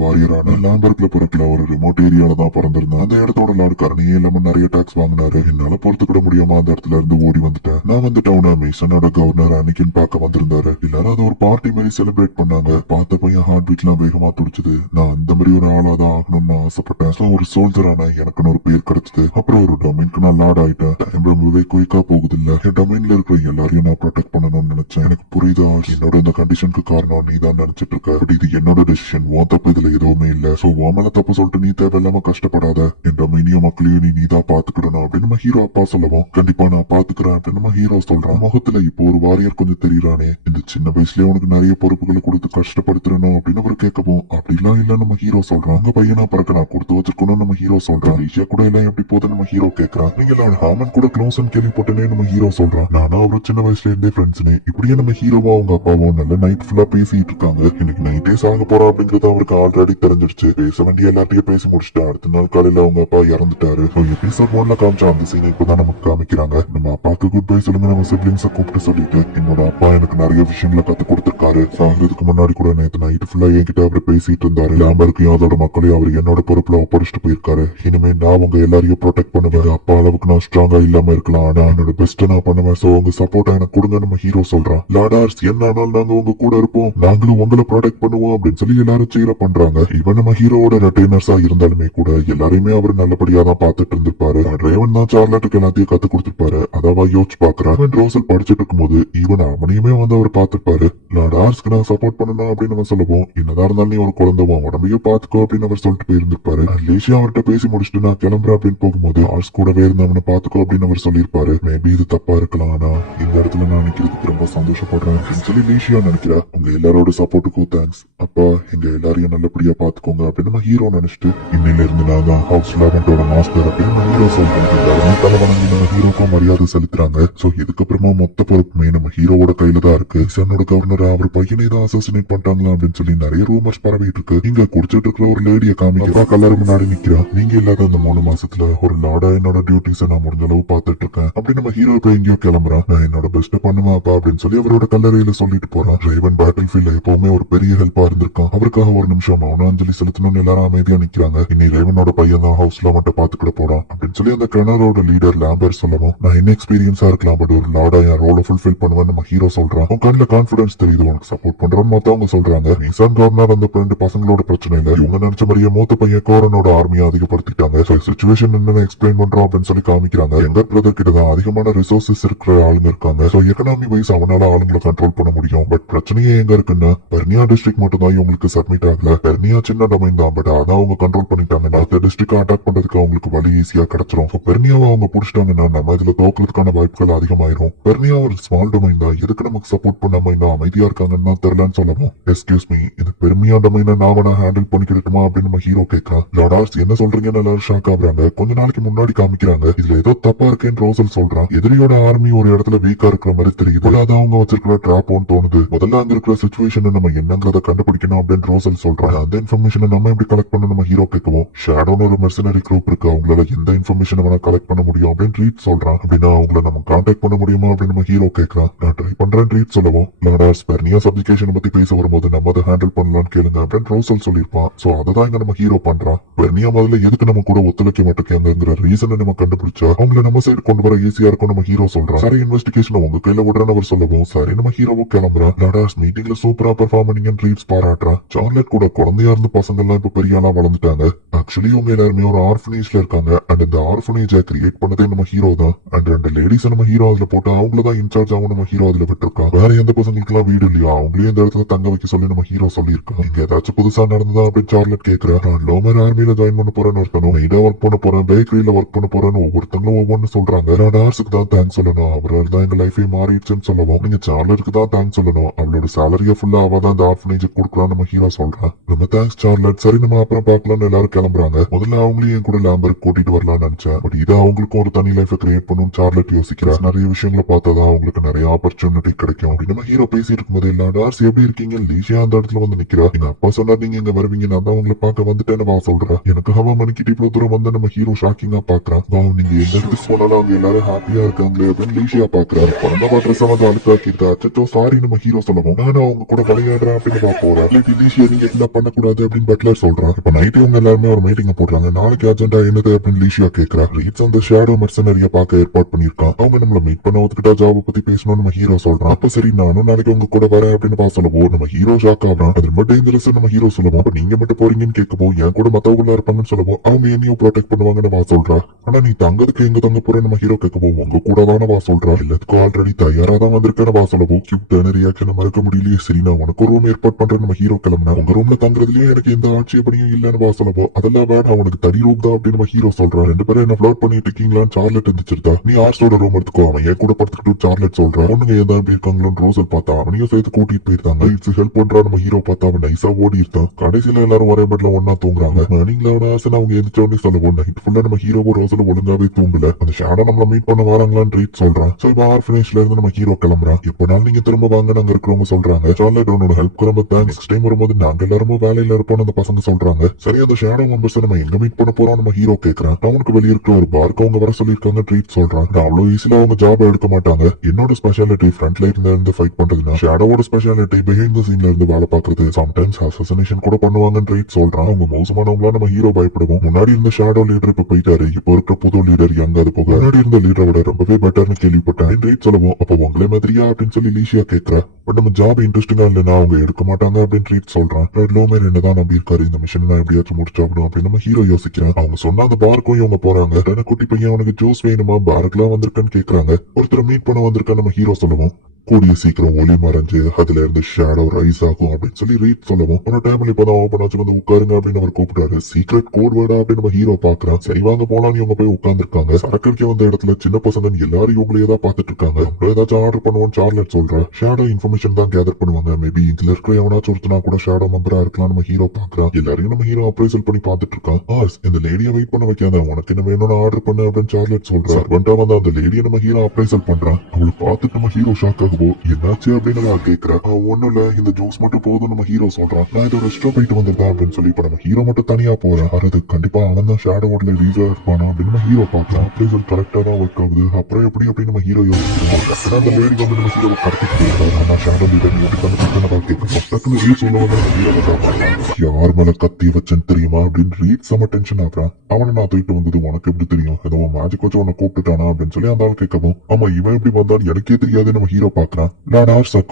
வாரியரான லாம்பர்க்ல பிறக்கல, ஒரு ரிமோட் ஏரியால தான் பிறந்திருந்தேன். அந்த இடத்தோட லார்டு கரணியே இல்லாம நிறைய டாக்ஸ் வாங்கினாரு. என்னால பொறுத்துக்கிட முடியாம அந்த இடத்துல இருந்து ஓடி வந்துட்டேன். நான் வந்து டவுனா மிஷனோட கவர்னர் அன்னைக்குன்னு பார்க்க வந்திருந்தாரு. எல்லாரும் அதை ஒரு பார்ட்டி மாதிரி செலிப்ரேட் பண்ணாங்க. பார்த்த பையன் ஹார்ட் பீட்லாம் வேகமா துடிச்சது. நான் அந்த மாதிரி ஒரு ஆளா தான் ஆகணும்னு ஆசைப்பட்டேன். சோ ஒரு சோல்ஜரான எனக்குன்னு ஒரு பேர் கிடைச்சது. அப்புறம் ஒரு டொமைனுக்கு நான் லார்ட் ஆயிட்டேன். டைம் ரொம்பவே குயிக்கா போகுது இல்ல. என் டொமைன்ல இருக்கிற எல்லாரையும் நான் ப்ரொடெக்ட் பண்ணணும்னு நினைச்சேன். எனக்கு புரியுதா என்னோட இந்த கண்டிஷனுக்கு காரணம் நீ தான் நினைச்சிட்டு இருக்க. பட் இது என்னோட டெசிஷன், உன் தப்பு இதுல எதுவுமே இல்ல. சோ உன் மேல தப்பு சொல்லிட்டு நீ தேவையில்லாம கஷ்டப்படாத. என் டொமைனியும் மக்களையும் நீ தான் பாத்துக்கிடணும் அப்படின்னு நம்ம ஹீரோ அப்பா சொல்லுவோம். கண்டிப்பா நான் பாத்துக்கிறேன் அப்படின்னு நம்ம ஹீரோ சொல்றான். முகத்துல இப்போ ஒரு வாரியர் கொஞ்சம் தெரியறானே, இந்த சின்ன வயசுலயே உனக்கு நிறைய பொறுப்புகளை கொடுத்து கஷ்டப்படுத்துறணும் அப்படின்னு அவர் கேட்கவும் அப்படிலாம் இல்ல நம்ம ஹீரோ சொல்றான். உங்க பையனா பிறக்க நான் கொடுத்து வச்சிருக்கணும் நம்ம ஹீரோ சொல்றான். ஈஸியா கூட எல்லாம் எப்படி போதும் நம்ம ஹீரோ கேட்கறான். நீங்க ஹாமன் கூட க்ளோஸ் கேள்விப்பட்டனே நம்ம ஹீரோ சொல்றான். நானும் அவரும் சின்ன வயசுல இருந்தே ஃப்ரெண்ட்ஸ்னு. இப்படியே நம்ம ஹீரோவா அவங்க அப்பாவும் நல்ல நைட் ஃபுல்லா பேசிட்டு இருக்காங்க. இன்னைக்கு நைட்டே சாக போறோம் அப்படிங்கறது அவருக்கு ஆல்ரெடி தெரிஞ்சிருச்சு. பேச வேண்டிய எல்லாத்தையும் பேசி முடிச்சுட்டு அடுத்த நாள் காலையில அவங்க அப்பா இறந்துட்டாரு. எபிசோட் 1ல காமிச்ச அந்த சீன் இப்பதான் நமக்கு காமிக்கிறாங்க. நம்ம அப்பாக்கு குட் பை சொல்லுங்க நம்ம சிப்லிங்ஸ கூப்பிட்டு சொல்லிட்டு என்னோட அப்பா எனக்கு நிறைய விஷயங்களை கத்து கொடுத்திருக்காரு. சாகிறதுக்கு முன்னாடி கூட நேத்து நைட் ஃபுல்லா என்கிட்ட அவர் பேசிட்டு இருந்தாரு. லாம்பருக்கையும் அதோட மக்களையும் அவர் என்னோட பொறுப்புல ஒப்படைச்சிட்டு போயிருக்காரு. இனிமே நான் உங்க எல்லாரையும் ப்ரொடெக்ட் பண்ணுவேன். அப்பா அளவுக்கு நான் ஸ்ட்ராங்கா இல்லாம இருக்கலாம், ஆனா என்னோட பெஸ்ட் நான் பண்ணுவேன். சோ உங்க சப்போர்ட்டா எனக்கு கொடுங்க நம்ம ஹீரோ சொல்றான். லார்டார்ஸ் என்ன ஆனாலும் நாங்க உங்க கூட இருப்போம், நாங்களும் உங்களை ப்ரொடெக்ட் பண்ணுவோம் அப்படின்னு சொல்லி எல்லாரும் சீர பண்றாங்க. இவன் நம்ம ஹீரோவோட ரெட்டைனர்ஸா இருந்தாலுமே கூட எல்லாரையுமே அவர் நல்லபடியா தான் பாத்துட்டு இருந்திருப்பாரு. ரேவன் தான் சார்லட்டுக்கு எல்லாத்தையும் கத்து கொடுத்திருப்பாரு. அதாவா யோசிச்சு பாக்குறான். ரோசல் படிச்சுட்டு இருக்கும்போது ஈவன் அவனையுமே வந்து அவர் பாத்துருப்பாரு. லார்டார்ஸ்க்கு நான் சப்போர்ட் பண்ணணும் அப்படின்னு நம்ம சொல்லுவோம். என்னதான் இருந்தாலும் நீ ஒரு குழந்தைவா உடம்பையும் பாத்துக்கோ அப்படின்னு அவர் சொல்லிட்டு போயிருந்திருப்பாரு. லேசியா அவர்கிட்ட பேசி முடிச்சுட்டு நான் கிளம்புறேன் அப்படின்னு போகும்போது ஆர்ஸ் கூடவே இருந்து அவனை பாத்துக்கோ இருக்கும் அப்படின்னு அவர் சொல்லியிருப்பாரு. மேபி இது தப்பா இருக்கலாம், ஆனா இந்த இடத்துல நான் நிக்கிறதுக்கு ரொம்ப சந்தோஷப்படுறேன் அப்படின்னு சொல்லி லீஷியா நினைக்கிறா. உங்க எல்லாரோட சப்போர்ட்டுக்கும் தேங்க்ஸ் அப்பா, எங்க எல்லாரையும் நல்லபடியா பாத்துக்கோங்க அப்படின்னு நம்ம ஹீரோ நினைச்சிட்டு, இன்னையில இருந்து நான் தான் ஹவுஸ் 11 மாஸ்டர் அப்படின்னு நம்ம ஹீரோ சொல்றேன். எல்லாருமே தலை வணங்கி நம்ம ஹீரோக்கும் மரியாதை செலுத்துறாங்க. சோ இதுக்கப்புறமா மொத்த பொறுப்புமே நம்ம ஹீரோவோட கையில தான் இருக்கு. சன்னோட கவர்னர் அவர் பையனை தான் அசாசினேட் பண்ணிட்டாங்களா அப்படின்னு சொல்லி நிறைய ரூமர்ஸ் பரவிட்டு இருக்கு. இங்க குடிச்சிட்டு இருக்கிற ஒரு லேடிய காமிக்கிறா, கல்லறை முன்னாடி நிக்கிறா. நீங்க இல்லாத அந்த 3 மாசத்துல ஒரு லாடா என்னோட டியூட்டிஸை நான் முடிஞ்ச அளவு பாத்துட்டு இருக்கேன் அப்படி நம்ம ஹீரோ இப்ப எங்கேயோ கிளம்புறான். நான் என்னோட பெஸ்ட் பண்ணுவாப்பா அப்படின்னு சொல்லி அவரோட கல்லறையில சொல்லிட்டு போறான். ரேவன் பேட்டில் ஃபீல்ட்ல எப்பவுமே ஒரு பெரிய ஹெல்ப்பா இருந்திருக்கான். அவருக்காக ஒரு நிமிஷம் மௌன அஞ்சலி செலுத்தணும்னு எல்லாரும் அமைதியா நிக்கிறாங்க. இன்னி ரேவனோட பையன் தான் ஹவுஸ்ல மட்டும் பாத்துக்கிட போறான் அப்படின்னு சொல்லி அந்த கிணறோட லீடர் லாம்பர் சொல்லவும், நான் என்ன எக்ஸ்பீரியன்ஸா இருக்கலாம் பட் ஒரு லாடா என் ரோலை ஃபுல்ஃபில் பண்ணுவேன் நம்ம ஹீரோ சொல்றான். உன் கண்ணுல கான்பிடன்ஸ் தெரியுது, உனக்கு சப்போர்ட் பண்றோம்னு மொத்தவங்க சொல்றாங்க. நிசான் கவர்னர் அந்த 2 பசங்களோட பிரச்சனை இல்ல, இவங்க நினைச்ச மாதிரியே மூத்த பையன் கோரனோட ஆர்மியை அதிகப்படுத்திட்டாங்க. சிச்சுவேஷன் என்னன்னு எக்ஸ்பிளைன் பண்றோம் அப்படின்னு சொல்லி காமிக்கிறாங்க. எங்க பிரதர் கிட்ட தான் அதிகமான ரிசோர்சஸ் இருக்கிற ஆளுங்க இருக்காங்க. சோ எக்கனாமி வைஸ் அவனால ஆளுங்களை கண்ட்ரோல் பண்ண முடியும். பட் பிரச்சனையே எங்க இருக்குன்னா பெர்னியா டிஸ்ட்ரிக்ட் மட்டும் தான் இவங்களுக்கு சப்மிட் ஆகல. பெர்னியா சின்ன டொமைன் தான், பட் அதான் அவங்க கண்ட்ரோல் பண்ணிட்டாங்கன்னா அந்த டிஸ்ட்ரிக்ட் அட்டாக் பண்றதுக்கு அவங்களுக்கு வழி ஈஸியா கிடைச்சிரும். பெர்னியாவை அவங்க புடிச்சிட்டாங்கன்னா நம்ம இதுல தோக்கிறதுக்கான வாய்ப்புகள் அதிகமாயிரும். பெர்னியா ஒரு ஸ்மால் டொமைன் தான், எதுக்கு நமக்கு சப்போர்ட் பண்ணாம இன்னும் அமைதியா இருக்காங்கன்னா தெரியலன்னு சொல்லவும், எஸ்கியூஸ் மீ, இந்த பெர்மியா டொமைனை நாம ஹேண்டில் பண்ணிக்கிட்டுமா அப்படின்னு நம்ம ஹீரோ கேட்கறான். லார்டார்ஸ் என்ன சொல்றீங்கன்னு எல்லாரும் ஷாக் ஆகுறாங்க. கொஞ்ச நாளைக்கு முன்னாடி காமிக்கிறாங்க இதுல ஏதோ தப்பா இருக்கேன்னு ரோசல் சொல்றான். எதிரியோட ஆர்மி ஒரு இடத்துல வீக்கா இருக்கிற மாதிரி தெரியுது, அதான் அவங்க வச்சிருக்கிற டிராப்னு தோணுது. முதல்ல அங்க இருக்கிற சிச்சுவேஷன் நம்ம என்னங்கிறத கண்டுபிடிக்கணும் அப்படின்னு ரோசல் சொல்றான். அந்த இன்ஃபர்மேஷனை நம்ம எப்படி கலெக்ட் பண்ண நம்ம ஹீரோ கேட்கவும், ஷேடோன்னு ஒரு மெர்சனரி குரூப் இருக்கு, அவங்களால எந்த இன்ஃபர்மேஷன் வேணா கலெக்ட் பண்ண முடியும் அப்படின்னு ரீட் சொல்றான். அப்படின்னா அவங்கள நம்ம கான்டாக்ட் பண்ண முடியுமா அப்படின்னு நம்ம ஹீரோ கேட்கறான். நான் ட்ரை பண்றேன் ரீட் சொல்லவும், லார்டார்ஸ் பெர்னியா சப்ளிகேஷன் பத்தி பேச வரும்போது நம்ம அதை ஹேண்டில் பண்ணலாம்னு கேளுங்க அப்படின்னு ரோசல் சொல்லியிருப்பான். சோ அதான் இங்க நம்ம ஹீரோ பண்றான். பெர்னியா முதல்ல எதுக்கு நம்ம கூட ஒத்துழைக்க மாட்டேங்கிற ரீசனை நம்ம கண்டுபிடிச்சா அவங்கள நம்ம சைடு கொண்டு வர ஈஸியா இருக்கும் நம்ம ஹீரோ சொல்றான். சரி, இன்வெஸ்டிகேஷன் உங்க கையில விடுறேன்னு அவர் சொல்லவும், சரி நம்ம ஹீரோவும் கிளம்புறான். லார்டார்ஸ் மீட்டிங்ல சூப்பரா பெர்ஃபார்ம் பண்ணீங்கன்னு ரீட்ஸ் பாராட்டுறான். சார்லட் கூட குழந்தையா இருந்த பசங்க எல்லாம் இப்ப பெரிய ஆளா வளர்ந்துட்டாங்க. ஆக்சுவலி இவங்க எல்லாருமே ஒரு ஆர்ஃபனேஜ்ல இருக்காங்க. அண்ட் இந்த ஆர்ஃபனேஜை கிரியேட் பண்ணதே நம்ம ஹீரோ தான். அண்ட் 2 லேடிஸ் நம்ம ஹீரோ அதுல போட்டு அவங்களதான் இன்சார்ஜ் ஆகும் நம்ம ஹீரோ அதுல விட்டுருக்கான். வேற எந்த பசங்களுக்கு எல்லாம் வீடு இல்லையா, அவங்களே இந்த இடத்துல தங்க வைக்க சொல்லி நம்ம ஹீரோ சொல்லியிருக்கான். இங்க ஏதாச்சும் புதுசா நடந்ததா அப்படின்னு சார்லட் கேட்கிறா. நான் லோமர் ஆர்மியில ஜாயின் பண்ண போறேன்னு ஒருத்தனும், நைடா ஒர்க் பண்ண போறேன், பேக்கரியில ஒர்க் பண்ண போறேன்னு ஒவ்வொருத்தங்களும் ஒவ்வொன்னு சொல்றாங்க. லார்டார்ஸுக்கு தான் தேங்க்ஸ் சொல்லணும், அவரால் தான் எங்க லைஃபே மாறிடுச்சுன்னு சொல்லவும், நீங்க சார்லருக்கு தான் தேங்க்ஸ் சொல்லணும், அவளோட சேலரியை ஃபுல்லா அவ தான் இந்த ஆர்ஃபனேஜ் கொடுக்குறான்னு நம்ம ஹீரோ சொல்றான். ரொம்ப தேங்க்ஸ் சார்லட், சரி நம்ம அப்புறம் பாக்கலாம்னு எல்லாரும் கிளம்புறாங்க. முதல்ல அவங்களையும் என் கூட லாம்பருக்கு கூட்டிட்டு வரலாம்னு நினைச்சேன், பட் இது அவங்களுக்கும் ஒரு தனி லைஃபை கிரியேட் பண்ணும் சார்லட் யோசிக்கிறேன். நிறைய விஷயங்களை பார்த்தாதான் அவங்களுக்கு நிறைய ஆப்பர்ச்சுனிட்டி கிடைக்கும் அப்படின்னு நம்ம ஹீரோ பேசிட்டு இருக்கும்போது, லார்டார்ஸ் எப்படி இருக்கீங்க, லீஷியா அந்த இடத்துல வந்து நிக்கிறா. எங்க அப்பா சொன்னார் நீங்க இங்க வருவீங்க, நான் தான் உங்களை பார்க்க வந்துட்டேன்னு வா சொல்றேன். எனக்கு ஹவா மணிக்கிட்டு இவ்வளவு தூரம் வந்து நம்ம ஹீரோ ஷாக்கிங்கா பாக்குறான். நீங்க எந்த இடத்துக்கு போனாலும் அவங்க எல்லாரும் ஹாப்பியா இருக்காங்களே அப்படின்னு லீஷியா பாக்குறாரு. குழந்தை ட்ரெஸ் வந்து அழுக்காக்கிட்டு அச்சோ சாரி நம்ம ஹீரோ சொல்லவும், நானும் அவங்க கூட விளையாடுறேன் அப்படின்னு போறேன். லீஷியா நீங்க இதெல்லாம் பண்ணக்கூடாது அப்படின்னு பட்லர் சொல்றான். இப்ப நைட்டு இவங்க எல்லாருமே ஒரு மீட்டிங் போடுறாங்க. நாளைக்கு அஜெண்டா என்னது அப்படின்னு லீஷியா கேட்கிறா. ரீட்ஸ் அந்த ஷேடோ மெர்சனரிய பார்க்க ஏற்பாடு பண்ணிருக்கான். அவங்க நம்மள மீட் பண்ண ஒத்துக்கிட்டா ஜாப பத்தி பேசணும் நம்ம ஹீரோ சொல்றான். அப்ப சரி நானும் நாளைக்கு உங்க கூட வரேன் அப்படின்னு பா சொல்லவும், நம்ம ஹீரோ ஷாக் ஆகுறான். அது ரொம்ப டேஞ்சரஸ் நம்ம ஹீரோ சொல்லுவோம். அப்ப நீங்க மட்டும் போறீங்கன்னு கேட்கவும், என் கூட மத்தவங்களா இருப்பாங்கன்னு சொல்லவும், அவங்க என்னையும் ப்ரொடெக்ட் பண்ணுவாங்கன்னு வா சொல்றா. ஆனா நீ தங்கதுக்கு எங்க தங்க போற நம்ம ஹீரோ கேட்கவும், உங்க கூட தானே வா சொல்றா. எல்லாத்துக்கும் ஆல்ரெடி தயாரா தான் வந்திருக்கேன்னு வா சொல்லவும், கியூட்டான ரியாக்ஷன் மறக்க முடியலையே. சரி நான் உனக்கு ஒரு ரூம் ஏற்பாடு பண்றேன் நம்ம ஹீரோ கிளம்புனா. உங்க ரூம்ல தங்குறதுலயே எனக்கு எந்த ஆட்சேபனையும் இல்லன்னு வா சொல்லவும், அதெல்லாம் வேணாம் உனக்கு தனி ரூம் தான் அப்படின்னு நம்ம ஹீரோ சொல்றான். 2 பேரும் என்ன ஃபிளோட் பண்ணிட்டு இருக்கீங்களான்னு சார்லட் இருந்துச்சிருந்தா. நீ ஆர்ஸோட ரூம் எடுத்துக்கோ, அவன் என் கூட படுத்துக்கிட்டு சார்லட் சொல்றான். பொண்ணுங்க ஏதாவது எப்படி இருக்காங்களோன்னு ரோசல் பார்த்தா அவனையும் சேர்த்து கூட்டிட்டு போயிருந்தாங்க. இட்ஸ் ஹெல்ப் பண்றா நம்ம ஹீரோ பார்த்தா அவன் நைஸா ஓடி இருந்தான். கடைசியில எல்லாரும் ஒரே பெட்ல ஒன்னா தூங்குறாங்க. மார்னிங்ல அவங்க எந்திரிச்சோடனே சொல்லவும், நைட் ஃபுல்லா நம்ம ஹீரோவும் ரோசலும் ஒழுங்காவே தூங்கல. அந்த ஷேடோ நம்மள மீட் பண்ண வராங்களான்னு ரீட் சொல்றான். சோ இப்ப ஆர்ஃபனேஜ்ல இருந்து நம்ம ஹீரோ கிளம்புறான். எப்பனாலும் நீங்க திரும்ப வாங்க நாங்க இருக்கிறவங்க சொல்றாங்க. சார்லட் உன்னோட ஹெல்ப் ரொம்ப தேங்க்ஸ். நெக்ஸ்ட் டைம் வரும்போது நாங்க எல்லாரும் வேலையில இருப்போம் அந்த பசங்க சொல்றாங்க. சரி அந்த ஷேடோ மெம்பர்ஸ் நம்ம எங்க மீட் பண்ண போறோம் நம்ம ஹீரோ கேட்கறான். டவுனுக்கு வெளியே இருக்கிற ஒரு பார்க்கு அவங்க வர சொல்லிருக்காங்க ட்ரீட் சொல்றான். அவ்வளவு ஈஸியா அவங்க ஜாப் எடுக்க மாட்டாங்க. என்னோட ஸ்பெஷாலிட்டி ஃப்ரண்ட் லைன்ல இருந்து ஃபைட் பண்றதுனா, ஷேடோவோட ஸ்பெஷாலிட்டி பிஹைண்ட் தி சீன்ல இருந்து வேலை பாக்குறது. சம்டைம்ஸ் அசசினேஷன் கூட பண்ணுவாங்கன்னு ட்ரீட் சொல்றான். அவங்க மோசமானவங்களா நம்ம ஹீரோ பயப்படுவோம். முன்னாடி இருந்த ஷேடோ லீடர் இப்ப போயிட்டாரு. இப்போ இருக்கிற புது லீடர் எங்க அது போக முன்னாடி இருந்த லீடரோட ரொம்பவே பெட்டர்னு கேள்விப்பட்டேன் ட்ரீட் சொல்லவும், அப்ப உங்களே மாதிரியா அப்படின்னு சொல்லி லீஷியா கேட்கறா. பட் நம்ம ஜாப் இன்ட்ரெஸ்டிங்கா இல்லைன்னா அவங்க எடுக்க மாட்டாங்க அப்படின்னு ட்ரீட் சொல்றான். லோமேர் என்னதான் நம்பி இருக்காரு, இந்த மிஷன் நான் எப்படியாச்சும் முடிச்சாகணும் அப்படின்னு நம்ம ஹீரோ யோசிக்கிறான். அவங்க சொன்ன அந்த பார்க்கும் இவங்க போறாங்க. குட்டி பையன் அவனுக்கு ஜூஸ் வேணுமா, பாருக்குலாம் வந்திருக்கான்னு கேக்குறாங்க. ஒருத்தர் மீட் பண்ண வந்திருக்கா நம்ம ஹீரோ சொல்லுவோம். கூடிய சீக்கிரம் ஒளி மறைஞ்சு அதுல இருந்து ஷேடோ ரைஸ் ஆகும் அப்படின்னு சொல்லி ரீட் சொல்லவும் ஒரு டைம்ல இப்பதான் ஓபன் ஆச்சு வந்து உட்காருங்க அப்படின்னு அவர் கூப்பிட்டாரு. சீக்ரெட் கோட் வேர்டா அப்படின்னு நம்ம ஹீரோ பாக்குறான். சரி வாங்க போலான்னு இவங்க போய் உட்கார்ந்துருக்காங்க. சரக்கு வந்த இடத்துல சின்ன பசங்க எல்லாரும் இவங்களே தான் பாத்துட்டு இருக்காங்க. நம்மளும் ஏதாச்சும் ஆர்டர் பண்ணுவோம் சார்லட் சொல்ற. ஷேடோ இன்ஃபர்மேஷன் தான் கேதர் பண்ணுவாங்க. மேபி இதுல இருக்கிற எவனாச்சும் ஒருத்தனா கூட ஷேடோ மெம்பரா இருக்கலாம். நம்ம ஹீரோ பாக்குறான். எல்லாரையும் நம்ம ஹீரோ அப்ரைசல் பண்ணி பாத்துட்டு இருக்கான். இந்த லேடியை வெயிட் பண்ண வைக்காத, உனக்கு என்ன வேணும்னு ஆர்டர் பண்ணு அப்படின்னு சார்லட் சொல்ற. சர்வெண்டா வந்து அந்த லேடியை நம்ம ஹீரோ அப்ரைசல் பண்றான். அவளை பார்த்துட்டு நம்ம ஹீரோ ஷாக் ஆகுவோம். என்னாச்சு அப்படின்னு நான் கேட்கிறேன். ஒண்ணும் இல்ல, இந்த ஜூஸ் மட்டும் போதும் நம்ம ஹீரோ சொல்றான். நான் இதோ ரெஸ்டோ போயிட்டு வந்திருந்தேன் அப்படின்னு சொல்லி இப்ப நம்ம ஹீரோ மட்டும் தனியா போறேன். அது கண்டிப்பா அவன் தான் ஷேடோ ஓட்ல ரீசா இருப்பானா அப்படின்னு நம்ம ஹீரோ பாக்குறான். அப்ரைசல் கரெக்டா தான் ஒர்க் ஆகுது. அப்புறம் எப்படி அப்படின்னு நம்ம ஹீரோ யோசிக்கிறோம். அந்த லேடி வந்து நம்ம ஹீரோ கடத்திட்டு போயிருக்காரு. ஆனா ஷேடோ லீடர் எப்படி கண்டுபிடிச்சு கேட்கணும். டக்குனு ரீல் சொல்லுவாங்க. நம்ம ஹீரோ யார் மேல கத்தி வச்சேன்னு தெரியுமா அப்படின்னு ரீட் செம டென்ஷன் ஆகுறான். அவனை நான் தூக்கிட்டு வந்தது உனக்கு எப்படி தெரியும்? ஏதோ மேஜிக் வச்சு உன்னை கூப்பிட்டுட்டானா அப்படின்னு சொல்லி அந்த ஆள் கேட்கவும், ஆமா இவன் எப்படி வந்தான்னு எனக்கே தெரியாது நம்ம ஹீரோ பாக்குறான்.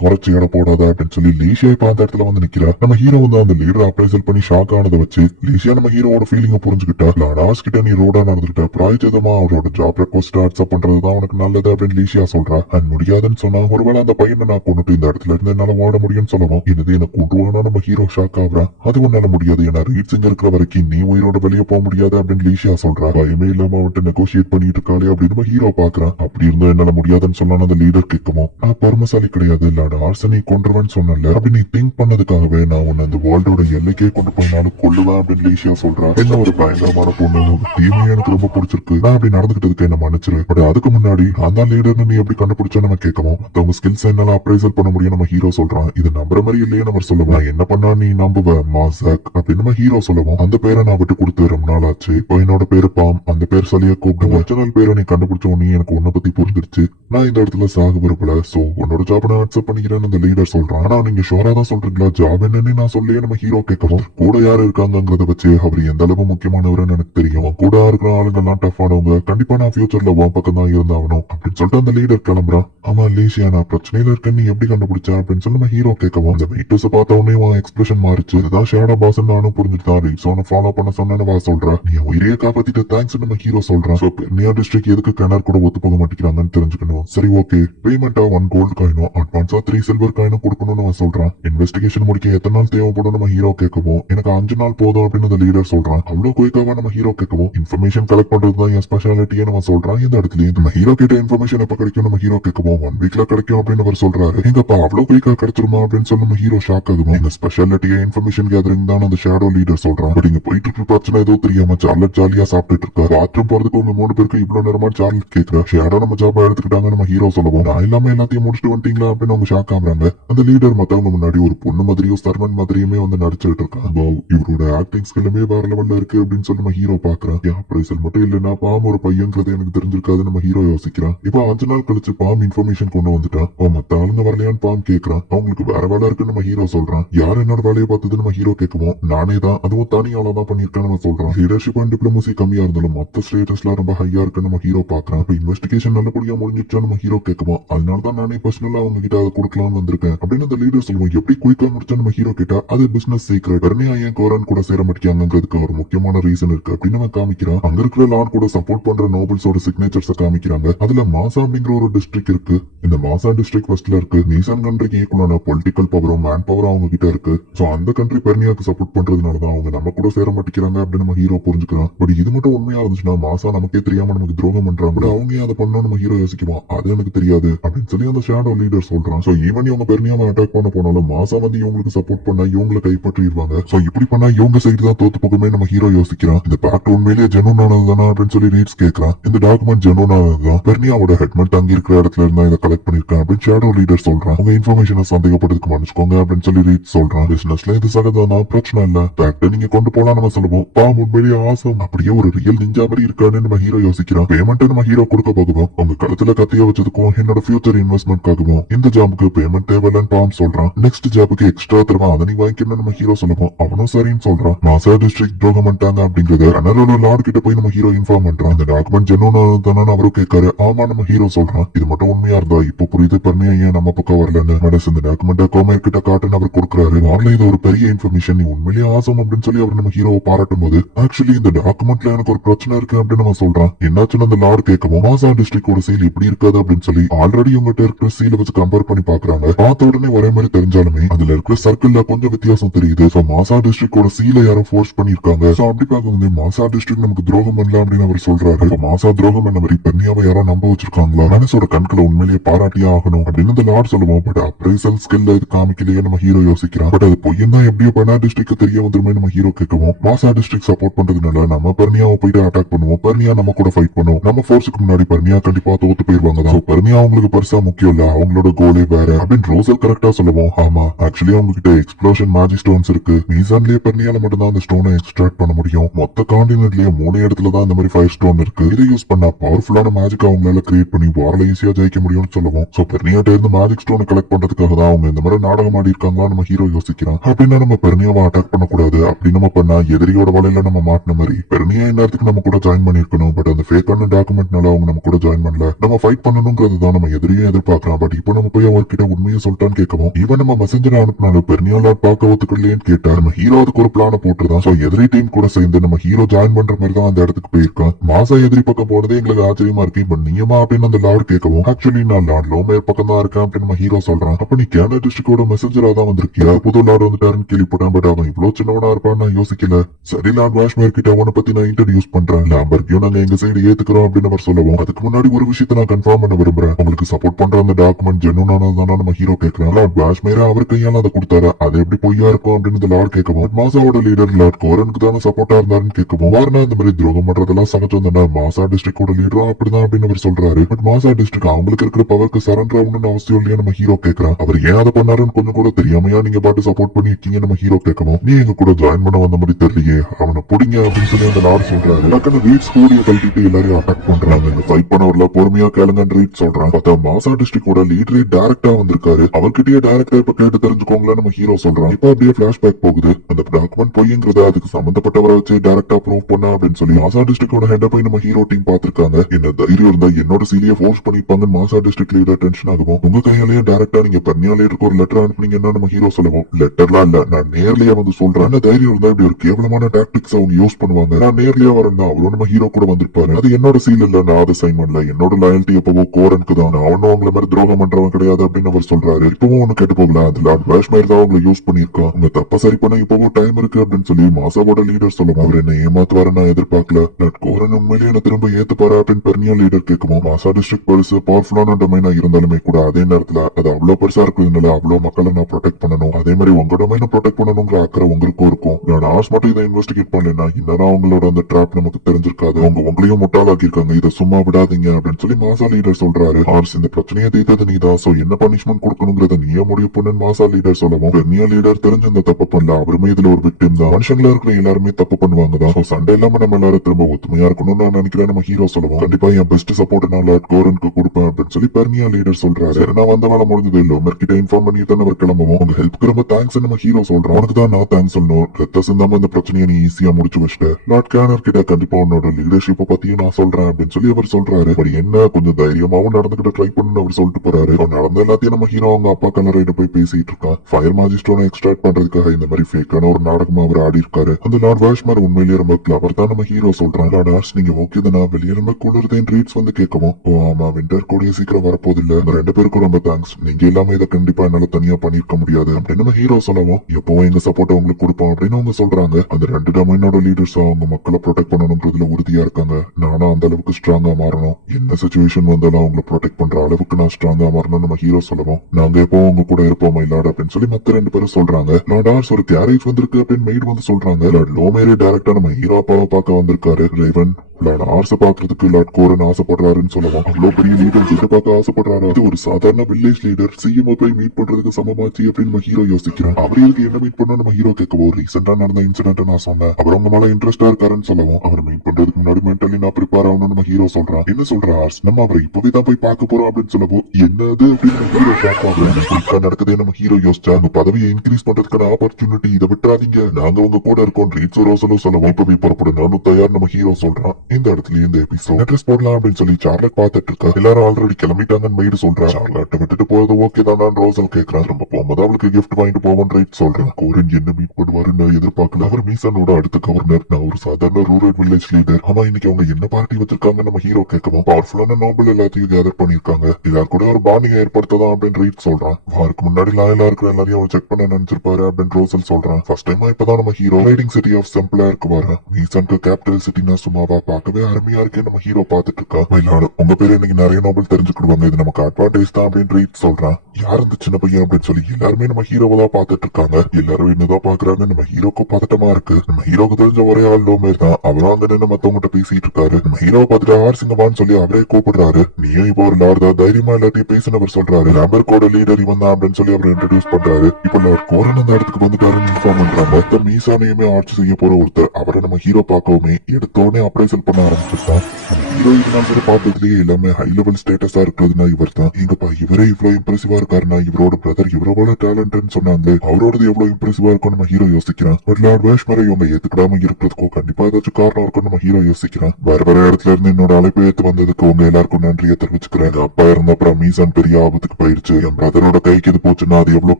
குறைச்சு இட போடாத அப்படின்னு சொல்லி லீஷியா இப்ப அந்த இடத்துல வந்து நிக்கிறா. நம்ம ஹீரோ வந்து அந்த லீடர் அப்ரைசல் பண்ணி ஷாக் ஆனதை வச்சு லீஷியா நம்ம ஹீரோட ஃபீலிங்க புரிஞ்சுக்கிட்டா. லாடாஸ் கிட்ட நீ ரோடா நடந்துகிட்ட, பிராய்ச்சிதமா அவரோட ஜாப் ரெக்வஸ்ட் அக்செப்ட் பண்றதுதான் உனக்கு நல்லது அப்படின்னு லீஷியா சொல்றா. அண்ட் முடியாதுன்னு சொன்னா ஒருவேளை அந்த பையனை நான் கொண்டுட்டு இந்த இடத்துல இருந்து என்னால ஓட முடியும்னு சொல்லவும், இது எனக்கு கொண்டுவானா நம்ம ஹீரோ ஷாக் ஆகுறான். அது உன்னால முடியாது, ஏன்னா ரீட்ஸிங்க இருக்கிற வரைக்கும் நீ உயிரோட வெளியே போக முடியாது அப்படின்னு லீஷியா சொல்றா. பயமே இல்லாம அவன்ட்டு நெகோசியேட் பண்ணிட்டு இருக்காளே அப்படின்னு நம்ம ஹீரோ பாக்குறான். அப்படி இருந்தா என்னால முடியாதுன்னு சொன்னா அந்த லீடர் கேட்கவும், நான் பர்மசாலி கிடையாது, லாடார்ஸ் நீ கொண்டுருவேன்னு சொன்னல, அப்படி நீ திங்க் பண்ணதுக்காகவே நான் உன்னை அந்த வேர்ல்டோட எல்லைக்கே கொண்டு போனாலும் கொள்ளுவேன் அப்படின்னு லீஷியா சொல்றா. என்ன ஒரு பயங்கரமான பொண்ணு, தீமையை எனக்கு ரொம்ப பிடிச்சிருக்கு, நான் அப்படி நடந்துகிட்டதுக்கு என்ன மன்னிச்சிரு. பட் அதுக்கு முன்னாடி அந்த லீடர்னு நீ எப்படி கண்டுபிடிச்சா நம்ம கேட்கவும், மத்தவங்க ஸ்கில்ஸ் என்னால அப்ரைசல் பண்ண முடியும் நம்ம ஹீரோ சொல்றான். இது நம்புற மாதிரி இல்லையே நம்ம சொல்லுவோம். நான் என்ன பண்ணா நீ நம்புவ மாசக் அப்படின்னு நம்ம ஹீரோ சொல்லவும், அந்த பேரை நான் விட்டு கொடுத்து ரொம்ப நாள் ஆச்சு. இப்போ என்னோட பேரு பாம், அந்த பேர் சரியா கூப்பிட்டு ஒரிஜினல் பேரை நீ கண்டுபிடிச்ச உடனே எனக்கு உன்னை பத்தி புரிஞ்சிருச்சு. நான் இந்த இடத்துல சாக விரும்பல, சோ உன்னோட ஜாப் நான் அக்செப்ட் பண்ணிக்கிறேன்னு அந்த லீடர் சொல்றான். ஆனா நீங்க ஷோரா தான் சொல்றீங்களா ஜாப் என்னன்னு நான் சொல்லியே நம்ம ஹீரோ கேட்கவும், கூட யாரு இருக்காங்கிறத வச்சு அவர் எந்த அளவு முக்கியமானவர்னு எனக்கு தெரியும். கூட இருக்கிற ஆளுங்க எல்லாம் டஃப் ஆனவங்க, கண்டிப்பா நான் ஃபியூச்சர்ல உன் பக்கம் தான் இருந்தாகணும் அப்படின்னு சொல்லிட்டு அந்த லீடர் கிளம்புறான். ஆமா லீஷியா நான் பிரச்சனையில இருக்கேன்னு நீ எப்படி கண்டுபிடிச்சா அப்படின்னு சொல்லி நம்ம ஹீரோ கேட்கவும், அந்த வெயிட்டர்ஸ் பார்த்த உடனே உன் எக்ஸ்பிரஷன் மாறிச்சு. இதுதான் ஷேடோ பாஸ் நானும் புரிஞ்சுட்டு ரீசோனை ஃபாலோ பண்ண சொன்னேன்னு வா சொல்றா. நீ உயிரையே காப்பாத்திட்டு தேங்க்ஸ் நம்ம ஹீரோ சொல்றான். சோ பெர்னியா டிஸ்ட்ரிக்ட் எதுக்கு கிணறு கூட ஒத்து போக மாட்டேங்கிறாங்கன்னு தெரிஞ்சுக்கணும். சரி ஓகே, பேமெண்டா 1 கோல்டு காயினும் அட்வான்ஸா 3 சில்வர் காயினும் கொடுக்கணும்னு அவன் சொல்றான். இன்வெஸ்டிகேஷன் முடிக்க எத்தனை நாள் தேவைப்படும் நம்ம ஹீரோ கேட்கவும், எனக்கு 5 நாள் போதும் அப்படின்னு அந்த லீடர் சொல்றான். அவ்வளவு குயிக்காவா நம்ம ஹீரோ கேட்கவும், இன்ஃபர்மேஷன் கலெக்ட் பண்றதுதான் என் ஸ்பெஷாலிட்டியே நம்ம சொல்றான். இந்த இடத்துல நம்ம ஹீரோ கிட்ட இன்ஃபர்மேஷன் எப்ப கிடைக்கும் நம்ம ஹீரோ கேட்கவும், 1 வீக்ல கிடைக்கும் அப்படின்னு அவர் சொல்றாரு. எங்கப்பா அவ்வளவு குயிக்கா கிடைச்சிருமா அப்படின்னு சொல்லி நம்ம ஹீரோ ஷாக் ஆகும். எங்க ஸ்பெஷாலிட்டியே இன்ஃபர்மேஷன் கேதரிங் தான் அந்த ஷேடோ லீடர் சொல்றான். பட் இங்க போயிட்டு இருக்க பிரச்சனை ஏதோ தெரியாம சார்லட் ஜாலியா சாப்பிட்டுட்டு இருக்கா. பாத்ரூம் போறதுக்கு உங்க 3 பேருக்கு இவ்வளவு நேரமா சார்லட் கேட்கிறா. ஷேடோ நம்ம ஜாபா எடுத்துக்கிட்டாங்க நம்ம ஹீரோ சொல்லவும், நான் எல்லாமே எல்லாத்தையும் முடிச்சுட்டு வந்துட்டீங்களா அப்படின்னு அவங்க ஷாக் ஆகுறாங்க. அந்த லீடர் மத்தவங்க முன்னாடி ஒரு பொண்ணு மாதிரியும் சர்வன் மாதிரியுமே வந்து நடிச்சிட்டு இருக்கான். இவரோட ஆக்டிங் ஸ்கில்லுமே வேற லெவல்ல இருக்கு அப்படின்னு சொல்லி நம்ம ஹீரோ பாக்குறான். அப்ரைசல் மட்டும் இல்லைன்னா பாம் ஒரு பையன்றது எனக்கு தெரிஞ்சிருக்காது நம்ம ஹீரோ யோசிக்கிறான். இப்போ 5 நாள் கழிச்சு பாம் இன்ஃபர்மேஷன் கொண்டு வந்துட்டான். மத்த ஆளுங்க வரலையான்னு பாம் கேட்கறான். அவங்களுக்கு வேற வேலை இருக்குன்னு நம்ம ஹீரோ சொல்றான். யார் என்னோட வேலையை பார்த்தது நம்ம ஹீரோ கேட்கவும், நானே தான், அதுவும் தனியால தான் பண்ணிருக்கேன்னு நம்ம சொல்றான். லீடர்ஷிப் அண்ட் டிப்ளமசி கம்மியா இருந்தாலும் மத்த ஸ்டேட்டஸ்லாம் ரொம்ப ஹையா இருக்குன்னு நம்ம ஹீரோ பாக்குறான். இன்வெஸ்டிகேஷன் நல்லபடியா முடிஞ்சிச்சா நம்ம ஹீரோ கேட்கவும், அதனாலதான் நானே பர்சனலா அவங்க கிட்ட அதை கொடுக்கலாம்னு வந்திருக்கேன் அப்படின்னு அந்த லீடர் சொல்லுவோம். எப்படி குயிக்கா முடிச்சா நம்ம ஹீரோ கிட்ட அது பிசினஸ் சீக்ரெட். பெர்னியா ஏன் கோரன் கூட சேர மாட்டேங்கிறதுக்கு ஒரு முக்கியமான ரீசன் இருக்கு அப்படின்னு அவன் காமிக்கிறான். அங்க இருக்கிற லான் கூட சப்போர்ட் பண்ற நோபல்ஸோட சிக்னேச்சர்ஸ் காமிக்கிறாங்க. அதுல மாசா அப்படிங்கிற ஒரு டிஸ்ட்ரிக்ட் இருக்கு. இந்த மாசா டிஸ்ட்ரிக்ட் வெஸ்ட்ல இருக்கு. நீசன் கண்ட்ரிக்கு ஈக்குவலான பொலிட்டிக்கல் பவரும் மேன் பவரும் அவங்க கிட்ட இருக்கு. சோ அந்த கண்ட்ரி பெர்னியாக்கு சப்போர்ட் பண்றதுனாலதான் அவங்க நம்ம கூட சேர மாட்டேங்கிறாங்க அப்படின்னு நம்ம ஹீரோ புரிஞ்சுக்கிறான். பட் இது மட்டும் உண்மையா இருந்துச்சுன்னா மாசா நமக்கே தெரியாம நமக்கு துரோகம் பண்றாங்க. அவங்க அதை பண்ணணும் நம்ம ஹீரோ யோசிக்குவான். அது எனக்கு தெரியாது அப்படின்னு சொல்லி அந்த ஷேடோ லீடர் சொல்றான். சோ ஈவன் இவங்க பெர்னியாவை அட்டாக் பண்ண போனாலும் மாசா வந்து இவங்களுக்கு சப்போர்ட் பண்ணா இவங்களை கைப்பற்றிடுவாங்க. சோ இப்படி பண்ணா இவங்க சைடு தான் தோத்து போகுமே நம்ம ஹீரோ யோசிக்கிறான். இந்த பேக்ட் உண்மையிலேயே ஜெனூன் ஆனதுதானா அப்படின்னு சொல்லி ரீட்ஸ் கேட்கறான். இந்த டாக்குமெண்ட் ஜெனூன் ஆனதுதான். பெர்னியாவோட ஹெட்மெண்ட் தங்கி இருக்கிற இடத்துல இருந்தா இதை கலெக்ட் பண்ணிருக்கான் அப்படின்னு ஷேடோ லீடர் சொல்றான். உங்க இன்ஃபர்மேஷனை சந்தேகப்பட்டதுக்கு மன்னிச்சுக்கோங்க அப்படின்னு சொல்லி ரீட்ஸ் சொல்றான். பிசினஸ்ல இது சகஜம்னா பிரச்சனை இல்ல, பேக்ட் நீங்க கொண்டு போலாம் நம்ம சொல்லுவோம். பாம் உண்மையிலேயே ஆசம், அப்படியே ஒரு ரியல் நிஞ்சா மாதிரி இருக்கான்னு நம்ம ஹீரோ யோசிக்கிறான். பேமெண்ட் நம்ம ஹீரோ கொடுக்க போகுவோம். உங்க கழுத்துல கத்திய வச்சதுக்கும் என்னோட ஃபியூச்சர் இன்வெஸ்ட்மெண்ட்காகவும் இந்த ஜாபுக்கு பேமெண்ட் தேவையில்லன்னு பாம் சொல்றான். நெக்ஸ்ட் ஜாபுக்கு எக்ஸ்ட்ரா தருவான், அதை நீ வாங்கிக்கணும்னு நம்ம ஹீரோ சொல்லுவோம். அவனும் சரின்னு சொல்றான். மாசா டிஸ்ட்ரிக்ட் துரோகம் பண்ணிட்டாங்க அப்படிங்கறத அனலோட லார்ட் கிட்ட போய் நம்ம ஹீரோ இன்ஃபார்ம் பண்றான். அந்த டாக்குமெண்ட் ஜெனூன் தானு அவரும் கேட்காரு. ஆமா நம்ம ஹீரோ சொல்றான். இது மட்டும் உண்மையா உண்மையா இருந்தா இப்ப புரியுது பெர்னியா ஏன் நம்ம பக்கம் வரலன்னு. மனசு இந்த டாக்குமெண்ட கோமேர் கிட்ட காட்டுன்னு அவர் கொடுக்குறாரு. மாடல இது ஒரு பெரிய இன்ஃபர்மேஷன், நீ உண்மையிலேயே ஆசம் அப்படின்னு சொல்லி அவர் நம்ம ஹீரோவை பாராட்டும் போது ஆக்சுவலி இந்த டாக்குமெண்ட்ல எனக்கு ஒரு பிரச்சனை இருக்கு அப்படின்னு நம்ம சொல்றான். என்னாச்சுன்னு அந்த லார்டு கேட்கவும் மாசா டிஸ்ட்ரிக்டோட சீல் இப்படி இருக்காது அப்படின்னு சொல்லி ஆல்ரெடி உங்ககிட்ட இருக்கிற சீலை வச்சு கம்பேர் பண்ணி பாக்குறாங்க. பார்த்த உடனே ஒரே மாதிரி தெரிஞ்சாலுமே அதுல இருக்கிற சர்க்கிள்ல கொஞ்சம் வித்தியாசம் தெரியுது. சோ மாசா டிஸ்ட்ரிக்டோட சீலை யாரோ ஃபோர்ஸ் பண்ணிருக்காங்க. சோ அப்படி பார்க்கும்போது மாசா டிஸ்ட்ரிக்ட் நமக்கு துரோகம் பண்ணலாம் அப்படின்னு அவர் சொல்றாரு. அப்ப மாசா துரோகம் என்ன மாதிரி பெர்னியாவை யாரோ நம்ப வச்சிருக்காங்களா, மனசோட கண்களை உண்மையிலேயே பாராட்டியே ஆகணும் அப்படின்னு இந்த லார்டு சொல்லுவோம். பட் அப்ரைசல் ஸ்கில்ல இது காமிக்கலையே நம்ம ஹீரோ யோசிக்கிறான். பட் அது பொய்யும் தான் எப்படியோ பெர்னா டிஸ்ட்ரிக்ட் தெரிய வந்துருமே நம்ம ஹீரோ கேட்கவும் மாசா டிஸ்ட்ரிக்ட் சப்போர்ட் பண்றதுனால நம்ம பெர்னியாவை போயிட்டு அட்டாக் பண்ணுவோம். பெர்னியா நம்ம கூட ஃபைட் பண்ணுவோம். நம்ம ஃபோர்ஸுக்கு முன்னாடி பெர்னியா கண்டிப்பா தோத்து போயிருவாங்க தான். பெர்னியா அவங்களுக்கு பெருசா முக்கியம் இல்ல, அவங்களோட கோலே வேற அப்படின்னு ரோசல் கரெக்டா சொல்லுவோம். ஆமா ஆக்சுவலி அவங்க கிட்ட எக்ஸ்ப்ளோஷன் மேஜிக் ஸ்டோன்ஸ் இருக்கு. மீசான்லயே பெர்னியால மட்டும் தான் அந்த ஸ்டோனை எக்ஸ்ட்ராக்ட் பண்ண முடியும். மொத்த காண்டினென்ட்லயே 3 இடத்துல தான் இந்த மாதிரி ஃபயர் ஸ்டோன் இருக்கு. இதை யூஸ் பண்ணா பவர்ஃபுல்லான மேஜிக் அவங்களால கிரியேட் பண்ணி வார்ல ஈஸியா ஜெயிக்க முடியும்னு சொல்லுவோம். சோ பெர்னியாட்ட இருந்து மேஜிக் ஸ்டோனை கலெக்ட் பண்றதுக்காக தான் அவங்க இந்த மாதிரி நாடகம் ஆடி இருக்காங்களா நம்ம ஹீரோ யோசிக்கிறான். அப்படின்னா நம்ம பெர்னியாவை அட்டாக் பண்ணக்கூடாது. அப்படி நம்ம பண்ணா எதிரியோட வலையில நம்ம மாட்டின மாதிரி பெர்னியா நேரத்துக்கு நம்ம கூட ஜாயின் பண்ணிருக்கணும். பட் அந்த ஃபேக்கான டாக்குமெண்ட்னால அவங்க நம்ம கூட ஜாயின் பண்ணல. நம்ம ஃபைட் பண்ணணும்ன்றது தான் நம்ம எதிரியே எதிர்பார்க்கலாம். பட் இப்போ நம்ம போய் அவர்கிட்ட உண்மையை சொல்லிட்டான்னு கேட்கவும் இவன் நம்ம மெசஞ்சர் அனுப்பினாலும் பெர்னியால பார்க்க ஒத்துக்கலையேன்னு கேட்டா நம்ம ஹீரோ அதுக்கு ஒரு பிளான போட்டுதான். சோ எதிரி டீம் கூட சேர்ந்து நம்ம ஹீரோ ஜாயின் பண்ற மாதிரி தான் அந்த இடத்துக்கு போயிருக்கான். மாசா எதிரி பக்கம் போனதே எங்களுக்கு ஆச்சரியமா இருக்கு. இப்ப நீயமா அப்படின்னு அந்த லார்டு கேட்கவும் ஆக்சுவலி நான் லார்ட் லோமேர் பக்கம் தான் இருக்கேன் அப்படின்னு நம்ம ஹீரோ சொல்றான். அப்ப நீ கேனடா டிஸ்ட்ரிக்டோட மெசஞ்சரா தான் வந்திருக்கியா, புது லார்டு வந்துட்டாருன்னு கேள்விப்பட்டேன். பட் அவன் இவ்வளவு சின்னவனா இருப்பான்னு நான் யோசிக்கல. சரி லார்ட் வாஷ்மேர் கிட்ட அவனை பத்தி நான் இன்ட்ரடியூஸ் பண்றேன். லாம்பர்கையும் நாங்க எங்க சைடு ஏத்துக்கிறோம் அப்படின்னு அவர் சொல்லவும் அதுக்கு முன்னாடி ஒரு விஷயத்த நான் கன்ஃபார்ம் பண்ண விரும்புறேன். உங்களுக்கு சப்போர்ட் பண்ற அந்த டாக்குமெண்ட் ஜென்யூனானதான நம்ம ஹீரோ கேட்கிறேன். லார்ட் வாஷ்மேர் அவர் கையால அதை கொடுத்தாரு, அது எப்படி பொய்யா இருக்கும் அப்படின்னு இந்த லார்டு கேட்கவும் மாசாவோட லீடர் லார்ட் கோரனுக்கு தானே சப்போர்ட்டா இருந்தாருன்னு கேட்கவும் வார்னா இந்த மாதிரி துரோகம் பண்றதெல்லாம் சமைச்சு வந்தா மாசா டிஸ்ட்ரிக்டோட லீடரும் அப்படிதான் அப்படின்னு அவர் சொல்றாரு. பட் மாசா டிஸ்ட்ரிக்ட் அவங்களுக்கு இருக்கிற பவருக்கு சரண்டர் ஆகணும்னு அவசியம் இல்லையா நம்ம ஹீரோ கேட்கிறான். அவர் ஏன் அதை பண்ணாருன்னு கொஞ்சம் கூட தெரியாமையா நீங்க பாட்டு சப்போர்ட் பண்ணிருக்கீங்க நம்ம ஹீரோ கேட்கவும் நீ எங்க கூட ஜாயின் பண்ண வந்த மாதிரி தெரியலையே, அவனை புடிங்க அப்படின்னு சொல்லி அந்த லார்டு சொல்றாரு. டக்குனு ரீட்ஸ் கூடிய கழட்டிட்டு எல்லாரையும் அட்டாக் பண்றாங்க. இந்த ஃபைட் பண்ணவர்ல பொறுமையா கேளுங்கன்னு ரீட் சொல்றான். பார்த்தா மாசா டிஸ்ட்ரிக்டோட லீடரே டைரக்டா வந்திருக்காரு. அவர்கிட்டயே டைரக்டா இப்ப கேட்டு தெரிஞ்சுக்கோங்களேன் நம்ம ஹீரோ சொல்றான். இப்ப அப்படியே பிளாஷ்பேக் போகுது. அந்த டாக்குமெண்ட் பொய்ங்கிறத அதுக்கு சம்பந்தப்பட்டவரை வச்சு டைரக்டா ப்ரூவ் பண்ணா அப்படின்னு சொல்லி மாசா டிஸ்ட்ரிக்டோட ஹெட் போய் நம்ம ஹீரோ டீம் பாத்துருக்காங்க. என்ன தைரியம் இருந்தா என்னோட சீலிய ஃபோர்ஸ் பண்ணிருப்பாங்க. மாசா டிஸ்ட்ரிக்ட் லீடர் டென்ஷன் ஆகும். உங்க கையாலேயே டைரக்டா நீங்க பெர்னியா லீடருக்கு ஒரு லெட்டர் அனுப்புனீங்கன்னா நம்ம ஹீரோ சொல்லுவோம். லெட்டர்லாம் இல்ல, நான் நேர்லயே வந்து சொல்றேன். என்ன தைரியம் இருந்தா இப்படி ஒரு கேவலமான டாக்டிக்ஸ் அவங்க யூஸ் பண்ணுவாங்க. நான் நேர்லயே வரேன், அவரும் நம்ம ஹீரோ கூட வந்திருப்பாரு. அது என்னோட சீல் இல்ல, நான் அதை சைன் பண்ணல. என்னோட லாயல்ட்டி எப்பவோ கோரனுக்கு தான். நான் அவனும் அவங்கள மாதிரி துரோகம் பண்றவன் கிடையாது அப்படின்னு அவர் சொல்றாரு. இப்பவும் ஒண்ணு கேட்டு போகலாம், அது லார்ட் வாஷ்மேர் தான் அவங்களை யூஸ் பண்ணிருக்கான். உங்க தப்ப சரி பண்ண இப்பவும் டைம் இருக்கு அப்படின்னு சொல்லி மாசாவோட லீடர் சொல்லுவோம். அவர் என்ன ஏமாத்துவாரு நான் எதிர்பார்க்கல. லார்ட் கோரன் உண்மையிலேயே என்ன திரும்ப ஏத்துப்பாரா அப்படின்னு பெர்னியா லீடர் கேட்கும். மாசா டிஸ்ட்ரிக்ட் பெருசு பவர்ஃபுல்லான டொமைனா இருந்தாலுமே கூட அதே நேரத்துல அது அவ்வளவு பெருசா இருக்கிறதுனால அவ்வளவு மக்களை நான் ப்ரொடெக்ட் பண்ணணும். அதே மாதிரி உங்க டொமைனை ப்ரொடெக்ட் பண்ணணுங்கிற அக்கறை உங்களுக்கும் இருக்கும். நான் ஆர்ஸ் மட்டும் இதை இன்வெஸ்டிகேட் பண்ணலன்னா இன்னும் அவங்களோட அந்த ட்ராப் நமக்கு தெரிஞ்சிருக்காது. அவங்க உங்களையும் முட்டாளாக்கி இருக்காங்க, இதை சும்மா விடாதீங்க அப்படின்னு சொல்லி மாசா லீடர் சொல்றாரு. ஆர்ஸ் இந்த பிரச்சனையை தீர்த்தது நீதான், சோ என்ன பனிஷ்மெண்ட் கொடுக்கணுங்கிறத நீயே முடிவு பண்ணு மாசா லீடர் சொல்லவும் பெர்னியா லீடர் தெரிஞ்சு இந்த தப்பு பண்ணல, அவருமே இதுல ஒரு விக்டிம் தான். மனுஷங்களா இருக்கிற எல்லாருமே தப்பு பண்ணுவாங்க தான். சண்டை இல்லாம நம்ம எல்லாரும் திரும்ப ஒத்துமையா இருக்கணும்னு நான் நினைக்கிறேன் நம்ம ஹீரோ சொல்லுவோம். கண்டிப்பா என் பெஸ்ட் சப்போர்ட் நான் லார்ட் கோரனுக்கு கொடுப்பேன் அப்படின்னு சொல்லி பெர்னியா லீடர் சொல்றாரு. நான் வந்த வேலை முடிஞ்சது இல்ல, உமர்கிட்ட இன்ஃபார்ம் பண்ணி தான் அவர் கிளம்புவோம். உங்க ஹெல்ப்க்கு ரொம்ப தேங்க்ஸ் நம்ம ஹீரோ சொல்றோம். உனக்கு தான் நான் தேங்க்ஸ் சொல்லணும், ரத்த சிந்தாம இந்த பிரச்சனையை நீ ஈஸியா முடிச்சு வச்சிட்ட. லார்ட் கேனர் கிட்ட கண்டிப்பா உன்னோட லீடர்ஷிப்பை பத்தியும் நான் சொல்றேன் அப்படின்னு சொல்லி அவர் சொல்றாரு. பட் என்ன கொஞ்சம் தைரியமாவும் நடந்துகிட்ட ட்ரை பண்ணு அவர் சொல்லிட்டு போறாரு. நடந்த எல்லாத்தையும் நம்ம ஹீரோ அவங்க அப்பா கலரையிட்ட போய் பேசிட்டு இருக்கான். ஃபயர் மேஜிக் எக்ஸ்ட்ராக்ட் பண்றதுக்காக இந்த மாதிரி ஃபேக்கான ஒரு நாடகமா அவர் ஆடி இருக்காரு. அந்த லார்ட் வாஷ்மேர் உண்மையிலேயே ரொம்ப கிளவர் தான் நம்ம ஹீரோ சொல்றான். லார்ட் ஆர்ஸ் நீங்க ஓகே தானா, வெளியே ரொம்ப குளிர்தேன் ரீட்ஸ் வந்து கேட்கவும் ஓ ஆமா விண்டர் கூடிய சீக்கிரம் வரப்போது இல்ல, அந்த 2 பேருக்கும் ரொம்ப தேங்க்ஸ், நீங்க இல்லாம இதை கண்டிப்பா என்னால தனியா பண்ணிருக்க முடியாது அப்படின்னு நம்ம ஹீரோ சொல்லவும் எப்பவும் எங்க சப்போர்ட் உங்களுக்கு கொடுப்போம் அப்படின்னு அவங்க சொல்றாங்க. அந்த 2 டொமைனோட லீடர்ஸ் அவங்க மக்களை ப்ரொடெக்ட் பண்ணணும்ன்றதுல உறுதியா இருக்காங்க. நானும் அந்த அளவுக்கு ஸ்ட்ராங்கா மாறணும், என்ன சிச்சுவேஷன் வந்தாலும் அவங்களை ப்ரொடெக்ட் பண்ற அளவுக்கு நான் ஸ்ட்ராங்கா மாறணும் நம்ம ஹீரோ சொல்லவும் நாங்க எப்போ உங்க கூட இருப்போம் லார்ட் அப்படின்னு சொல்லி மத்த 2 பேரும் சொல்றாங்க. லார்ட் ஆர்ஸ் ஒரு கேரேஜ் வந்திருக்கு அப்படின்னு மெய்ட் வந்து சொல்றாங்க. லார்ட் லோமேரே டைரக்டா நம்ம ஹீரோ அப்பாவை பார்க்க வந்திருக்காரு. ரேவன் லார்ட் ஆர்ஸ பாக்குறதுக்கு லார்ட் கோரன் ஆசைப்படுறாருன்னு சொல்லலாம். அவ்வளவு பெரிய லீடர் எதை பார்க்க ஆசைப்படுறாரு, இது ஒரு சாதாரண வில்லேஜ் லீடர் சிஎம் போய் மீட் பண்றதுக்கு சமமாச்சு அப்படின்னு நம்ம ஹீரோ யோசிக்கிறோம். அவருக்கு என்ன மீட் பண்ண நம்ம ஹீரோ கேட்கவும் ரீசெண்டா நடந்த இன்சிடென்ட் நான் சொன்னேன், அவர் உங்க மேல இன்ட்ரெஸ்டா இருக்காருன்னு சொல்லவும் அவர் மீட் பண்றதுக்கு முன்னாடி மென்டலி நான் ப்ரிப்பேர் ஆகணும்னு நம்ம ஹீரோ சொல்றான். என்ன சொல்ற ஆர்ஸ், நம்ம அவரை இப்பவே தான் போய் பார்க்க போறோம் அப்படின்னு சொல்லவும் என்னது அப்படின்னு நம்ம ஹீரோ ஷாக் ஆகும். நடக்குதே நம்ம ஹீரோ யோசிச்சா உங்க பதவியை இன்க்ரீஸ் பண்றதுக்கான ஆப்பர்ச்சுனிட்டி, இதை விட்டுறாதீங்க, நாங்க உங்க கூட இருக்கோம் ரீட்ஸ் ரோசலோ சொல்லவும் இப்பவே புறப்படும் நானும் தயார் நம்ம ஹீரோ சொல்றான். இந்த இடத்துல இந்த எபிசோட் அட்ரஸ் போடலாம் அப்படின்னு சொல்லி சார்லட் பார்த்துட்டு இருக்கா. எல்லாரும் ஆல்ரெடி சொல்லி கிளம்பிட்டாங்கன்னு மெய்டு சொல்றா. சார்லட்டை விட்டுட்டு போறது ஓகே தானான்னு ரோசல் கேக்குறான். நம்ம போகும்போது அவளுக்கு கிஃப்ட் வாங்கிட்டு போவோம் ரைட் சொல்றேன். கோரன் என்ன மீட் பண்ணுவாருன்னு எதிர்பார்க்கல. அவர் மீசானோட அடுத்த கவர்னர். நான் ஒரு சாதாரண ரூரல் வில்லேஜ் லீடர். ஆமா இன்னைக்கு அவங்க என்ன பார்ட்டி வச்சிருக்காங்க நம்ம ஹீரோ கேட்கவும் பவர்ஃபுல்லான நோபல் எல்லாத்தையும் கேதர் பண்ணிருக்காங்க. எல்லாரும் கூட ஒரு பாண்டிங் ஏற்படுத்ததான் அப்படின்னு ரீட் சொல்றான். வாருக்கு முன்னாடி லாயலா இருக்கிற எல்லாரையும் அவர் செக் பண்ண நினைச்சிருப்பாரு அப்படின்னு ரோசல் சொல்றான். ஃபர்ஸ்ட் டைம் இப்பதான் நம்ம ஹீரோ ரைடிங் சிட்டி ஆஃப் செம்பிளா இருக்கு வர. மீசானுக்கு கேபிட்டல் சிட்டினா சும்மாவா பார்க்கவே அருமையா இருக்கே நம்ம ஹீரோ பாத்துட்டு இருக்கா. மயிலாடு உங்க பேரு இன்னைக்கு நிறைய நோபல் தெரிஞ்சுக்கிடுவாங்க. இது நமக்கு அட்வான்டேஜ் தான் அப்படின்னு ரீட் சொல்றான். யார் இந்த சின்ன பையன் அப்படின்னு சொல்லி எல்லாருமே நம்ம ஹீரோவை தான் பாத்துட்டு இருக்காங்க. எல்லாரும் என்னதான் பாக்குறாங்க. நம்ம ஹீரோக்கு பதட்டமா இருக்கு. நம்ம ஹீரோக்கு தெரிஞ்ச ஒரே ஆள் லோமேர் தான். அவரும் அங்க நின்று மத்தவங்கிட்ட பேசிட்டு இருக்காரு. நம்ம ஹீரோவை பார்த்துட்டு ஆர் சிங்கமான்னு சொல்லி அவரே கூப்பிடுறாரு. நீயும் இப்போ ஒரு லார்ட் தான், தைரியமா எல்லாத்தையும் பேசினவர் சொல்றாரு. லாம்பர்கோட லீடர் இவன் தான் அப்படின்னு சொல்லி அவர் இன்ட்ரோடியூஸ் பண்றாரு. இப்போ லார்ட் கோரன் அந்த இடத்துக்கு வந்துட்டாருன்னு இன்ஃபார்ம் பண்றாங்க. மொத்த மீசானையுமே ஆட்சி செய்ய போற ஒருத்தர். அவரை நம்ம ஹீரோ பார்க்கவுமே எடுத்தோடனே அப்ரைசல் பண்ண ஆரம்பிச்சிருக்கான். ஹீரோ இதனால பார்த்ததுலயே எல்லாமே ஹை லெவல் ஸ்டேட்டஸா இருக்கிறதுனா இவர் தான். எங்கப்பா இவரே இவ்வளவு இம்ப்ரெசிவா இருக்காருன்னா இவரோட பிரதர் இவரோட டேலண்ட்னு சொன்னாங்க. அவரோடது எவ்வளவு இம்ப்ரெசிவா இருக்கும் நம்ம ஹீரோ யோசிக்கிறான். பட் லார்ட் வேஷ்மரை இவங்க ஏத்துக்கிடாம இருக்கிறதுக்கோ கண்டிப்பா ஏதாச்சும் காரணம் இருக்கும் நம்ம ஹீரோ யோசிக்கிறான். வேற வேற இடத்துல இருந்து என்னோட அழைப்பை ஏத்து வந்ததுக்கு உங்க எல்லாருக்கும் நன்றியை தெரிவிச்சுக்கிறேன். எங்க அப்பா இருந்த அப்புறம் மீசான் பெரிய ஆபத்துக்கு போயிருச்சு. என் பிரதரோட கைக்கு இது போச்சுன்னா அது எவ்வளவு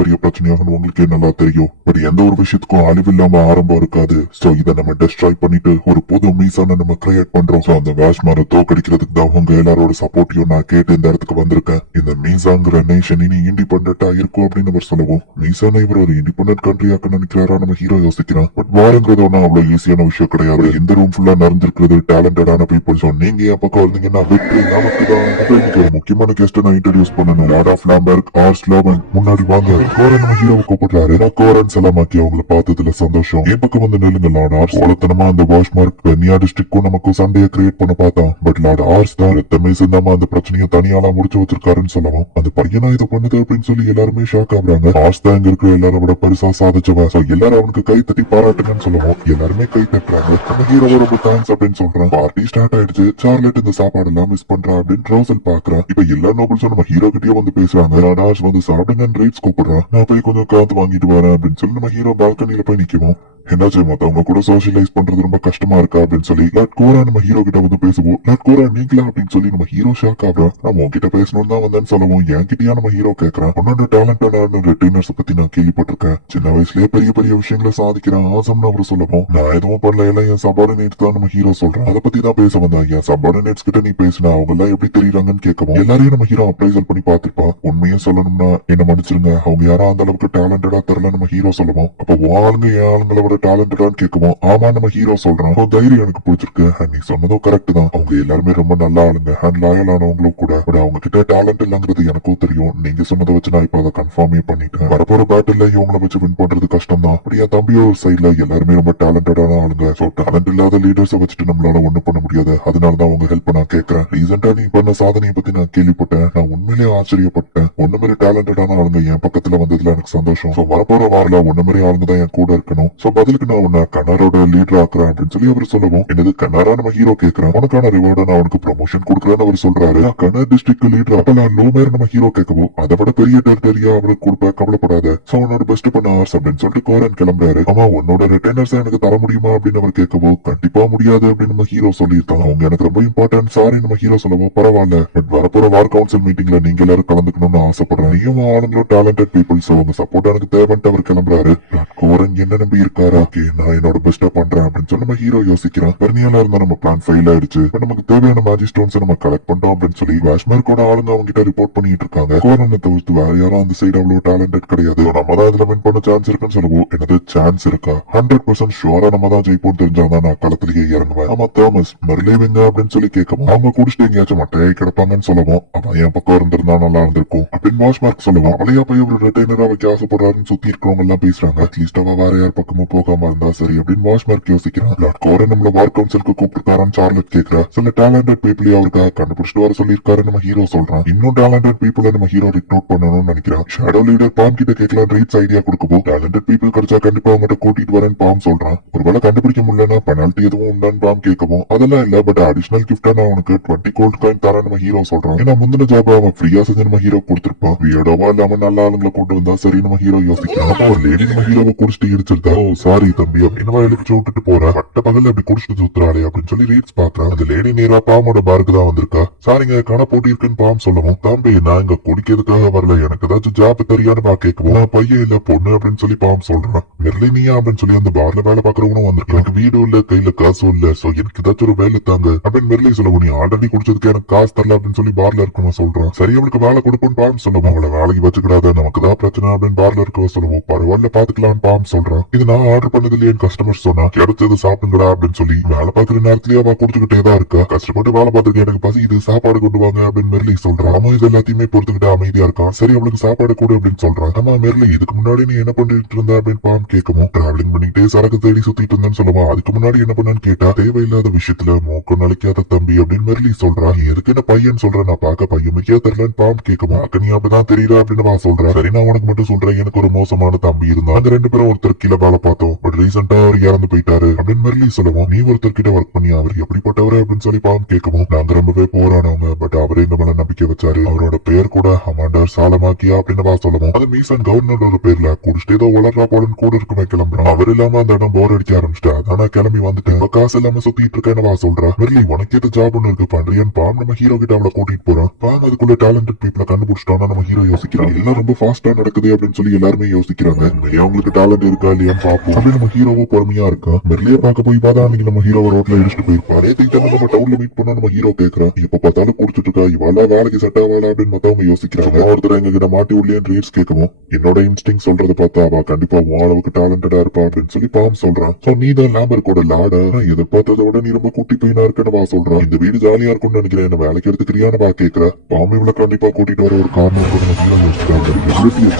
பெரிய பிரச்சனையாகும் உங்களுக்கே நல்லா தெரியும். பட் எந்த ஒரு விஷயத்துக்கும் அழிவு இல்லாம ஆரம்பம் இருக்காது. சோ இதை நம்ம டெஸ்ட்ராய் பண்ணிட்டு ஒரு புது மீசான நம்ம கிரியேட் பண்றோம். சோ அந்த வேஷ்மரை தோக்கடிக்கிறதுக்கு தான் உங்க எல்லாரோட சப்போர்ட்டையும் நான் கேட்டு இந்த இடத்துக்கு வந்திருக்கேன். இந்த மீசாங்கிற நேஷன் இனி இண்டிபெண்டா இருக்கும் அப்படின்னு அவர் சொல்லவும் மீசான இவர் ஒரு இண்டிபெண்டன்ட் கண்ட்ரியாக்க நினைக்கிறாரா நம்ம ஹீரோ யோசிக்கிறான். பட் வாரங்கிறது ஒன்னும் அவ்வளவு ஈஸியான விஷயம் கிடையாது. இந்த ரூம் ஃபுல்லா நிறைஞ்சிருக்கிறது டேலண்டடான பீப்புள். சோ நீங்க என் பக்கம் வந்தீங்கன்னா வெற்றி நமக்கு தான். இன்னைக்கு ஒரு முக்கியமான கெஸ்ட் நான் இன்ட்ரோடியூஸ் பண்ணணும். லார்ட் ஆஃப் லாம்பர்க் ஆர் ஸ்லோவன் முன்னாடி வாங்க. கோரன் நம்ம ஹீரோவை கூப்பிடுறாரு. நான் கோரன் சலாமாக்கி அவங்களை பார்த்ததுல சந்தோஷம். என் பக்கம் வந்து நெல்லுங்க லார்ட் ஆர்ஸ். ஓலத்தனமா அந்த வாஷ்மார்க் பென்னியா டிஸ்ட்ரிக்டும் நமக்கு சண்டையை கிரியேட் பண்ண பார்த்தான். பட் லார்ட் ஆர்ஸ் தான் ரத்தமே சிந்தாம அந்த பிரச்சனையை தனியாலா முடிச்சு வச்சிருக்காருன்னு சொல்லவும் அந்த பையனா இதை பண்ணுது அப்படின்னு சொல்லி எல்லாருமே ஷாக் ஆகுறாங்க. ஆர்ஸ் தான் இங்க இருக்கிற எல்லாரும் விட பெருசா சாதிச்சவன். சோ எல்லாரும் அவனுக்கு கை தட்டி பாராட்டுங்கன்னு சொல்லவும் எல்லாருமே கை தட்டுறாங்க. நம்ம ஹீரோ ரொம்ப தேங்க்ஸ் அப்படின்னு சொல்றான். பார்ட்டி ஸ்டார்ட் ஆயிடுச்சு. சார்லெட் இந்த சாப்பாடு எல்லாம் மிஸ் பண்றா அப்படின்னு ரோசல் பாக்குறான். இப்ப எல்லா நோபல்ஸும் நம்ம ஹீரோ கிட்டயே வந்து பேசுறாங்க. ஆர்ஸ் வந்து சாப்பிடுங்கன்னு ரைட்ஸ் கூப்பிடுறான். நான் போய் கொஞ்சம் காத்து வாங்கிட்டு வரேன் அப்படின்னு சொல்லி நம்ம ஹீரோ பால்கனில போய் நிக்கவும் என்னாச்சு மத்தவங்க கூட சோசியலைஸ் பண்றது ரொம்ப கஷ்டமா இருக்கா அப்படின்னு சொல்லி லார்ட் கோரா நம்ம ஹீரோ கிட்ட வந்து பேசுவோம். லார்ட் கோரா நீங்களா அப்படின்னு சொல்லி நம்ம ஹீரோ ஷாக் ஆகுறான். நான் உன்கிட்ட பேசணும்னு தான் வந்தேன்னு சொல்லவும் என் கிட்டயா நம்ம ஹீரோ கேக்குறான். உன்னோட டேலண்டான ரெட்டினர்ஸ் பத்தி நான் கேள்விப்பட்டிருக்கேன். சின்ன வயசுலயே பெரிய பெரிய விஷயங்களை சாதிக்கிறான் ஆசம்னு அவரு சொல்லவும் நான் எதுவும் பண்ணல எல்லாம் என் சபார்டினேட்ஸ் தான் நம்ம ஹீரோ சொல்றான். அதை பத்தி தான் பேச வந்தான். என் சபார்டினேட்ஸ் கிட்ட நீ பேசினா அவங்க எல்லாம் எப்படி தெரியுறாங்கன்னு கேட்கவும் எல்லாரையும் நம்ம ஹீரோ அப்ரைசல் பண்ணி பாத்துருப்பான். உண்மையை சொல்லணும்னா என்ன மன்னிச்சிருங்க, அவங்க யாரும் அந்த அளவுக்கு டேலண்டடா தெரியல நம்ம ஹீரோ சொல்லவும் அப்ப ஆளுங்க என் ஆளுங்களை விட டேலண்டடான்னு கேட்கவும் ஆமா நம்ம ஹீரோ சொல்றான். தைரியம் எனக்கு பிடிச்சிருக்கு. நீ சொன்னதும் கரெக்ட் தான். அவங்க எல்லாருமே ரொம்ப நல்லா ஆளுங்க அண்ட் லாயல் ஆனவங்களும் கூட. பட் அவங்க கிட்ட டேலண்ட் இல்லங்கிறது எனக்கும் தெரியும். நீங்க சொன்னதை வச்சு நான் இப்ப அதை கன்ஃபார்மே பண்ணிட்டேன். வரப்போற பேட்டில் இவங்களை வச்சு வின் பண்றது கஷ்டம் தான். அப்படி என் தம்பியோ சைட்ல எல்லாருமே ரொம்ப டேலண்டடான ஆளுங்க. சோ டேலண்ட் இல்லாத லீடர்ஸை வச்சுட்டு நம்மளால ஒண்ணும் பண்ண முடியாது. அதனாலதான் உங்க ஹெல்ப் நான் கேட்கறேன். ரீசெண்டா நீ பண்ண சாதனையை பத்தி நான் கேள்விப்பட்டேன். நான் உண்மையிலேயே ஆச்சரியப்பட்டேன். ஒன்னு மாதிரி டேலண்டடான ஆளுங்க என் பக்கத்துல வந்ததுல எனக்கு சந்தோஷம். சோ வரப்போற வாரில ஒன்னு மாதிரி ஆளுங்க தான் என் கூட இருக்கணும். சோ பதிலுக்கு நான் உன்னை கனாரோட லீடர் ஆக்குறேன் அப்படின்னு சொல்லி அவர் சொல்லவும் என்னது கனாரா நம்ம ஹீரோ கேட்கறான். உனக்கான ரிவார்டா நான் அவனுக்கு ப்ரமோஷன் கொடுக்குறேன்னு அவர் சொல்றாரு. கனர் டிஸ்ட்ரிக்ட் லீடர் அப்ப நான் லோமேர் நம்ம ஹீரோ கேட்கவும் அதை விட பெரிய டெரிட்டரியா அவனுக்கு கொடுப்ப கவலைப்படாத. சோ உன்னோட பெஸ்ட் பண்ண ஆர்ஸ் அப்படின்னு சொல்லிட்டு கோரன் கிளம்புறாரு. ஆமா உன்னோட ரிட்டைனர்ஸ் எனக்கு தர முடியுமா அப்படின்னு அவர் கேட்கவும் கண்டிப்பா முடியாது அப்படின்னு நம்ம ஹீரோ சொல்லியிருக்கான். அவங்க எனக்கு ரொம்ப இம்பார்ட்டன்ட் சாரி நம்ம ஹீரோ சொல்லவும் பரவாயில்ல. பட் வரப்போற வார் கவுன்சில் மீட்டிங்ல நீங்க எல்லாரும் கலந்துக்கணும்னு ஆசைப்படுறேன். நீயும் ஆளுங்களும் டேலண்டட் பீப்புள்ஸ் அவங்க சப்போர்ட் எனக்கு தேவைன்ட்டு அவர் கிளம்புறாரு. கோரன் என்ன நம்பி இருக்காரு. ஓகே நான் என்னோட பெஸ்டா பண்றேன் அப்படின்னு சொல்லி நம்ம ஹீரோ யோசிக்கிறான். பெர்னியால இருந்தா நம்ம பிளான் ஃபெயில் ஆயிடுச்சு. நமக்கு தேவையான மேஜிக் ஸ்டோன்ஸ் நம்ம கலெக்ட் பண்றோம் அப்படின்னு சொல்லி வாஷ்மர்க்கோட ஆளுங்க அவங்க கிட்ட ரிப்போர்ட் பண்ணிட்டு இருக்காங்க. கோரனை தவிர்த்து வேற யாரும் அந்த சைடு அவ்வளவு டேலண்டட் கிடையாது. நம்ம தான் இதுல வின் பண்ண சான்ஸ் இருக்குன்னு சொல்லுவோம். என்னது சான்ஸ் இருக்கா? 100% ஷுவரா நம்ம தான் ஜெயிப்போம் தெரிஞ்சாதான் நான் களத்திலேயே இறங்குவேன். ஆமா தாமஸ் மறுலேவிங்க அப்படின்னு சொல்லி கேட்கவும் அவங்க குடிச்சிட்டு எங்கேயாச்சும் மட்டையை கிடப்பாங்கன்னு சொல்லுவோம். அவன் என் பக்கம் இருந்திருந்தா நல்லா இருந்திருக்கும் அப்படின்னு வாஷ்மார்க் சொல்லுவான். அவளையா போய் ஒரு ரிட்டைனரா வைக்க ஆசைப்படுறாருன்னு சுத்தி இருக்கிறவங்க எல்லாம் பேசுறாங்க. அட்லீஸ்ட் அவ வேற யார் பக்கமும் போகாம இருந்தா சரி அப்படின்னு வாஷ்மார்க் யோசிக்கிறான். லார்ட் கோரன் நம்மள வார் கவுன்சிலுக்கு கூப்பிட்டுருக்காரான்னு சார்லட் கேக்குறா. சில டேலண்டட் பீப்புளே அவருக்காக கண்டுபிடிச்சிட்டு வர சொல்லியிருக்காரு நம்ம ஹீரோ சொல்றான். இன்னும் டேலண்டட் பீப்புளை நம்ம ஹீரோ ரிக்ரூட் பண்ணணும்னு நினைக்கிறான். ஷேடோ லீடர் பாம் கிட்ட கேட்கலாம் ரைட்ஸ் ஐடியா கொடுக்கவோ டேலண்டட் பீப்புள் கிடைச்சா கண்டிப்பா அவங்ககிட்ட கூட்டிட்டு வரேன்னு பாம் சொல்றான். ஒருவேளை கண்டுபிடிக்க முடியலன்னா பெனால்டி எதுவும் உண்டான்னு பாம் கேட்கவும் அதெல்லாம் இல்ல பட் அடிஷனல் கிஃப்டா நான் அவனுக்கு 20 கோல்ட் காயின் தரேன் நம்ம ஹீரோ சொல்றான். ஏன்னா முந்தின ஜாப் அவன் ஃப்ரீயா செஞ்சு நம்ம ஹீரோ கொடுத்திருப்பான். வீடோவா இல்லாம நல்ல ஆளுங்களை கொண்டு வந்தா சரி நம்ம ஹீரோ யோசிக்கிறான். ஒரு லேடி நம்ம ஹீரோவை குடிச்சிட்டு இடிச்சிருந்தா சாரி தம்பி அப்படின்னு எழுப்பிச்சு விட்டுட்டு போற பட்ட பகல்ல அப்படி குடிச்சிட்டு சுத்துறாளே அப்படின்னு சொல்லி ரீட்ஸ் பாக்குறான். அந்த லேடி நேரா பாமோட பாருக்கு தான் வந்திருக்கா. சாரிங்க கடை போட்டி இருக்குன்னு பாம் சொல்லவும், தம்பி நான் இங்க குடிக்கிறதுக்காக வரல, எனக்கு ஏதாச்சும் ஜாப் தெரியான்னு பா கேட்கவும், நான் பையன் இல்ல பொண்ணு அப்படின்னு சொல்லி பாம் சொல்றான். மெர்லினியா அப்படின்னு சொல்லி அந்த பார்ல வேலை பாக்குறவனும் வந்திருக்கான். எனக்கு வீடு இல்ல கையில காசும் இல்ல, சோ எனக்கு ஏதாச்சும் ஒரு வேலை தாங்க அப்படின்னு மெர்லி சொல்லவும், நீ ஆல்ரெடி குடிச்சதுக்கு எனக்கு காசு தரல அப்படின்னு சொல்லி பார்ல இருக்கணும் சொல்றான். சரி அவளுக்கு வேலை கொடுப்போம்னு பாம் சொல்லவும், அவளை வேலைக்கு வச்சுக்கிடாத நமக்கு தான் பிரச்சனை அப்படின்னு பார்ல இருக்க சொல்லவும், பரவாயில்ல பாத்துக்கலாம்னு பாம் சொல்றான். இது நான் ஆர்டர் பண்ணதுல என் கஸ்டமர் சொன்னா கிடைச்சது சாப்பிடுங்கடா அப்படின்னு சொல்லி வேலை பாக்குற நேரத்திலேயே அவ குடிச்சுக்கிட்டே தான் இருக்கா. கஷ்டப்பட்டு வேலை பார்த்துக்க எனக்கு பசி இது சாப்பாடு கொண்டு வாங்க அப்படின்னு மெர்லி சொல்றான். அவன் இது எல்லாத்தையுமே பொறுத்துக்கிட்டு அமைதியா இருக்கான். சரி அவளுக்கு சாப்பாடு கொடு அப்படின்னு சொல்றான். ஆமா மெர்லி இதுக்கு முன்னாடி நீ என்ன பண்ணிட்டு இருந்த அப்படின்னு பாம் கேட்கவும், டிராவலிங் பண்ணிட்டே சரக்கு தேடி சுத்திட்டு இருந்தேன்னு சொல்லுவான். அதுக்கு முன்னாடி என்ன பண்ணான்னு கேட்டா, தேவையில்லாத விஷயத்துல மூக்கம் நலிக்காத தம்பி அப்படின்னு மெர்லி சொல்றான். நீ எதுக்கு என்ன பையன் சொல்றேன், நான் பாக்க பையன் மிக்கியா தெரியலன்னு பாம் கேட்கவும், அக்க நீ அப்படிதான் தெரியல அப்படின்னு நான் சொல்றேன். சரி நான் உனக்கு மட்டும் சொல்றேன், எனக்கு ஒரு மோசமான தம்பி இருந்தா அந்த ரெண்டு பேரும் ஒருத்தர் கீழே வேலை பார்த்தோம், பட் ரீசெண்டா அவர் இறந்து போயிட்டாரு அப்படின்னு மெர்லி சொல்லுவோம். நீ ஒருத்தர் கிட்ட ஒர்க் பண்ணி அவர் எப்படிப்பட்டவரு அப்படின்னு சொல்லி பாம் கேட்கவும், நாங்க ரொம்பவே போரானவங்க, பட் அவரே இந்த மேல நம்பிக்கை வச்சாரு, அவரோட பேர் கூட அமாண்டர் சாலமாக்கியா அப்படின்னு சொல்லுவோம். அது மீசன் கவர்னரோட பேர்ல குடிச்சிட்டு ஏதோ வளர்றா போலன்னு கூட இருக்குமே கிளம்புறான். அவர் இல்லாம அந்த இடம் போர் அடிக்க ஆரம்பிச்சிட்டா, அதான் கிளம்பி வந்துட்டேன், காசு இல்லாம சுத்திட்டு இருக்கேன்னு சொல்றா. மெர்லி உனக்கு ஏதோ ஜாப் ஒண்ணு இருக்கு பண்றியான்னு பாம் நம்ம ஹீரோ கிட்ட அவளை கூட்டிட்டு போறான். பாம் அதுக்குள்ள டேலண்டட் பீப்புளை கண்டுபிடிச்சிட்டோம்னா நம்ம ஹீரோ யோசிக்கிறான், எல்லாம் ரொம்ப ஃபாஸ்டா நடக்குது அப்படின்னு சொல்லி எல்லாருமே யோசிக்கிறாங்க. அவங்களுக்கு டேலண்ட் இருக்கா இல்லையான்னு பாப்போம் அப்படின்னு நம்ம ஹீரோவோ பொறுமையா இருக்கா. மெர்லியை பார்க்க போய் பார்த்தா அன்னைக்கு நம்ம ஹீரோ ரோட்ல இடிச்சுட்டு போயிருப்பா. அதே திட்டம் நம்ம டவுன்ல மீட் பண்ணா நம்ம ஹீரோ கேட்கறான், இப்ப பார்த்தாலும் குடிச்சிட்டு இருக்கா, இவாளா வேலைக்கு செட் ஆவாளா அப்படின்னு மத்தவங்க யோசிக்கிறாங்க. ஒருத்தர் எங்க கிட்ட மாட்டி உள்ளேன்னு ரீட்ஸ் கேட்கவும், என்னோட இன்ஸ்டிங் சொல்றதை பார்த்தா அவ கண்டிப்பா உன் அளவுக்கு டேலண்டடா இருப்பா அப்படின்னு சொல்லி பாம் சொல்றான். சோ நீ தான் லேம்பர்கோட லாட, எதிர்பார்த்ததை விட நீ ரொம்ப குட்டி பையனா இருக்குன்னு வா சொல்றான். இந்த வீடு ஜாலியா இருக்கும்னு நினைக்கிறேன், என்ன வேலைக்கு எடுத்துக்கிறியான்னு வா கேட்கற. பாம் இவ்வளவு கண்டிப்பா கூட்டிட்டு வர ஒரு காரணம் நம்ம ஹீரோ யோசிக்கிறாங்க.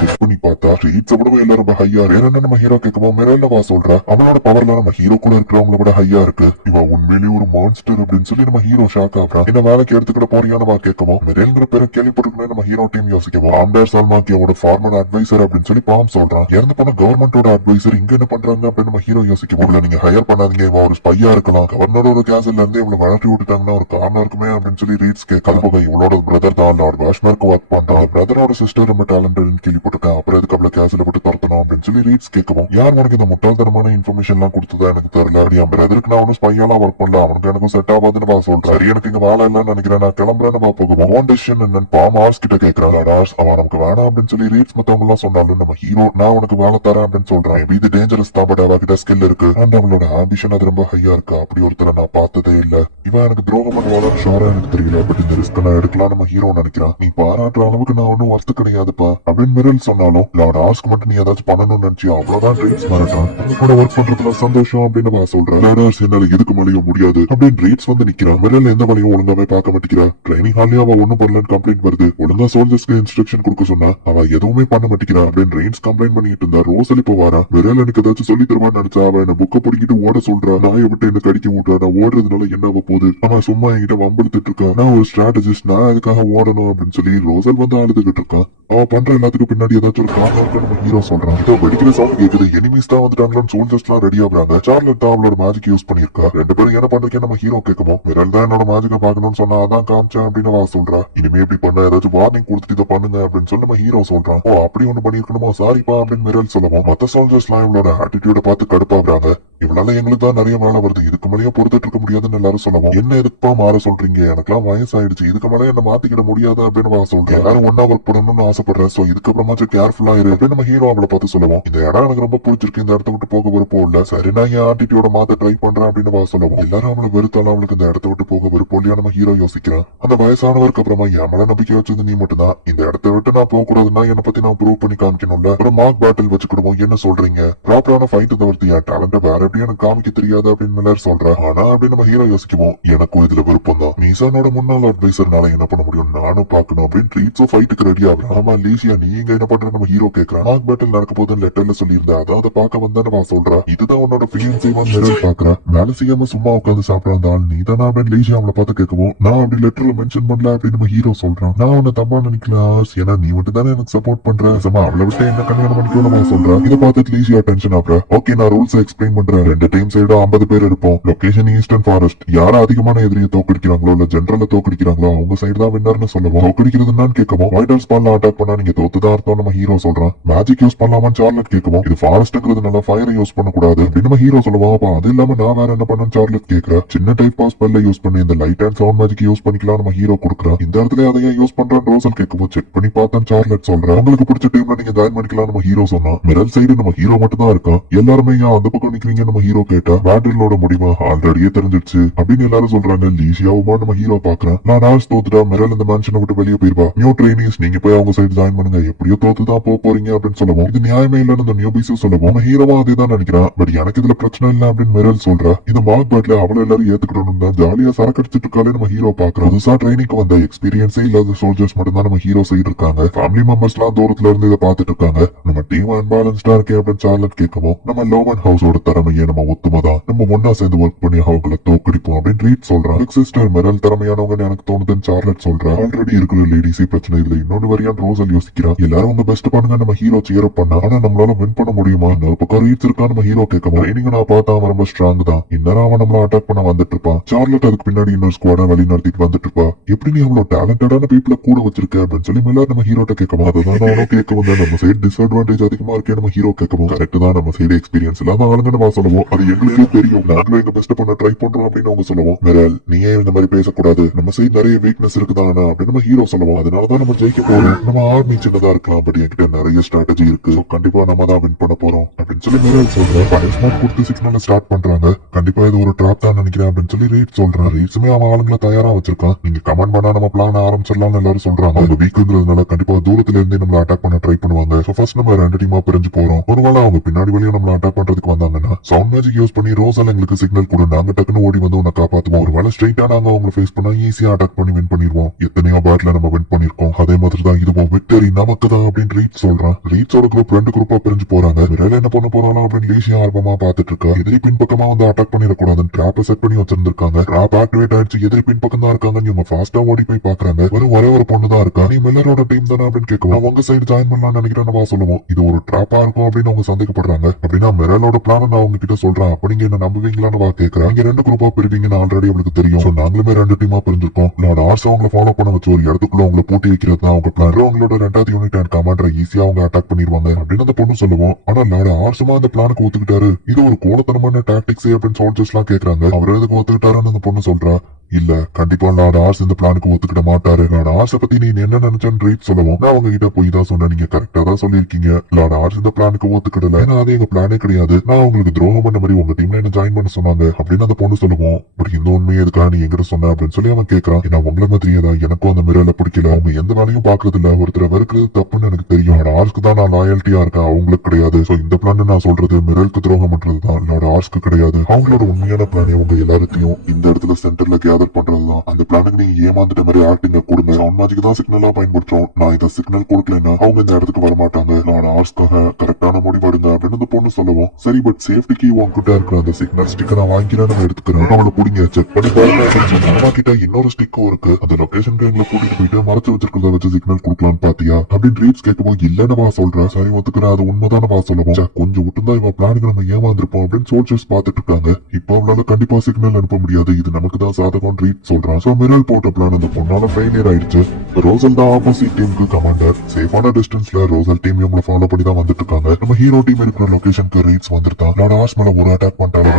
செக் பண்ணி பார்த்தா ரீட்ஸ் விடவும் எல்லாம் ரொம்ப ஹையா என்ன நம்ம ஹீரோ கேட்கவும், மெரல்ல வா சொல்றா. அவனோட பவர்ல நம்ம ஹீரோ கூட இருக்கிறவங்கள விட ஹையா இருக்கு, இவ உண்மையிலேயே ஒரு மான்ஸ்டர் அப்படின்னு சொல்லி நம்ம ஹீரோ ஷாக் ஆகுறான். என்ன வேலைக்கு எடுத்துக்கிட்ட போறியான்னு வா கேட்கவும், மெரல்ங்கிற பேரை கேள்விப்பட்டிருக்கணும் நம்ம ஹீரோ டீம் யோசிக்கவும், ஆம்பர் சால்மாக்கியோட ஃபார்மர் அட்வைசர் அப்படின்னு சொல்லி பாம் சொல்றான். இறந்து போன கவர்மெண்டோட அட்வைசர் இங்க என்ன பண்றாங்க அப்படின்னு நம்ம ஹீரோ யோசிக்கவும், இல்ல நீங்க ஹையர் பண்ணாதீங்க, இவ ஒரு ஸ்பையா இருக்கலாம், கவர்னரோட கேஸ்ல இருந்து இவ்வளவு வளர்த்தி விட்டுட்டாங்கன்னா ஒரு காரணம் இருக்குமே அப்படின்னு சொல்லி ரீட்ஸ் கேட்க, இவளோட பிரதர் தான் லார்ட் வாஷ்மருக்கு ஒர்க் பண்றான், பிரதரோட சிஸ்டர் ரொம்ப டேலண்டட்னு கேள்விப்பட்டிருக்கேன், அப்புறம் எதுக்கு அவ்வளவு கேஸ்ல போட்டு துரத்தணும் அப்படின்னு சொல்லி ரீட்ஸ் கேட்கவும், யார் உனக்கு இந்த முட்டாள்தனமான இன்ஃபர்மேஷன் எல்லாம் கொடுத்ததா எனக்கு தெரியல, அப்படி என் பிரதருக்கு நான் ஒன்னும் ஸ்பையெல்லாம் ஒர்க் பண்ணல, அவனுக்கு எனக்கும் செட் ஆகாதுன்னு நான் சொல்றேன். சரி எனக்கு இங்க வேலை இல்லைன்னு நினைக்கிறேன், நான் கிளம்புறேன்னு போகும். ஓன் டெசிஷன் என்னன்னு பாம் ஆர்ஸ் கிட்ட கேட்கறான். ஆர்ஸ் அவன் நமக்கு வேணாம் அப்படின்னு சொல்லி ரீட்ஸ் மத்தவங்க எல்லாம் சொன்னாலும் நம்ம ஹீரோ நான் உனக்கு வேலை தரேன் அப்படின்னு சொல்றான். இது டேஞ்சரஸ் தான், பட் அவகிட்ட ஸ்கில் இருக்கு அண்ட் அவளோட ஆம்பிஷன் அது ரொம்ப ஹையா இருக்கு, அப்படி ஒருத்தரை நான் பார்த்ததே இல்ல, இவன் எனக்கு துரோகம் பண்ணுவாலும் ஷோரா எனக்கு தெரியல, பட் இந்த ரிஸ்க் நான் எடுக்கலாம் நம்ம ஹீரோ நினைக்கிறான். நீ பாராட்டுற அளவுக்கு நான் ஒன்னும் ஒர்த்து கிடையாதுப்பா அப்படின்னு மிரல் சொன்னாலும், லார்ட் ஆர்ஸ்க்கு மட்டும் நீ ஏதாச்சும் பண்ணணும்னு நினைச்சு அவ்வளவுதான் ரீட்ஸ் மிரட்டான். உங்க கூட ஒர்க் பண்றதுல சந்தோஷம் அப்படின்னு சொல்றேன். லார்ட் ஆர்ஸ் என்னால இதுக்கு மேலேயும் முடியாது அப்படின்னு ரீட்ஸ் வந்து நிக்கிறான். மிரல் எந்த வேலையும் ஒழுங்காவே பார்க்க மாட்டேங்கிறா. ட்ரைனிங் ஹாலே அவ ஒண்ணும் பண்ணலன்னு கம்ப்ளைண்ட் வருது. ஒழுங்கா சோல்ஜர்ஸ்க்கு இன்ஸ்ட்ரக்ஷன் கொடுக்க சொன்னா அவ எதுவுமே பண்ண மாட்டேங்கிறா அப்படின்னு ரீட்ஸ் கம்ப்ளைண்ட் பண்ணிட்டு இருந்தா. ரோசல் இப்ப வாரா. மிரல் எனக்கு ஏதாச்சும் சொல்லி தருவான்னு நினைச்சா அவ என்ன புக்க பிடிக்கிட்டு ஓட சொல்றா. நாயை விட்டு என்ன கடிக்க விட்டுறா. நான் ஓடுறதுனால என்ன ஆக போகுது, அவன் சும்மா என்கிட்ட வம்பெடுத்துட்டு இருக்கா, நான் ஒரு ஸ்ட்ராட்டஜிஸ்ட், நான் அதுக்காக ஓடணும் அப்படின்னு சொல்லி ரோசல் வந்து அழுதுகிட்டு இருக்கான். அவ பண்ற எல்லாத்துக்கும் பின்னாடி ஏதாச்சும் ஒரு காரணம் நம்ம ஹீரோ சொல்றான். இதோ வெடிக்கிற சவுண்ட் கேக்குது, எனிமீஸ் தான் வந்துட்டாங்களான்னு சோல்ஜர்ஸ் எல்லாம் ரெடி ஆகுறாங்க. சார்லட் தான் அவளோட மேஜிக் யூஸ் பண்ணிருக்கா. ரெண்டு பேரும் என்ன பண்றீங்க நம்ம ஹீரோ கேட்கணும். மிரல் தான் என்னோட மேஜிக்க பாக்கணும்னு சொன்னா அதான் காமிச்சேன் அப்படின்னு அவ சொல்றா. இனிமே இப்படி பண்ண ஏதாச்சும் வார்னிங் கொடுத்துட்டு இதை பண்ணுங்க அப்படின்னு சொல்லி நம்ம ஹீரோ சொல்றான். ஓ அப்படி ஒண்ணு பண்ணிருக்கணுமா, சாரிப்பா அப்படின்னு மிரல் சொல்லவும், மத்த சோல்ஜர்ஸ் எல்லாம் இவளோட ஆட்டிடியூட பார்த்து கடுப்பாகுறாங்க. இவளால எங்களுக்கு தான் நிறைய வேலை வருது, இதுக்கு மேலேயே பொறுத்துட்டு இருக்க முடியாதுன்னு எல்லாரும் சொல்லவும், என்ன எதுக்குப்பா மாற சொல்றீங்க, எனக்கெல்லாம் வயசாயிடுச்சு, இதுக்கு மேலே என்ன மாத்திக்கிட முடியாது அப்படின்னு சொல்றேன். எல்லாரும் ஒன்னா ஒர்க் பண்ணணும்னு ஆசைப்படுறேன், சோ இதுக்கப்புறமாச்சும் கேர்ஃபுல்லா இரு அப்படின்னு நம்ம ஹீரோ அவளை பார்த்து சொல்லுவோம். இந்த இடம் எனக்கு ரொம்ப பிடிச்சிருக்கு, இந்த இடத்த விட்டு போக விருப்பம் இல்ல, சரி நான் என் ஆட்டிடியூட மாத்த ட்ரை பண்றேன் அப்படின்னு சொல்லுவோம். எல்லாரும் அவளை வெறுத்தாலும் அவளுக்கு இந்த இடத்த விட்டு போக விருப்பம் இல்லையா நம்ம ஹீரோ யோசிக்கிறான். அந்த வயசானவருக்கு அப்புறமா என் மேல நம்பிக்கை வச்சது நீ மட்டும் தான், இந்த இடத்த விட்டு நான் போக கூடாதுன்னா என்னை பத்தி நான் ப்ரூவ் பண்ணி காமிக்கணும்ல, ஒரு மார்க் பேட்டில் வச்சுக்கிடுவோம், என்ன சொல்றீங்க, ப்ராப்பரான ஃபைட் தவிர்த்து என் டேலண்ட வேற எப்படி எனக்கு காமிக்க தெரியாது அப்படின்னு மில்லர் சொல்றா. ஆனா அப்படின்னு நம்ம ஹீரோ யோசிக்குவோம், எனக்கும் இதுல விருப்பம் தான், மீசானோட முன்னாள் அட்வைசர்னால என்ன பண்ண முடியும், நானும் பாக்கணும் அப்படின்னு ட்ரீட்ஸோ ஃபைட்டுக்கு ரெடி ஆகுறேன். ஆமா லீசியா நீ இங்க என்ன பண்ற நம்ம ஹீரோ கேட்கறான். மார்க் பேட்டில் நடக்க போதுன்னு லெட்டர்ல சொல்லியிருந்தா அதான் அதை பார்க்க வந்தான்னு சொல்றா. இதுதான் உன்னோட ஃபியன்சிவா மிரல் பாக்குறா. வேலை செய்யாம சும்மா உட்காந்து சாப்பிடறான் நீ தானா அப்படின்னு லீசியா அவளை பார்த்து கேட்கவும், நான் அப்படி லெட்டர்ல மென்ஷன் பண்ணல அப்படின்னு நம்ம ஹீரோ சொல்றான். நான் உன்னை தப்பா நினைக்கலாம், ஏன்னா நீ மட்டும் தானே எனக்கு சப்போர்ட் பண்ற, அவளை விட்டு என்ன கல்யாணம் பண்ணிக்கோ சொல்றா. இதை பார்த்துட்டு லீசியா டென்ஷன் ஆகுறா. ஓகே நான் ரூல்ஸ் எக்ஸ்பிளைன் பண்றேன் சொல்றேன். 2 டீம் சைடும் 50 பேர் இருப்போம். Location eastern forest. யார் அதிகமான எதிரியை தோக்கடிக்கிறாங்களோ இல்ல ஜெனரல தோக்கடிக்கிறாங்களோ அவங்க சைடு தான் வின்னர்னு சொல்லுவோம். தோக்கடிக்கிறதுன்னு கேட்கவும் வைடர் ஸ்பான்ல அட்டாக் பண்ணா நீங்க தோத்துதான் அர்த்தம் நம்ம ஹீரோ சொல்றான். மேஜிக் யூஸ் பண்ணலாமான்னு சார்லட் கேட்கவும் இது ஃபாரஸ்ட்ங்கிறதுனால ஃபயர் யூஸ் பண்ணக்கூடாது அப்படின்னு நம்ம ஹீரோ சொல்லுவோம். அப்ப அது இல்லாம நான் வேற என்ன பண்ணு சார்லட் கேட்கிற. சின்ன டைப் ஆஃப் ஸ்பெல்ல யூஸ் பண்ணி இந்த light and sound magic use பண்ணிக்கலாம் நம்ம ஹீரோ கொடுக்குறான். இந்த இடத்துல அதையே யூஸ் பண்றான் ரோசல் கேட்கவும் செக் பண்ணி பார்த்தேன் சார்லட் சொல்றேன். உங்களுக்கு பிடிச்ச டீம்ல நீங்க ஜாயின் பண்ணிக்கலாம் நம்ம ஹீரோ சொன்னா. மிரல் சைடு நம்ம ஹீரோ மட்டும் தான் இருக்கான். எல்லாருமே ஏன் அந்த பக்கம் நிக்கிறீங்க நம்ம ஹீரோ கேட்டா பேட்டிலோட முடிவு ஆல்ரெடியே தெரிஞ்சிருச்சு அப்படின்னு எல்லாரும் சொல்றாங்க. லீசியாவுமா நம்ம ஹீரோ பாக்குறேன். நான் ஆர்ஸ் தோத்துட்டா மிரல் இந்த மேன்ஷனை விட்டு வெளியே போயிருவா. நியூ ட்ரெயினிஸ் நீங்க போய் அவங்க சைடு ஜாயின் பண்ணுங்க. எப்படியோ தோத்துதான் போறீங்க அப்படின்னு சொல்லுவோம். இது நியாயமே இல்லன்னு இந்த நியூபிஸும் சொல்லுவோம். நம்ம ஹீரோவா அதே தான் நினைக்கிறான். பட் எனக்கு இதுல பிரச்சனை இல்ல அப்படின்னு மிரல் சொல்றா. இந்த மார்க் பேட்ல அவள எல்லாரும் ஏத்துக்கணும் தான் ஜாலியா சரக்கடிச்சிட்டு இருக்காலே நம்ம ஹீரோ பாக்குறோம். புதுசா ட்ரைனிங்க்கு வந்த எக்ஸ்பீரியன்ஸே இல்லாத சோல்ஜர்ஸ் மட்டும் தான் நம்ம ஹீரோ சைடு இருக்காங்க. ஃபேமிலி மெம்பர்ஸ் எல்லாம் தூரத்துல இருந்து இதை பாத்துட்டு இருக்காங்க. நம்ம டீம் அன்பேலன்ஸ்டா இருக்கே அப்படின்னு சார்லட் கேட்கவும் நம்ம லோவன் ஹவுஸோட திறமையை நம்ம ஒத்துமதான் நம்ம ஒன்னா சேர்ந்து ஒர்க் பண்ணி அவங்களை தோக்கடிப்போம் அப்படின்னு ரீட் சொல்றான். சிஸ்டர் மிரல் திறமையானவங்க எனக்கு தோணுதுன்னு சார்லட் சொல்றான். ஆல்ரெடி இருக்கிற லேடிஸே பிரச்சனை இல்லை. இன்னொன்னு வரையான் ரோசல் யோசிக்கிறான். எல்லாரும் உங்க பெஸ்ட் பண்ணுங்க நம்ம ஹீரோ சேர் அப் பண்ணா. ஆனா நம்மளால வின் பண்ண முடியுமா? இன்னொரு பக்கம் ரீட்ஸ் இருக்கா நம்ம ஹீரோ கேட்கவும் ட்ரைனிங் நான் பார்த்தா அவன் ரொம்ப ஸ்ட்ராங் தான். இன்னும் அவன் நம்மள அட்டாக் பண்ண வந்துட்டு இருப்பான். சார்லட் அதுக்கு பின்னாடி இன்னொரு ஸ்குவாட வழி நடத்திட்டு வந்துட்டு இருப்பா. எப்படி நீ அவ்வளவு டேலண்டடான பீப்புள கூட வச்சிருக்க அப்படின்னு சொல்லி மில்லர் நம்ம ஹீரோட்ட கேட்கவும் அதுதான் நானும் கேட்கவும் தான் நம்ம சைடு டிஸ்அட்வான்டேஜ் அதிகமா இருக்கே நம்ம ஹீரோ கேட்கவும் கரெக்ட் தான். நம்ம சைடு எக்ஸ்பீரியன்ஸ் இல்லாம ஆளுங்க நம்ம சொல்லுவோம். அது எங்களுக்கே தெரியும். நாங்களும் எங்க பெஸ்ட் பண்ண ட்ரை பண்றோம் அப்படின்னு அவங்க சொல்லுவோம். மிரல் நீயே இந்த மாதிரி பேசக்கூடாது. நம்ம சைடு நிறைய வீக்னஸ் இருக்குதானா அப்படின்னு நம்ம ஹீரோ சொல்லுவோம். அதனாலதான் நம்ம ஜெயிக்க போறோம். நம்ம ஆர்மி சின்னதா இருக்கலாம். பட் என்கிட்ட நிறைய ஸ்ட்ராட்டஜி இருக்கு. கண்டிப்பா நம்ம தான் வின் பண்ண போறோம் அப்படின்னு சொல்லி மிரல் சொல்றேன். ஃபயர் ஸ்மோக் கொடுத்து சிக்னல் ஸ்டார்ட் பண்றாங்க. கண்டிப்பா இது ஒரு ட்ராப் தான் நினைக்கிறேன் அப்படின்னு சொல்லி ரீட் சொல்றேன். ரீட்ஸுமே அவன் ஆளுங்களை தயாரா வச்சிருக்கான். நீங்க கமெண்ட் பண்ணா நம்ம பிளான் ஆரம்பிச்சிடலாம்னு எல்லாரும் சொல்றாங்க. அவங்க வீக்குங்கிறதுனால கண்டிப்பா தூரத்துல இருந்தே நம்மள அட்டாக் பண்ண ட்ரை பண்ணுவாங்க. ஃபர்ஸ்ட் நம்ம 2 டீமா பிரிஞ்சு போறோம். ஒருவேளை அவங்க பின்னாடி வழியா நம்மள அட்டாக் பண்றதுக்கு வந்தாங்கன்னா சவுண்ட் மேஜிக் யூஸ் பண்ணி ரோசல் எங்களுக்கு சிக்னல் கூட நாங்க டக்குன்னு ஓடி வந்து உன்னை காப்பாத்துவோம். ஒருவேளை ஸ்ட்ரைட்டா நாங்க அவங்களை ஃபேஸ் பண்ணா ஈஸியா அட்டாக் பண்ணி வின் பண்ணிடுவோம். எத்தனையோ பேட்ல நம்ம வின் பண்ணிருக்கோம். அதே மாதிரி தான் இதுவும் விக்டரி நமக்கு தான் அப்படின்னு ரீட் சொல்றான். ரீட்ஸோட குரூப் 2 குரூப்பா பிரிஞ்சு போறாங்க. விரையில என்ன பண்ண போறாங்க அப்படின்னு லீசியா ஆர்வமா பாத்துட்டு இருக்கா. எதிரி பின் பக்கமா வந்து அட்டாக் பண்ணிடக்கூடாதுன்னு ட்ராப்பை செட் பண்ணி வச்சிருந்திருக்காங்க. ட்ராப் ஆக்டிவேட் ஆயிடுச்சு. எதிரி பின் பக்கம் தான் இருக்காங்க. இவங்க ஃபாஸ்டா ஓடி போய் பாக்குறாங்க. ஒரே ஒரு பொண்ணு தான் இருக்கா. நீ மில்லரோட டீம் தானே அப்படின்னு கேட்கவும் நான் உங்க சைடு ஜாயின் பண்ணலாம்னு நினைக்கிறேன் சொல்லுவோம். இது ஒரு ட்ராப்பா இருக்கும் அப்படின்னு அவங்க சந்தேகப்படுறாங்க. அப்படின்னா மிரலோட பிளான் நான் அவங்க கிட்ட சொல்றேன். அப்ப நீங்க என்ன நம்புவீங்களான்னு கேட்கிறேன். நீங்க 2 குரூப்பா பிரிவீங்கன்னு ஆல்ரெடி உங்களுக்கு தெரியும். நாங்களுமே 2 டீமா பிரிஞ்சிருக்கோம். லார்ட் ஆர்ஸ் அவங்களை ஃபாலோ பண்ண வச்சு ஒரு இடத்துக்குள்ள அவங்களை பூட்டி வைக்கிறது தான் அவங்க பிளான். அவங்களோட 2வது யூனிட் அண்ட் கமாண்டரை ஈஸியா அவங்க அட்டாக் பண்ணிடுவாங்க அப்படின்னு அந்த பொண்ணு சொல்லுவோம். ஆனா லார்ட் ஆர்ஸுமா அந்த பிளானுக்கு ஒத்துக்கிட்டாரு. இது ஒரு கோலத்தனமான டாக்டிக்ஸ் அப்படின்னு சோல்ஜர்ஸ் எல்லாம் கேட்கறாங்க. அவர் எதுக்கு ஒத்துக்கிட்டாருன்னு அந்த பொண்ணு சொல்றா. இல்ல கண்டிப்பா லார்ட் ஆர்ஸ் இந்த பிளானுக்கு ஒத்துக்கிட மாட்டாரு. லார்ட் ஆர்ஸ் பத்தி நீ என்ன நினைச்சேன்னு ரீட் சொல்லுவோம். நான் அவங்க கிட்ட போய் தான் சொன்னேன். நீங்க கரெக்டா தான் சொல்லிருக்கீங்க. லார்ட் ஆர்ஸ் இந்த பிளானுக்கு ஒத்துக்கிடல. ஏன்னா அது எங்க பிளானே கிடையாது. நான் உங்களுக்கு துரோகம் பண்ண மாதிரி உங்க டீம்ல என்ன ஜாயின் பண்ண சொன்னாங்க அப்படின்னு அந்த பொண்ணு சொல்லுவோம். பட் இந்த உண்மையை எதுக்காக நீ எங்கிட்ட சொன்ன அப்படின்னு சொல்லி அவன் கேட்கறான். ஏன்னா உங்களை மாதிரியே தான் எனக்கும் அந்த மிரல பிடிக்கல. அவங்க எந்த வேலையும் பாக்குறது இல்ல. ஒருத்தரை வெறுக்கிறது தப்புன்னு எனக்கு தெரியும். லார்ட் ஆர்ஸ்க்கு தான் நான் லாயல்ட்டியா இருக்கேன். அவங்களுக்கு கிடையாது. சோ இந்த பிளான் நான் சொல்றது மிரலுக்கு துரோகம் பண்றதுதான். லார்ட் ஆர்ஸ்க்கு கிடையாது. அவங்களோட உண்மையான பிளானே உங்க எல்லாத்தையும் இந்த இடத்துல சென்டர்ல கேதர் பண்றதுதான். அந்த பிளானுக்கு நீங்க ஏமாந்துட்ட மாதிரி ஆக்டிங்க கொடுங்க. சவுண்ட் மேஜிக் தான் சிக்னலா பயன்படுத்துறோம். நான் இதை சிக்னல் கொடுக்கலன்னா அவங்க இந்த இடத்துக்கு வரமாட்டாங்க. நான் ஆர்ஸ்க்காக கரெக்டான முடிவு எடுங்க அப்படின்னு அந்த பொண்ணு சொல்லுவோம். சரி பட் சேஃப்டிக்கு உங்ககிட்ட இருக்கிற அந்த சிக்னல் ஸ்டிக்கை நான் வாங்கிக்கிறேன்னு எடுத்துக்கிறேன். அவளை பிடிங்க செக் பண்ணி பாருங்க அப்படின்னு சொன்னா அம்மா கிட்ட இன்னொரு ஸ்டிக்கும் இருக்கு. அந்த லொகேஷன் எங்களை கூட்டிட்டு போயிட்டு மறைச்சு வச்சிருக்கிறத வச்சு சிக்னல் கொடுக்கலான்னு பாத்தியா அப்படின்னு ரீட்ஸ் கேட்கும்போது இல்லன்னு சொல்றேன். சரி ஒத்துக்கிறேன். அது உண்மைதான சொல்லுவோம். கொஞ்சம் விட்டுதான் இவன் பிளானுக்கு நம்ம ஏமாந்துருப்போம் அப்படின்னு சோல்ஜர்ஸ் பாத்துட்டு இருக்காங்க. இப்ப அவளால கண்டிப்பா சிக்னல் அனுப்ப முடியாது. இது நமக்கு தான் சாதகம் ரீட் சொல்றான். சோ மிரல் போட்ட பிளான் அந்த பொண்ணால ஃபெயிலியர் ஆயிடுச்சு. ரோசல் தான் ஆப்போசிட் டீமுக்கு கமாண்டர். சேஃபான டிஸ்டன்ஸ்ல ரோசல் டீம் இவங்களை ஃபாலோ பண்ணி தான் வந்துட்டு இருக்காங்க. நம்ம ஹீரோ டீம் இருக்கிற லொகேஷனுக்கு ரீட்ஸ் வந்துட்டான். லார்ட் ஆர்ஸ் மேல ஒரு அட்டாக் பண்ணிட்டாலும்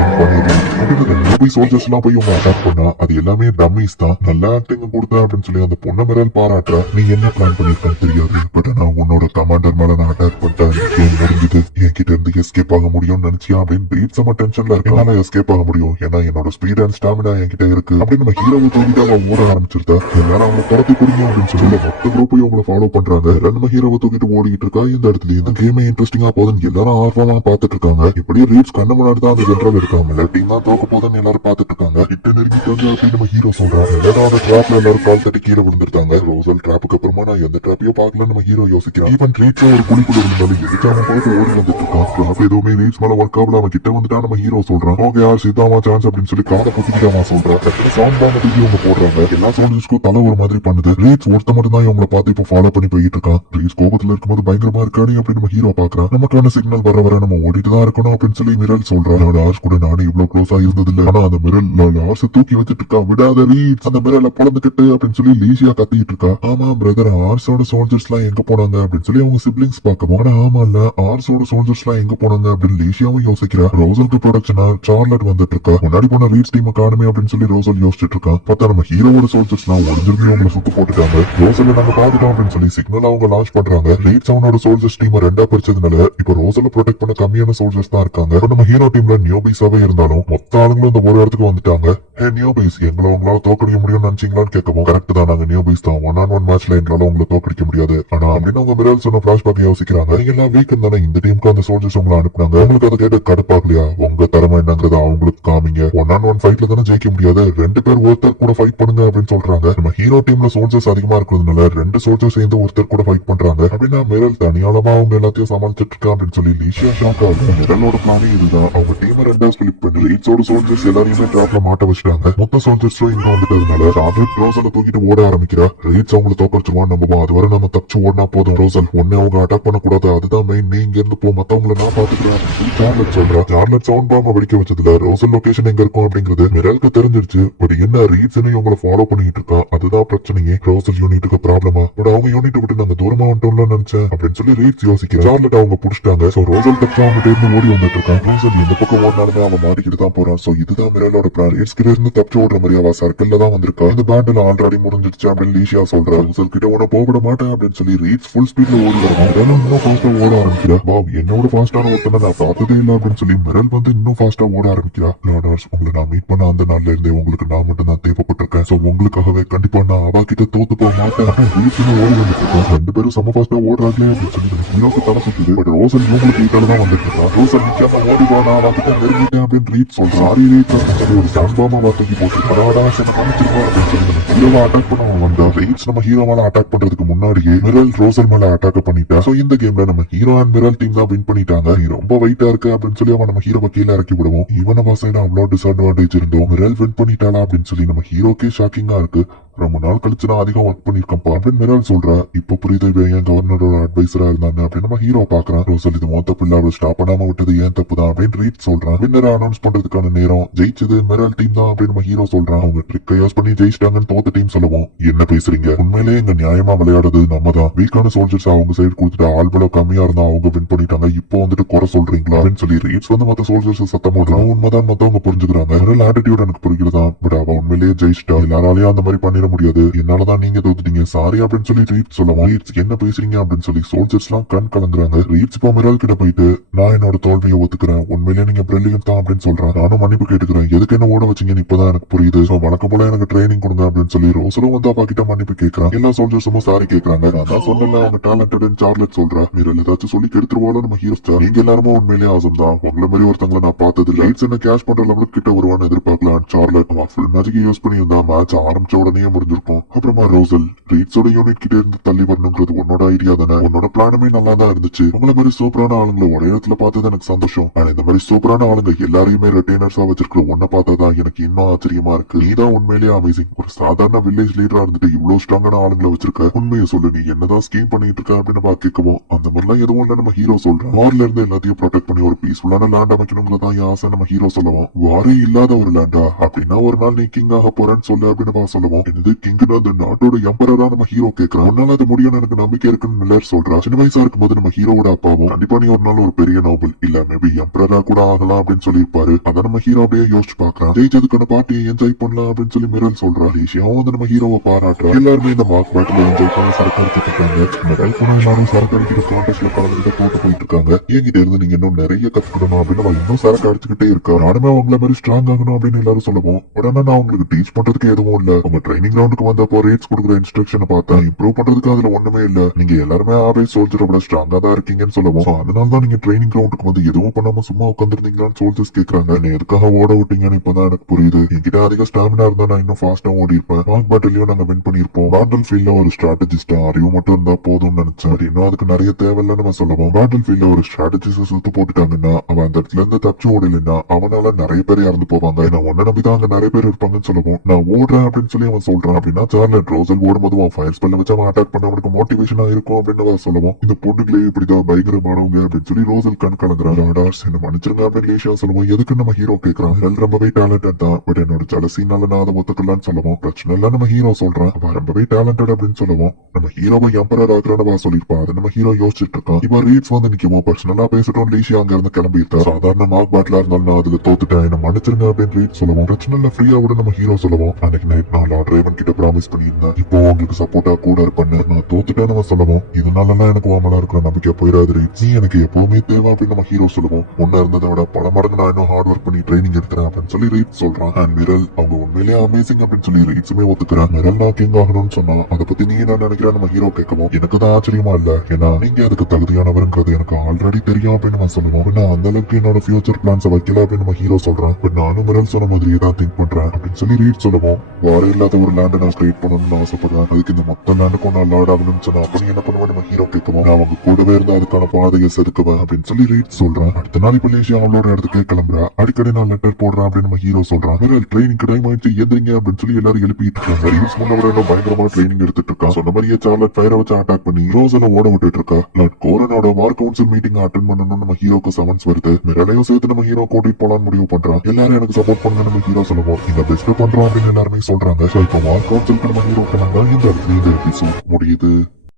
சோல்ஜர்ஸ் எல்லாம் போய் இவங்க அட்டாக் பண்ணா அது எல்லாமே டம்மிஸ் தான். நல்ல ஆக்டிங் கொடுத்த அப்படின்னு சொல்லி அந்த பொண்ணை மிரல் பாராட்டுற. நீ என்ன பிளான் பண்ணிருக்கன்னு தெரியாது. பட் நான் உன்னோட கமாண்டர் மேல நான் அட்டாக் பண்ணிட்டேன். கேம் முடிஞ்சது. என்கிட்ட இருந்து எஸ்கேப் ஆக முடியும்னு நினைச்சியா அப்படின்னு ரீட்ஸ் நம்ம டென்ஷன்ல இருக்கனால எஸ்கேப் ஆக முடியும். ஏன்னா என்னோட ஸ்பீட் அண்ட் ஸ்டாமினா என்கிட்ட இருக்கு அப்படின்னு நம்ம ஹீரோவை தூக்கிட்டு அவன் ஓட ஆரம்பிச்சிருந்தா. எல்லாரும் அவங்க துரத்தி கொடுங்க அப்படின்னு சொல்லி மொத்த குரூப்பையும் அவங்களை ஃபாலோ பண்றாங்க. நம்ம ஹீரோவை தூக்கிட்டு ஓடிக்கிட்டு இருக்கா. இந்த இடத்துல இந்த கேமே இன்ட்ரெஸ்டிங்கா போதுன்னு எல்லாரும் ஆர்வமா பாத்துட்டு இருக்காங்க. இப்படியே ரீட்ஸ் கண்ணு முன்னாடி தான் அந்த ஜென்ரல் இருக்காங்க. எல்லாத்தையும் தான் தோக்க போதுன்னு எல்லாரும் பாத்துட்டு இருக்காங்க. கிட்ட நெருங்கிட்டு அப்படின்னு நம்ம ஹீரோ சொல்றான். எல்லாரும் ட்ராப்ல எல்லாரும் கால் தட்டி கீழே விழுந்துருக்காங்க. ரோசல் ட்ராப்புக்கு அப்புறமா நான் எந்த ட்ராப்பையும் பாக்கல நம்ம ஹீரோ யோசிக்கிறான். ஈவன் ரீட்ஸ் ஒரு குழிக்குள்ள இருந்தாலும் எதுக்கு அவன் பார்த்து ஓடி வந்துட்டு இருக்கான். ட்ராப் எதுவுமே ரீட்ஸ் மேல ஒர்க் ஆகல. அவன் கிட்ட வந்துட்டா நம்ம ஹீரோ சொல்றான். ஓகே யார் சித்தாமா சான்ஸ் அப்படின்னு சொல்லி காதை பொத்திக்கிட்டாமா சொல்றான். சவுண்ட் பாம்பை தூக்கி இவங்க போடுறாங்க. எல்லா சோல்ஜர்ஸ்க்கும் தலை ஒரு மாதிரி பண்ணுது. ரீட்ஸ் ஒருத்த மட்டும் தான் இவங்களை பார்த்து இப்போ ஃபாலோ பண்ணி போயிட்டு இருக்கான். ரீட்ஸ் கோபத்துல இருக்கும்போது பயங்கரமா இருக்கானே அப்படின்னு நம்ம ஹீரோ பாக்குறான். நமக்கான சிக்னல் வர நம்ம ஓடிட்டு தான் இருக்கணும் அப்படின்னு சொல்லி மிரல் சொல்றான். லார்ஸ் கூட நானும் இவ்வளவு க்ளோஸா இருந்தது இல்ல, ஆனா அந்த மிரல் லார்ஸ் தூக்கி வச்சிட்டு இருக்கா. விடாத ரீட்ஸ், அந்த மிரல பொழந்துக்கிட்டு அப்படின்னு சொல்லி லீசியா கத்திட்டு இருக்கா. ஆமா பிரதர், ஆர்ஸோட சோல்ஜர்ஸ் எல்லாம் எங்க போனாங்க அப்படின்னு சொல்லி அவங்க சிப்லிங்ஸ் பார்க்கவும், ஆனா ஆமா இல்ல ஆர்ஸோட சோல்ஜர்ஸ் எல்லாம் எங்க போனாங்க அப்படின்னு லீசியாவும் யோசிக்கிறா. ரோசலுக்கு ப்ரொடக்ஷனா சார்லட் வந்துட்டு இருக்கா. முன்னாடி போன ரீட்ஸ் டீம் காணுமே அப்படின்னு சொல்லி ரோசல் யோசிச்சுட்டு இருக்கான். பார்த்தா நம்ம ஹீரோட சோல்ஜர்ஸ் எல்லாம் ஒளிஞ்சிருமே அவங்களை சுத்து போட்டுட்டாங்க. ரோசல் நாங்க பாத்துட்டோம் அப்படின்னு சொல்லி சிக்னல் அவங்க லான்ச் பண்றாங்க. ரீட்ஸ் அவனோட சோல்ஜர்ஸ் டீம் ரெண்டா பிரிச்சதுனால இப்ப ரோசல ப்ரொடெக்ட் பண்ண கம்மியான சோல்ஜர்ஸ் தான் இருக்காங்க. இப்ப நம்ம ஹீரோ டீம்ல நியோபீஸாவே இருந்தாலும் மொத்த ஆளுங்களும் இந்த ஒரு இடத்துக்கு வந்துட்டாங்க. ஹே நியோபீஸ், எங்களை உங்களால தோக்கடிக்க முடியும்னு நினைச்சீங்களான்னு கேட்கவும், கரெக்ட் தான், நாங்க நியோபீஸ் தான். 1-on-1 மேட்ச்ல எங்களால உங்களை தோக்கடிக்க முடியாது. ஆனா அப்படின்னு அவங்க மிரல் சொன்ன பிளாஷ்பேக் யோசிக்கிறாங்க. நீங்க எல்லாம் வீக் தானே, இந்த டீமுக்கு அந்த சோல்ஜர்ஸ் உங்களை அனுப்புனாங்க. உங்களுக்கு அதை கேட்டு கடுப்பாகலையா? உங்க திறமை என்னங்கிறத அவங்களுக்கு காமிங்க. 1-on-1 ஃபைட்ல தானே ஜெயிக்க முடியாது, 2 பேர் ஒருத்தர் கூட ஃபைட் பண்ணுங்க அப்படின்னு சொல்றாங்க. நம்ம ஹீரோ டீம்ல சோல்ஜர்ஸ் அதிகமா இருக்கிறதுனால 2 சோல்ஜர்ஸ் சேர்ந்து ஒருத்தர் கூட ஃபைட் பண்றாங்க. அப்படின்னா மிரல் தனியாளமா அவங்க எல்லாத்தையும் சமாளிச்சிட்டு இருக்கா அப்படின்னு சொல்லி லீசியா ஷாக் ஆகும். மிரலோட பிளானே இதுதான். அவங்க டீம் ரெண்டா ஸ்பிளிட் பண்ணி ரீட்ஸோட சோல்ஜர்ஸ் எல்லாரையுமே டிராப்ல மாட்ட வச்சிட்டாங்க. மொத்த சோல்ஜர்ஸும் இங்க வந்துட்டதுனால சார்லட் ரோசல தூக்கிட்டு ஓட ஆரம்பிக்கிறா. ரீட்ஸ் அவங்களை தோக்கடிச்சிருவான் நம்புவோம். அதுவரை நம்ம தப்பிச்சு ஓடினா போதும். ரோசல் ஒன்னே அவங்க அட்டாக் பண்ண கூடாது, அதுதான் மெயின். நீ இங்க இருந்து போ, மத்தவங்களை நான் பாத்துக்கிறேன் அப்படின்னு சார்லட் சொல்றா. சார்லட் சவுண்ட் பாம்ப வெடிக்க வச்சதுல ரோசல் லொகேஷன் எங்க இருக்கும் அப்படிங்கிறது மிரலுக்கு தெரிஞ்சிருச்சு. பட் என்ன ரீட்ஸ்னு இவங்களை ஃபாலோ பண்ணிட்டு இருக்கான், அதுதான் பிரச்சனையே. ரோசல் யூனிட்டுக்கு ப்ராப்ளமா? பட் அவங்க யூனிட் விட்டு நாங்க தூரமா வந்துட்டோம்ல நினைச்சேன் அப்படின்னு சொல்லி ரீட்ஸ் யோசிக்கிறேன். சார்லட் அவங்க புடிச்சிட்டாங்க. சோ ரோசல் தப்பிச்சு அவங்க இருந்து ஓடி வந்துட்டு இருக்கான். ரோசல் எந்த பக்கம் ஓடினாலுமே அவன் மாட்டிக்கிட்டு தான் போறான். சோ இதுதான் மிரலோட பிளான். ரீட்ஸ் கிட்ட இருந்து தப்பிச்சு ஓடுற மாதிரி அவ சர்க்கிள்ல தான் வந்திருக்கா. இந்த பேண்டில் ஆல்ரெடி முடிஞ்சிருச்சு அப்படின்னு லீசியா சொல்றா. ரோசல் கிட்ட உன போக மாட்டேன் அப்படின்னு சொல்லி ரீட்ஸ் ஃபுல் ஸ்பீட்ல ஓடி வரான். மிரல் இன்னும் ஃபாஸ்டா ஓட ஆரம்பிக்கிறா. வாவ், என்னோட ஃபாஸ்டான ஒருத்தனை நான் பார்த்ததே இல்லை அப்படின்னு சொல்லி மிரல் வந்து இன்னும் ஃபாஸ்டா ஓட ஆரம்பிக்கிறா. லார்டர்ஸ், உங்களை நான் மீட் பண்ண அந்த நாள்ல இருந்தே உங்களுக்கு நான் மட்டும் தான் தேவைப்பட்டிருக்கேன். சோ உங்களுக்காகவே கண்டிப்பா நான் அவ கிட்ட தோத்து போக மாட்டேன். ரீட்ஸ் ஓடி வந்துட்டு இருக்கேன். 2 பேரும் செம ஃபாஸ்டா ஓடுறாங்களே அப்படின்னு சொல்லி ஹீரோக்கு தலை சுத்துது. பட் ரோசல் இவங்களுக்கு வீட்டால தான் வந்துட்டு இருக்கா. ரோசல் நிக்காம ஓடி வா, நான் அவகிட்ட நெருங்கிட்டேன் அப்படின்னு ரீட்ஸ் சொல்றா. சாரி ரீட்ஸ் அப்படின்னு சொல்லி ஒரு சான்பாமா வார்த்தைக்கு போட்டு பரவாடா என்ன காமிச்சிருக்கா அப்படின்னு சொல்லி நம்ம ஹீரோவை அட்டாக் பண்ண வந்தா. ரீட்ஸ் நம்ம ஹீரோ மேல அட்டாக் பண்றதுக்கு முன்னாடியே மிரல் ரோசல் மேல அட்டாக் பண்ணிட்டா. சோ இந்த கேம்ல நம்ம ஹீரோ அண்ட் மிரல் டீம் தான் வின் பண்ணிட்டாங்க. நீ ரொம்ப வெயிட்டா இருக்கு அப்படின்னு சொல்லி அவன் நம்ம ஹீரோவை கீழே இறக்கி விடுவோம். இவன வாசையில அவ்வளவு டிஸ்அட்வான்டேஜ் இருந்தோம், மிரல் வின் பண்ணிட்டாளா அப்படின்னு சொல்லி நம்ம ஹீரோக்கே ஷாக்கிங்கா இருக்கு. ரொம்ப நாள் கழிச்சு நான் அதிகம் ஒர்க் பண்ணிருக்கேன்ப்பா அப்படின்னு மிரல் சொல்றா. இப்ப புரியுது இவன் ஏன் கவர்னரோட அட்வைசரா இருந்தாங்க அப்படின்னு நம்ம ஹீரோ பாக்குறான். ரோசல் இது மொத்த பிள்ளை, அவள் ஸ்டாப் பண்ணாம விட்டது ஏன் தப்பு தான் அப்படின்னு ரீட் சொல்றான். வின்னரை அனௌன்ஸ் பண்றதுக்கான நேரம், ஜெயிச்சது மிரல் டீம் தான் அப்படின்னு நம்ம ஹீரோ சொல்றான். அவங்க ட்ரிக்கை யூஸ் பண்ணி ஜெயிச்சிட்டாங்கன்னு தோத்த டீம் சொல்லுவோம். என்ன பேசுறீங்க, உண்மையிலேயே எங்க நியாயமா விளையாடுறது நம்ம தான். வீக்கான சோல்ஜர்ஸ் அவங்க சைடு கொடுத்துட்டு ஆள்பல கம்மியா இருந்தா அவங்க வின் பண்ணிட்டாங்க, இப்போ வந்துட்டு குறை சொல்றீங்களா அப்படின்னு சொல்லி ரீட்ஸ் வந்து மத்த சோல்ஜர்ஸ் சத்தம் போடுறான். உண்மைதான் மத்தவங்க புரிஞ்சுக்கிறாங்க. மிரல் ஆட்டிடியூட் எனக்கு புரிகிறதா, பட் அவ உண்மையிலேயே ஜெயிச்சிட்டா. எல்லாராலையும் அந்த மாதிரி பண்ணிட முடியாது, என்னால தான் நீங்க தோத்துட்டீங்க சாரி அப்படின்னு சொல்லி ரீட்ஸ் சொல்லுவான். ரீட்ஸ் என்ன பேசுறீங்க அப்படின்னு சொல்லி சோல்ஜர்ஸ் எல்லாம் கண் கலங்குறாங்க. ரீட்ஸ் இப்போ மிரல் கிட்ட போயிட்டு நான் என்னோட தோல்வியை ஒத்துக்கிறேன், உண்மையிலேயே நீங்க பிரில்லியன்ட் தான் அப்படின்னு சொல்றேன். நானும் மன்னிப்பு கேட்டுக்கிறேன், எதுக்கு என்ன ஓட வச்சீங்கன்னு இப்பதான் எனக்கு புரியுது. சோ வழக்கம் போல எனக்கு ட்ரைனிங் கொடுங்க அப்படின்னு சொல்லி ரோசலும் வந்து அப்பா கிட்ட மன்னிப்பு கேட்கறான். எல்லா சோல்ஜர்ஸும் சாரி கேட்கறாங்க. நான் தான் சொன்னல அவங்க டேலண்டட் சார்லட் சொல்றா. மிரல் ஏதாச்சும் சொல்லி கெடுத்துருவாளோ நம்ம ஹீரோ ஸ்டார். நீங்க எல்லாருமே உண்மையிலேயே ஆசம் தான், உங்களை மாதிரி ஒருத்தங்களை நான் பார்த்தது இல்லை. ரீட்ஸ் என்ன கேஷ் பண்ற லெவலுக்கு கிட்ட வருவான்னு எதிர்பார்க்கலாம். சார்லட் ஃபுல் மேஜிக் யூஸ் பண்ணி இருந்தா மேட்ச் ஆரம்பிச்ச உடனே முடிஞ்சிருக்கும். அப்புறமா ரோசல், ரீட்ஸோட யூனிட் கிட்ட இருந்து தள்ளி வரணுங்கிறது உன்னோட ஐடியா தானே, உன்னோட பிளானுமே நல்லா தான் இருந்துச்சு. உங்களை மாதிரி சூப்பரான ஆளுங்களை ஒரே இடத்துல பார்த்தது எனக்கு சந்தோஷம். ஆனா இந்த மாதிரி சூப்பரான ஆளுங்க எல்லாரையுமே ரிட்டைனர்ஸா வச்சிருக்கிற ஒன்ன பார்த்ததான் எனக்கு இன்னும் ஆச்சரியமா இருக்கு. நீ தான் உண்மையிலேயே அமேசிங். ஒரு சாதாரண வில்லேஜ் லீடரா இருந்துட்டு இவ்வளவு ஸ்ட்ராங்கான ஆளுங்களை வச்சிருக்க. உண்மையை சொல்லு, நீ என்னதான் ஸ்கீம் பண்ணிட்டு இருக்க அப்படின்னு நம்ம கேட்கவும், அந்த மாதிரிலாம் எதுவும் இல்ல நம்ம ஹீரோ சொல்றோம். வார்ல இருந்து எல்லாத்தையும் ப்ரொடெக்ட் பண்ணி ஒரு பீஸ்ஃபுல்லான லேண்ட் அமைக்கணுங்கிறதான் என் ஆசை நம்ம ஹீரோ சொல்லுவோம். வாரே இல்லாத ஒரு லேண்டா, அப்படின்னா ஒரு நாள் நீ கிங் ஆக போறேன்னு சொல்லு அப்படின்னு சொல்லுவோம். என்னது கிங்னா அந்த நாட்டோட எம்பரரா நம்ம ஹீரோ கேட்கிறான். உன்னால அது முடியும் எனக்கு நம்பிக்கை இருக்குன்னு மில்லர் சொல்றா. சின்ன வயசா இருக்கும்போது நம்ம ஹீரோட அப்பாவும் கண்டிப்பா நீ ஒரு நாள் ஒரு பெரிய நோபல் இல்ல மேபி எம்பரரா கூட ஆகலாம் அப்படின்னு சொல்லியிருப்பாரு. அத நம்ம ஹீரோ அப்படியே யோசிச்சு பாக்குறான். ஜெயிச்சதுக்கான பார்ட்டியை என்ஜாய் பண்ணலாம் அப்படின்னு சொல்லி மிரல் சொல்றா. ஈஷியாவும் வந்து நம்ம ஹீரோவை பாராட்டுறா. எல்லாருமே இந்த மார்க் பேட்டில் என்ஜாய் பண்ணி சரக்கு அடிச்சிட்டு இருக்காங்க. மிரல் போனா எல்லாரும் சரக்கு அடிக்கிற கான்டெஸ்ட்ல கலந்துட்டு போட்டு போயிட்டு இருக்காங்க. என்கிட்ட இருந்து நீங்க இன்னும் நிறைய கத்துக்கணும் அப்படின்னு அவன் இன்னும் சரக்கு அடிச்சுக்கிட்டே இருக்கா. நானுமே அவங்கள மாதிரி ஸ்ட்ராங் ஆகணும் அப்படின்னு எல்லாரும் சொல்லுவோம். உடனே நான் அவங்களுக்கு டீச் பண்றதுக்கு எதுவும் இல்ல, அவங்க ட்ரைனிங் கிரவுண்டுக்கு வந்தப்போ ரேட்ஸ் கொடுக்குற இன்ஸ்ட்ரக்ஷனை பார்த்தேன். இம்ப்ரூவ் பண்றதுக்கு அதுல ஒண்ணுமே இல்ல. நீங்க எல்லாருமே ஆவே சோல்ஜரை விட ஸ்ட்ராங்கா தான் இருக்கீங்கன்னு சொல்லவும், அதனால தான் நீங்க ட்ரைனிங் கிரவுண்டுக்கு வந்து எதுவும் பண்ணாம சும்மா உட்காந்துருந்தீங்களான்னு சோல்ஜர்ஸ் கேக்குறாங்க. என்ன எதுக்காக ஓட விட்டீங்கன்னு இப்பதான் எனக்கு புரியுது. என்கிட்ட அதிக ஸ்டாமினா இருந்தா நான் இன்னும் ஃபாஸ்டா ஓடி இருப்பேன். மார்க் பேட்டிலையும் நாங்க வின் பண்ணிருப்போம். பேட்டில் ஃபீல்ட்ல ஒரு ஸ்ட்ராட்டஜிஸ்டா அறிவு மட்டும் இருந்தா போதும்னு நினைச்சேன். But இன்னும் அதுக்கு நிறைய தேவையில்ல நம்ம சொல்லவும், பேட்டில் ஃபீல்ட்ல ஒரு ஸ்ட்ராட்டஜிஸ்ட சுத்து போட்டுட்டாங்கன்னா அவன் அந்த இடத்துல இருந்து தப்பிச்சு ஓடலைன்னா அவனால நிறைய பேர் இறந்து போவாங்க. நான் ஒன்ன நம்பிதான் அங்க நிறைய பேர் இருப்பாங்கன்னு சொல்லவும், நான் ஓடுறேன் அப்படின்னு சொல்லி அவன் சொல்றான். அப்படின்னா சார்லட் ரோசல் ஓடும்போது அவன் ஃபயர் ஸ்பெல்ல வச்சு அவன் அட்டாக் பண்ண அவனுக்கு மோட்டிவேஷனா இருக்கும் அப்படின்னு அவன் சொல்லவும், இந்த பொண்ணுங்களே இப்படிதான் பயங்கரமானவங்க அப்படின்னு சொல்லி ரோசல் கண் கலங்குறான். டாடார்ஸ் என்ன மன்னிச்சிருங்க அப்படின்னு லேஷா சொல்லவும், எதுக்கு நம்ம ஹீரோ கேட்கறான். ஹெல் ரொம்பவே டேலண்டட் தான், பட் என்னோட ஜலசினால நான் அதை ஒத்துக்கலான்னு சொல்லவும், பிரச்சனை இல்ல நம்ம ஹீரோ சொல்றான். அவன் ரொம்பவே டேலண்டட் அப்படின்னு சொல்லவும், நம்ம ஹீரோவை எம்பரர் ஆகுறவா சொல்லிருப்பா. அதை நம்ம ஹீரோ யோசிச்சுட்டு இருக்கான். இப்ப ரீட்ஸ் வந்து நிக்குமோ பர்சனலா பேசட்டும் லேஷியா அங்க இருந்து கிளம்பிட்டா. சாதாரண மார்க் பேட்லா இருந்தாலும் நான் அதுல தோத்துட்டேன், என்ன மன்னிச்சிருங்க அப்படின்னு ரீட் சொல்லவும், பிரச்சனை இல்ல ஃப்ரீயா விட நம்ம ஹீரோ சொல்லவும், அன்னைக்கு நைட் நான் லார்ட் ரேவன் கிட்ட ப்ராமிஸ் பண்ணியிருந்தேன், இப்போ உங்களுக்கு சப்போர்ட்டா கூட இருப்பேன்னு. நான் தோத்துட்டேன்னு நம்ம சொல்லவும், இதனாலலாம் எனக்கு வாமலா இருக்கிற நம்பிக்கை போயிடாது ரீட், நீ எனக்கு எப்பவுமே தேவை அப்படின்னு நம்ம ஹீரோ சொல்லுவோம். முன்ன இருந்ததை விட பல மடங்கு நான் இன்னும் ஹார்ட் ஒர்க் பண்ணி ட்ரைனிங் எடுக்கிறேன் அப்படின்னு சொல்லி ரீட் சொல்றான். அண்ட் மிரல் அவங்க உண்மையிலேயே அமேசிங் அப்படின்னு சொல்லி ரீட்ஸுமே ஒத்துக்கிறான். மிரல் நான் கிங் ஆகணும்னு சொன்னா அதை பத்தி நீ என்ன நினைக்கிறேன் நம்ம ஹீரோ கேட்கவும், எனக்கு தான் ஆச்சரியமா இல்ல, ஏன்னா நீங்க அதுக்கு தகுதியானவருங்கிறது எனக்கு ஆல்ரெடி தெரியும் அப்படின்னு நம்ம சொல்லுவோம். நான் அந்த அளவுக்கு என்னோட ஃபியூச்சர் பிளான்ஸை வைக்கல அப்படின்னு நம்ம ஹீரோ சொல்றான். பட் நானும் மிரல் சொன்ன மாதிரியே தான் திங்க் பண்றேன் அப்படின்னு சொல்லி ரீட் சொல்லுவோம். வார இல்லாத ஒரு லேண்டை நான் கிரியேட் பண்ணணும்னு ஆசைப்படுறேன், அதுக்கு இந்த மொத்த லேண்டுக்கும் நான் லார்ட் ஆகணும்னு சொன்னா அப்படி என்ன பண்ணுவேன் நம்ம ஹீரோ கேட்கவும், நான் அவங்க கூடவே இருந்தா அதுக்கான பாதையை செதுக்குவேன் அப்படின்னு சொல்லி ரீட் சொல்றான். அடுத்த நாள் இப்ப லேஷியா அவளோட இடத்துக்கு கிளம்புறா. அடிக்கடி நான் லெட்டர் போடுறேன் அப்படின்னு நம்ம ஹீரோ சொல்றான். மிரல் ட்ரைனிங் டைம் ஆயிடுச்சு எந்திரிங்க அப்படின்னு சொல்லி எல்லாரும் எழுப்பிட்டு இருக்காங்க. ரீல்ஸ் முன்னவரை இன்னும் பயங்கரமா ட்ரைனிங் எடுத்துட்டு இருக்கான். சொன்ன மாதிரியே சார்லட் ஃபயரை வச்சு அட்டாக் பண்ணி ரோசல ஓட விட்டுட்டு இருக்கா. லார்ட் கோரனோட வார் கவுன்சில் மீட்டிங் அட்டென்ட் பண்ணணும்னு நம்ம ஹீரோக்கு சமன்ஸ் வருது. மிரலையும் சேர்த்து நம்ம ஹீரோ கூட்டிட்டு போலான்னு முடிவு பண்றான். எல்லாரும் எனக்கு சப்போர்ட் பண்ணுங்க நம்ம ஹீரோ சொல்லுவோம். இந்த பெஸ்ட் பண்றோம் அப்படின்னு எல்லாருமே சொல்றாங்க. இப்போ வார் கவுன்சிலுக்கு நம்ம ஹீரோ பண்ணாங்க. இந்த எபிசோட் முடியுது.